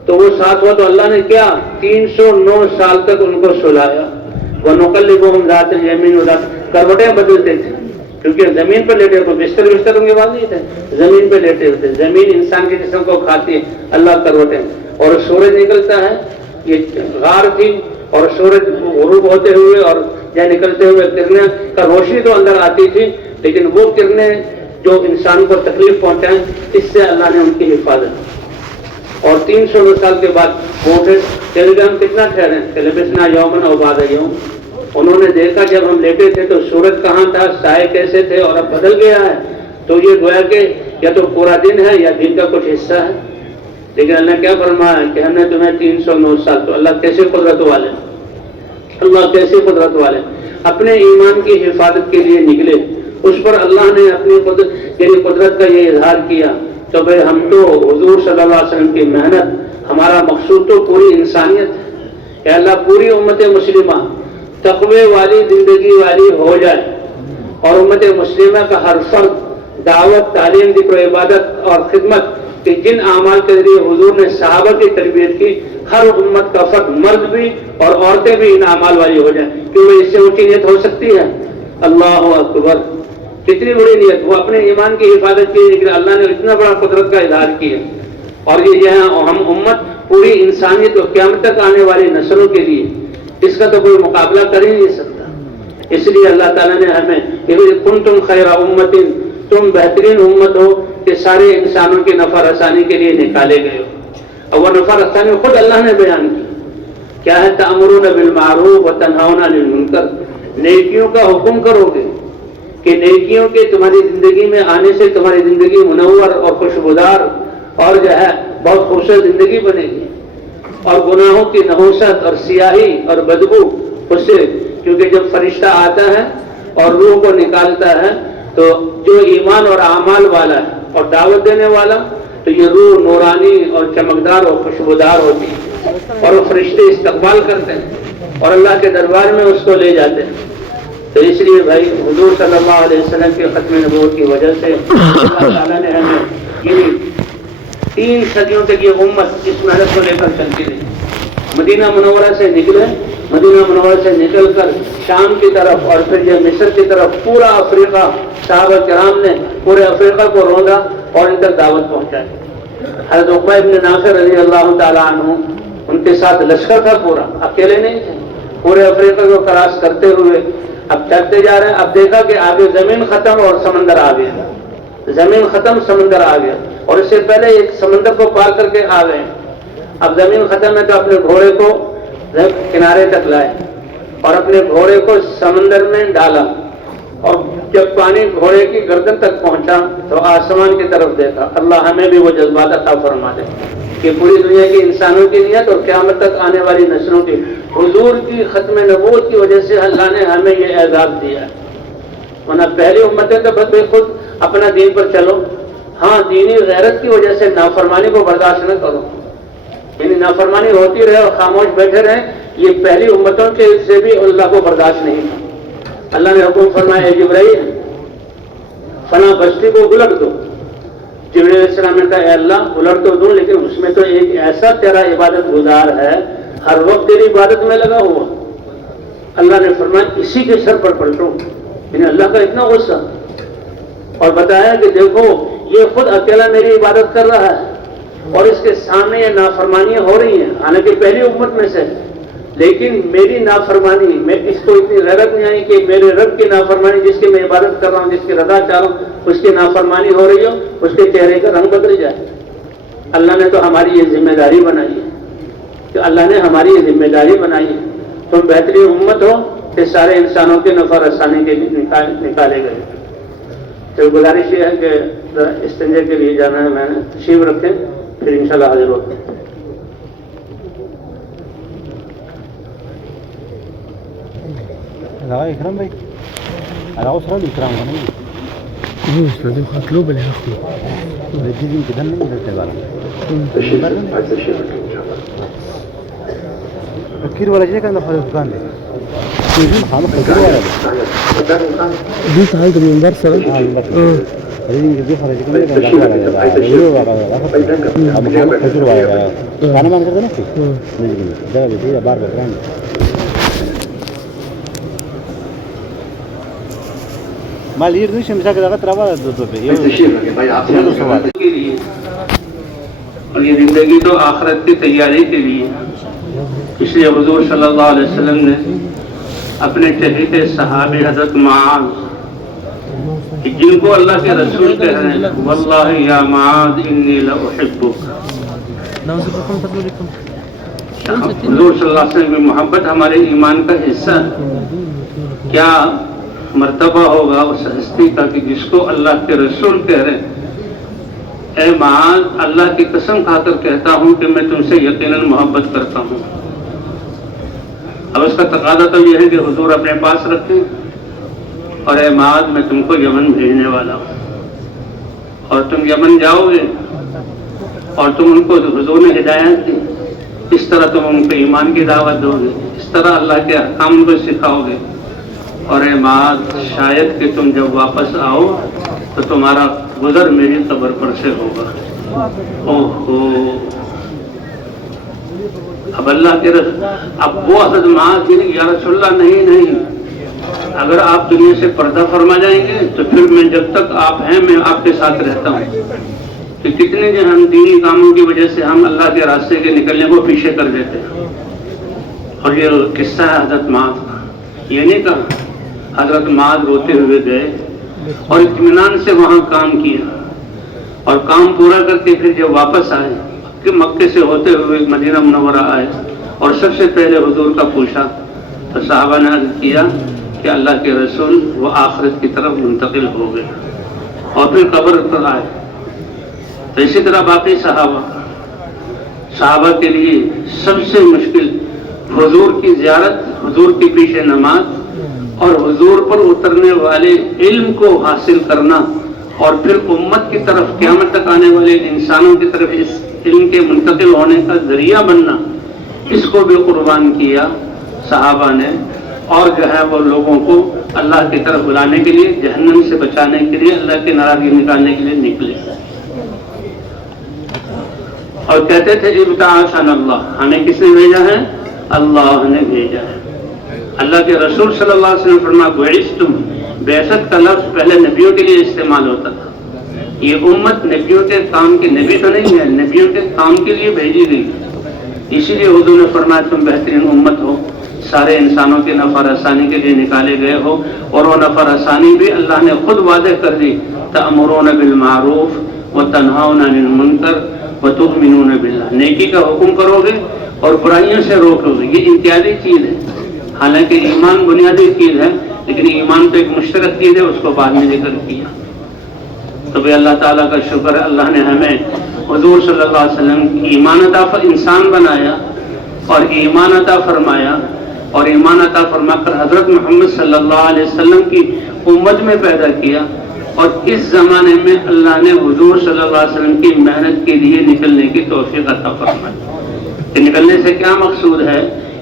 تو وہ ساتھ ہوا۔ تو اللہ نے کیا 309 سال تک ان کو سلایا۔ وَنُقَلِّبُهُمْ ذَاتَ الْيَمِينِ وَذَاتَ، کروٹیں بدلتے تھے کیونکہ زمین پر لیٹے، کوئی بستر ان کے بعد نہیں تھے، زمین پہ لیٹے ہوتے۔ زمین انسان کے جسم کو کھاتی ہے، اللہ کروٹیں۔ اور سورج نکلتا ہے، یہ غار تھی اور سورج غروب ہوتے ہوئے اور یا نکلتے ہوئے کرنیں کا روشنی تو اندر آتی تھی، لیکن وہ کرنیں جو انسان کو تکلیف پہنچائیں اس سے اللہ نے ان کی حفاظت کی۔ اور 309 سال کے بعد وہ اٹھے، کہ ہم کتنا ٹھہرے کہ لبسنا یومن او بعد یوم۔ انہوں نے دیکھا جب ہم لیٹے تھے تو سورج کہاں تھا، سائے کیسے تھے، اور اب بدل گیا ہے، تو یہ گویا کہ یا تو پورا دن ہے یا دن کا کچھ حصہ ہے۔ لیکن اللہ کیا فرمایا کہ ہم نے تمہیں 309 سال، تو اللہ کیسے قدرت والے، اللہ کیسے قدرت والے، اپنے ایمان کی حفاظت کے لیے نکلے۔ اس پر اللہ نے اپنی قدرت یعنی قدرت کا یہ اظہار کیا۔ تو بھائی ہم تو حضور صلی اللہ علیہ وسلم کی محنت، ہمارا مقصود تو پوری انسانیت ہے کہ اللہ پوری امت مسلمہ تقوی والی زندگی والی ہو جائے، اور امت مسلمہ کا ہر فرد دعوت، تعلیم، ذکر و عبادت اور خدمت کہ جن اعمال کے ذریعے حضور نے صحابہ کی تربیت کی، ہر امت کا فرد مرد بھی اور عورتیں بھی ان اعمال والی ہو جائیں۔ کیوں اس سے اونچی نیت ہو سکتی ہے؟ اللہ اکبر، کتنی بڑی نیت! وہ اپنے ایمان کی حفاظت کی، لیکن اللہ نے اتنا بڑا قدرت کا اظہار کیا۔ اور یہ ہم امت پوری انسانیت اور قیامت تک آنے والی نسلوں کے لیے اس کا تو کوئی مقابلہ کر ہی نہیں سکتا۔ اس لیے اللہ تعالیٰ نے ہمیں کنتم خیر امت، تم بہترین امت ہو کہ سارے انسانوں کی نفع رسانی کے لیے نکالے گئے ہو۔ اور وہ نفع رسانی خود اللہ نے بیان کی، کیا ہے؟ تأمرون بالمعروف وتنہون عن المنکر، نیکیوں کا حکم کرو گے کہ نیکیوں کے تمہاری زندگی میں آنے سے تمہاری زندگی منور اور خوشبودار اور جو ہے بہت خوبصورت زندگی بنے گی، اور گناہوں کی نحوست اور سیاہی اور بدبو اس سے، کیونکہ جب فرشتہ آتا ہے اور روح کو نکالتا ہے تو جو ایمان اور اعمال والا ہے اور دعوت دینے والا، تو یہ روح نورانی اور چمکدار اور خوشبودار ہوتی ہے، اور وہ فرشتے استقبال کرتے ہیں اور اللہ کے دربار میں اس کو لے جاتے ہیں۔ تو اس لیے بھائی حضور صلی اللہ علیہ وسلم کے ختم نبوت کی وجہ سے اللہ تعالیٰ نے ہمیں یہ 3 صدیوں تک یہ امت اس محنت کو لے کر چلتی رہی۔ مدینہ منورہ سے نکلے، مدینہ منورہ سے نکل کر شام کی طرف اور پھر یہ مصر کی طرف پورا افریقہ، صحابہ کرام نے پورے افریقہ کو روندا اور ان تک دعوت پہنچائی۔ حضرت عقبہ ابن نافع رضی اللہ تعالیٰ عنہ، ان کے ساتھ لشکر تھا پورا، اکیلے نہیں تھے، پورے افریقہ کو کراس کرتے ہوئے اب چلتے جا رہے ہیں۔ اب دیکھا کہ آگے زمین ختم اور سمندر آ گیا، زمین ختم سمندر آ گیا، اور اس سے پہلے ایک سمندر کو پار کر کے آ گئے۔ اب زمین ختم ہے تو اپنے گھوڑے کو کنارے تک لائے اور اپنے گھوڑے کو سمندر میں ڈالا، اور جب پانی گھوڑے کی گردن تک پہنچا تو آسمان کی طرف دیکھا۔ اللہ ہمیں بھی وہ جذبات عطا فرما دے کہ پوری دنیا کی انسانوں کی نیت اور قیامت تک آنے والی نسلوں کی حضور کی ختم نبوت کی وجہ سے اللہ نے ہمیں یہ اعزاز دیا ہے۔ ورنہ پہلی امتیں تو بس خود اپنا دین پر چلو، ہاں دینی غیرت کی وجہ سے نافرمانی کو برداشت نہ کرو، یعنی نافرمانی ہوتی رہے اور خاموش بیٹھے رہے، یہ پہلی امتوں کے سے بھی اللہ کو برداشت نہیں تھا۔ اللہ نے حکم فرمایا، اے جبرائیل فلاں بستی کو الٹ دو۔ جبرائیل علیہ السلام نے کہا، اے اللہ الٹ تو دوں، لیکن اس میں تو ایک ایسا تیرا عبادت گزار ہے ہر وقت تیری عبادت میں لگا ہوا۔ اللہ نے فرمایا اسی کے سر پر پلٹو، یعنی اللہ کا اتنا غصہ، اور بتایا کہ دیکھو یہ خود اکیلا میری عبادت کر رہا ہے اور اس کے سامنے یہ نافرمانیاں ہو رہی ہیں، حالانکہ پہلی امت میں سے، لیکن میری نافرمانی، میں اس کو اتنی غیرت نہیں آئی کہ میرے رب کی نافرمانی، جس کی میں عبادت کر رہا ہوں، جس کی رضا چاہ رہا ہوں، اس کی نافرمانی ہو رہی ہو، اس کے چہرے کا رنگ بدل جائے۔ اللہ نے تو ہماری یہ ذمہ داری بنائی ہے، کہ اللہ نے ہماری یہ ذمہ داری بنائی ہے، تم بہترین امت ہو کہ سارے انسانوں کے نفع رسانی کے لیے نکالے گئے۔ تو گزارش یہ ہے کہ ذرا استنجے کے لیے جانا ہے، میں نے تشریف رکھیں، پھر انشاءاللہ حاضر ہوتے ہیں۔ اكرم بي على اسره الاكرام مش لازم خطلوب اللي هاخده الجزم كده من التبارك فكر ولا شيء كان خالص كان خالص فكر ولا دي تعالى من برسا هذه دي خارج كده انا ما نقدر نحكي ده بدي بار بكران ما لیر دوی شمسا کے لگا ترابا دو پہ یہ سوال کے لیے، اور یہ زندگی تو آخرت کی تیاری کے لیے، اس لیے حضور صلی اللہ علیہ وسلم نے اپنے چہیتے صحابی حضرت معاذ، جن کو اللہ کے رسول کہہ رہے ہیں، واللہ یا معاذ انی لاحبک، حضور صلی اللہ علیہ وسلم کی محبت ہمارے ایمان کا حصہ ہے۔ کیا مرتبہ ہوگا اس ہستی کا کہ جس کو اللہ کے رسول کہہ رہے ہیں، اے معاذ اللہ کی قسم کھا کر کہتا ہوں کہ میں تم سے یقیناً محبت کرتا ہوں۔ اب اس کا تقاضا تو یہ ہے کہ حضور اپنے پاس رکھیں، اور اے معاذ میں تم کو یمن بھیجنے والا ہوں، اور تم یمن جاؤ گے اور تم ان کو حضور نے ہدایت دی، اس طرح تم ان کو ایمان کی دعوت دو گے، اس طرح اللہ کے احکام کو سکھاؤ گے، اور اے معاذ شاید کہ تم جب واپس آؤ تو تمہارا گزر میری قبر پر سے ہوگا۔ اوہو، اب اللہ کے اب وہ حضرت معاذ یا رسول اللہ نہیں، اگر آپ دنیا سے پردہ فرما جائیں گے تو پھر میں جب تک آپ ہیں میں آپ کے ساتھ رہتا ہوں۔ کہ کتنے جو ہم دینی کاموں کی وجہ سے ہم اللہ کے راستے کے نکلنے کو پیچھے کر دیتے ہیں، اور یہ قصہ ہے حضرت معاذ کا۔ یہ نہیں کہا، حضرت معاذ روتے ہوئے گئے اور اطمینان سے وہاں کام کیا، اور کام پورا کر کے پھر جب واپس آئے کہ مکے سے ہوتے ہوئے مدینہ منورہ آئے، اور سب سے پہلے حضور کا پوچھا تو صحابہ نے عرض کیا کہ اللہ کے رسول وہ آخرت کی طرف منتقل ہو گئے، اور پھر قبر پر آئے۔ تو اسی طرح باقی صحابہ، صحابہ کے لیے سب سے مشکل حضور کی زیارت، حضور کی پیش نماز اور حضور پر اترنے والے علم کو حاصل کرنا، اور پھر امت کی طرف قیامت تک آنے والے انسانوں کی طرف اس علم کے منتقل ہونے کا ذریعہ بننا، اس کو بھی قربان کیا صحابہ نے، اور جو ہے وہ لوگوں کو اللہ کی طرف بلانے کے لیے، جہنم سے بچانے کے لیے، اللہ کی ناراضگی نکالنے کے لیے نکلے اور کہتے تھے ابتعاثنا اللہ، ہمیں کس نے بھیجا ہے؟ اللہ نے بھیجا ہے۔ اللہ کے رسول صلی اللہ علیہ وسلم فرمایا بعثتم، بعثت کا لفظ پہلے نبیوں کے لیے استعمال ہوتا تھا، یہ امت نبیوں کے کام کی، نبی تو نہیں ہے، نبیوں کے کام کے لیے بھیجی گئی، اسی لیے حضور نے فرمایا تم بہترین امت ہو، سارے انسانوں کی نفع رسانی کے لیے نکالے گئے ہو، اور وہ نفع رسانی بھی اللہ نے خود وعدے کر دی، تأمرون بالمعروف وتنہون عن المنکر وتؤمنون باللہ، نیکی کا حکم کرو گے اور برائیوں سے روکو گے، یہ امتیازی چیز ہے، حالانکہ ایمان بنیادی چیز ہے، لیکن ایمان تو ایک مشترک چیز ہے، اس کو بعد میں ذکر کیا۔ تو بھی اللہ تعالیٰ کا شکر ہے، اللہ نے ہمیں حضور صلی اللہ علیہ وسلم کی ایمان عطا انسان بنایا اور ایمان عطا فرمایا، اور ایمان عطا فرما کر حضرت محمد صلی اللہ علیہ وسلم کی امت میں پیدا کیا، اور اس زمانے میں اللہ نے حضور صلی اللہ علیہ وسلم کی محنت کے لیے نکلنے کی توفیق عطا فرمائی۔ کہ نکلنے سے کیا مقصود ہے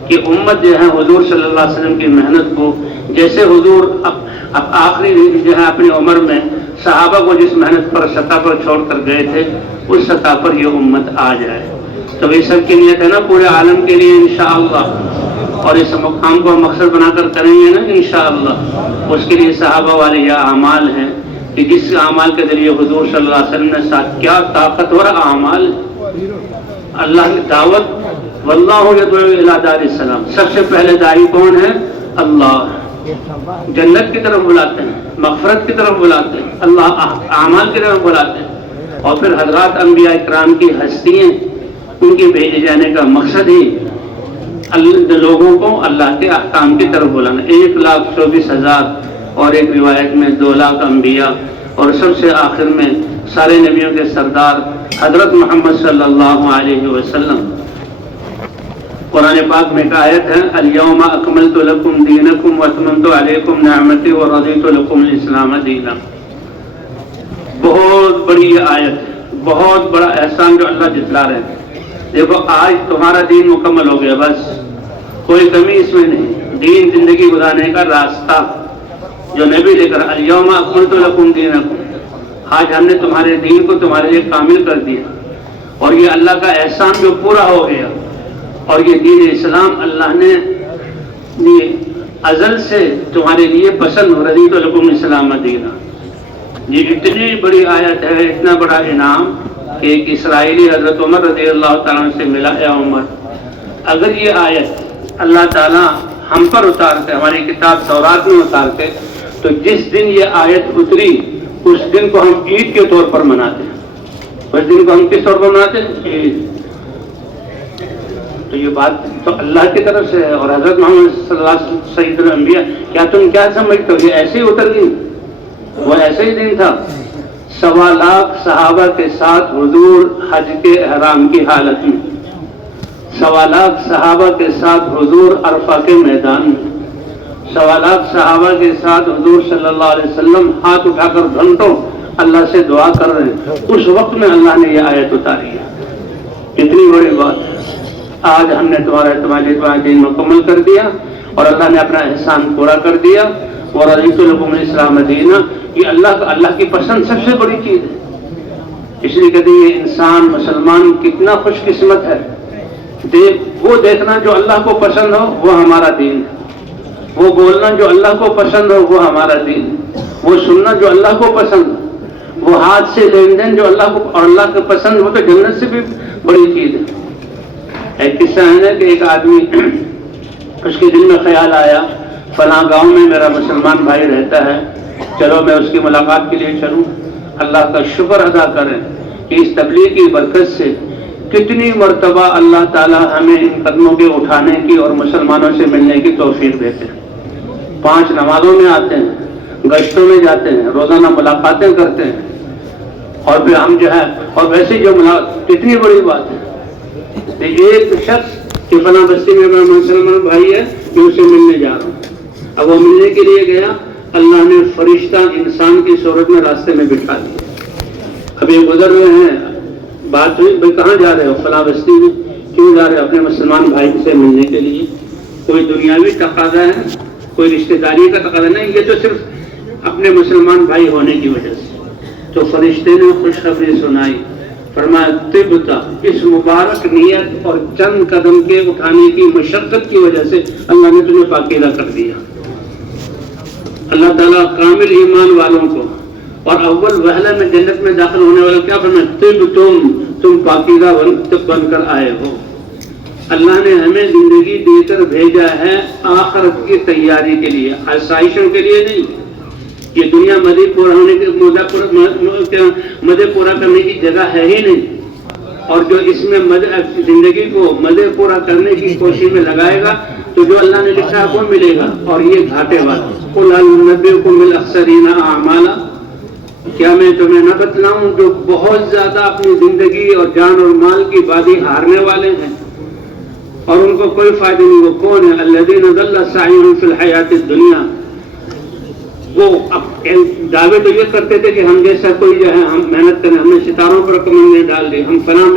کہ امت جو ہے حضور صلی اللہ علیہ وسلم کی محنت کو، جیسے حضور اب آخری جو ہے اپنی عمر میں صحابہ کو جس محنت پر سطح پر چھوڑ کر گئے تھے، اس سطح پر یہ امت آ جائے۔ تو یہ سب کی نیت ہے نا پورے عالم کے لیے انشاءاللہ، اور اس مقام کو مقصد بنا کر کریں گے نا انشاءاللہ، اس کے لیے صحابہ والے یہ اعمال ہیں کہ جس اعمال کے ذریعے حضور صلی اللہ علیہ وسلم نے ساتھ، کیا طاقتور اعمال، اللہ کی دعوت، واللہ یدعو الی دار السلام، سب سے پہلے داعی کون ہے؟ اللہ، جنت کی طرف بلاتے ہیں، مغفرت کی طرف بلاتے ہیں، اللہ اعمال کی طرف بلاتے ہیں، اور پھر حضرات انبیاء اکرام کی ہستیاں، ان کی بھیجے جانے کا مقصد ہی لوگوں کو اللہ کے احکام کی طرف بلانا۔ 1,24,000 اور ایک روایت میں 2 لاکھ انبیاء، اور سب سے آخر میں سارے نبیوں کے سردار حضرت محمد صلی اللہ علیہ وسلم۔ قرآن پاک میں ایک آیت ہے، الیوم اکملت لکم دینکم واتممت علیکم نعمتی ورضیت لکم الاسلام دینا۔ بہت بڑی یہ آیت ہے، بہت بڑا احسان جو اللہ جتلا رہے ہیں۔ دیکھو آج تمہارا دین مکمل ہو گیا، بس کوئی کمی اس میں نہیں، دین زندگی گزارنے کا راستہ جو نبی لے کر، الیوم اکملت لکم دینکم، آج ہم نے تمہارے دین کو تمہارے لیے کامل کر دیا، اور یہ اللہ کا احسان جو پورا ہو گیا، اور یہ دین اسلام اللہ نے ازل سے تمہارے لیے پسند، رضیت لکم الاسلام دینا۔ یہ اتنی بڑی آیت ہے، اتنا بڑا انعام کہ ایک اسرائیلی حضرت عمر رضی اللہ تعالیٰ عنہ سے ملا، اے عمر، اگر یہ آیت اللہ تعالیٰ ہم پر اتارتے، ہماری کتاب تورات میں اتارتے، تو جس دن یہ آیت اتری اس دن کو ہم عید کے طور پر مناتے ہیں۔ اس دن کو ہم کس طور پر مناتے ہیں؟ عید۔ تو یہ بات تو اللہ کی طرف سے ہے، اور حضرت محمد صلی اللہ علیہ وسلم سید الانبیاء، کیا تم کیا سمجھتے ہو یہ ایسے ہی اتر گئی؟ وہ ایسے ہی دن تھا۔ 1.25 لاکھ صحابہ کے ساتھ حضور حج کے احرام کی حالت میں، 1.25 لاکھ صحابہ کے ساتھ حضور عرفہ کے میدان میں، 1.25 لاکھ صحابہ کے ساتھ حضور صلی اللہ علیہ وسلم ہاتھ اٹھا کر گھنٹوں اللہ سے دعا کر رہے ہیں، اس وقت میں اللہ نے یہ آیت اتاری ہے۔ اتنی بڑی بات ہے، آج ہم نے تمہارا دین مکمل کر دیا، اور اللہ نے اپنا احسان پورا کر دیا، ورضیت لکم الاسلام دینا۔ یہ اللہ کی پسند سب سے بڑی چیز ہے، اس لیے کہتے ہیں یہ انسان مسلمان کتنا خوش قسمت ہے، وہ دیکھنا جو اللہ کو پسند ہو وہ ہمارا دین ہے، وہ بولنا جو اللہ کو پسند ہو وہ ہمارا دین ہے، وہ سننا جو اللہ کو پسند ہو، وہ ہاتھ سے لین دین جو اللہ کو اور اللہ کو پسند ہو، تو جنت سے بھی بڑی چیز ہے۔ ایک قصہ ہے نا کہ ایک آدمی، اس کے دل میں خیال آیا فلاں گاؤں میں میرا مسلمان بھائی رہتا ہے، چلو میں اس کی ملاقات کے لیے چلوں۔ اللہ کا شکر ادا کریں کہ اس تبلیغ کی برکت سے کتنی مرتبہ اللہ تعالی ہمیں ان قدموں کے اٹھانے کی اور مسلمانوں سے ملنے کی توفیق دیتے ہیں۔ 5 نمازوں میں آتے ہیں، گشتوں میں جاتے ہیں، روزانہ ملاقاتیں کرتے ہیں، اور پھر ہم جو ہے، اور ویسے جو کتنی بڑی بات ہے ایک شخص کہ فلاں بستی میں میرا مسلمان بھائی ہے میں اسے ملنے جا رہا ہوں. اب وہ ملنے کے لیے گیا, اللہ نے فرشتہ انسان کی صورت میں راستے میں بٹھا دیا. اب یہ گزر رہے ہیں, بات ہوئی بھائی کہاں جا رہے ہو؟ فلاں بستی میں. کیوں جا رہے ہو؟ اپنے مسلمان بھائی سے ملنے کے لیے. کوئی دنیاوی تقاضا ہے, کوئی رشتہ داری کا تقاضا نہیں, یہ تو صرف اپنے مسلمان بھائی ہونے کی وجہ سے. تو فرشتے نے خوشخبری سنائی, فرمایا طبتا, اس مبارک نیت اور چند قدم کے اٹھانے کی مشقت کی وجہ سے اللہ نے تمہیں پاکیزہ کر دیا. اللہ تعالیٰ کامل ایمان والوں کو اور اول وہلہ میں جنت میں داخل ہونے والوں کیا فرمایا؟ تم پاکیزہ بن کر آئے ہو. اللہ نے ہمیں زندگی دے کر بھیجا ہے آخرت کی تیاری کے لیے, آسائشوں کے لیے نہیں. یہ دنیا مزے پورا ہونے کے مزے پورا کرنے کی جگہ ہے ہی نہیں. اور جو اس میں زندگی کو مزے پورا کرنے کی کوشش میں لگائے گا تو جو اللہ نے لکھا ہے وہ ملے گا, اور یہ گھاٹے والا. قل هل ننبئكم بالاخسرین اعمالا, کیا میں تمہیں نہ بتلاؤں جو بہت زیادہ اپنی زندگی اور جان اور مال کی بازی ہارنے والے ہیں اور ان کو کوئی فائدہ نہیں. وہ کون ہے؟ الذین ضل سعیهم فی الحیات الدنیا. وہ دعوے تو یہ کرتے تھے کہ ہم جیسا کوئی جو ہے ہم محنت کریں, ہم نے ستاروں پر کمندیں ڈال دی, ہم فلاں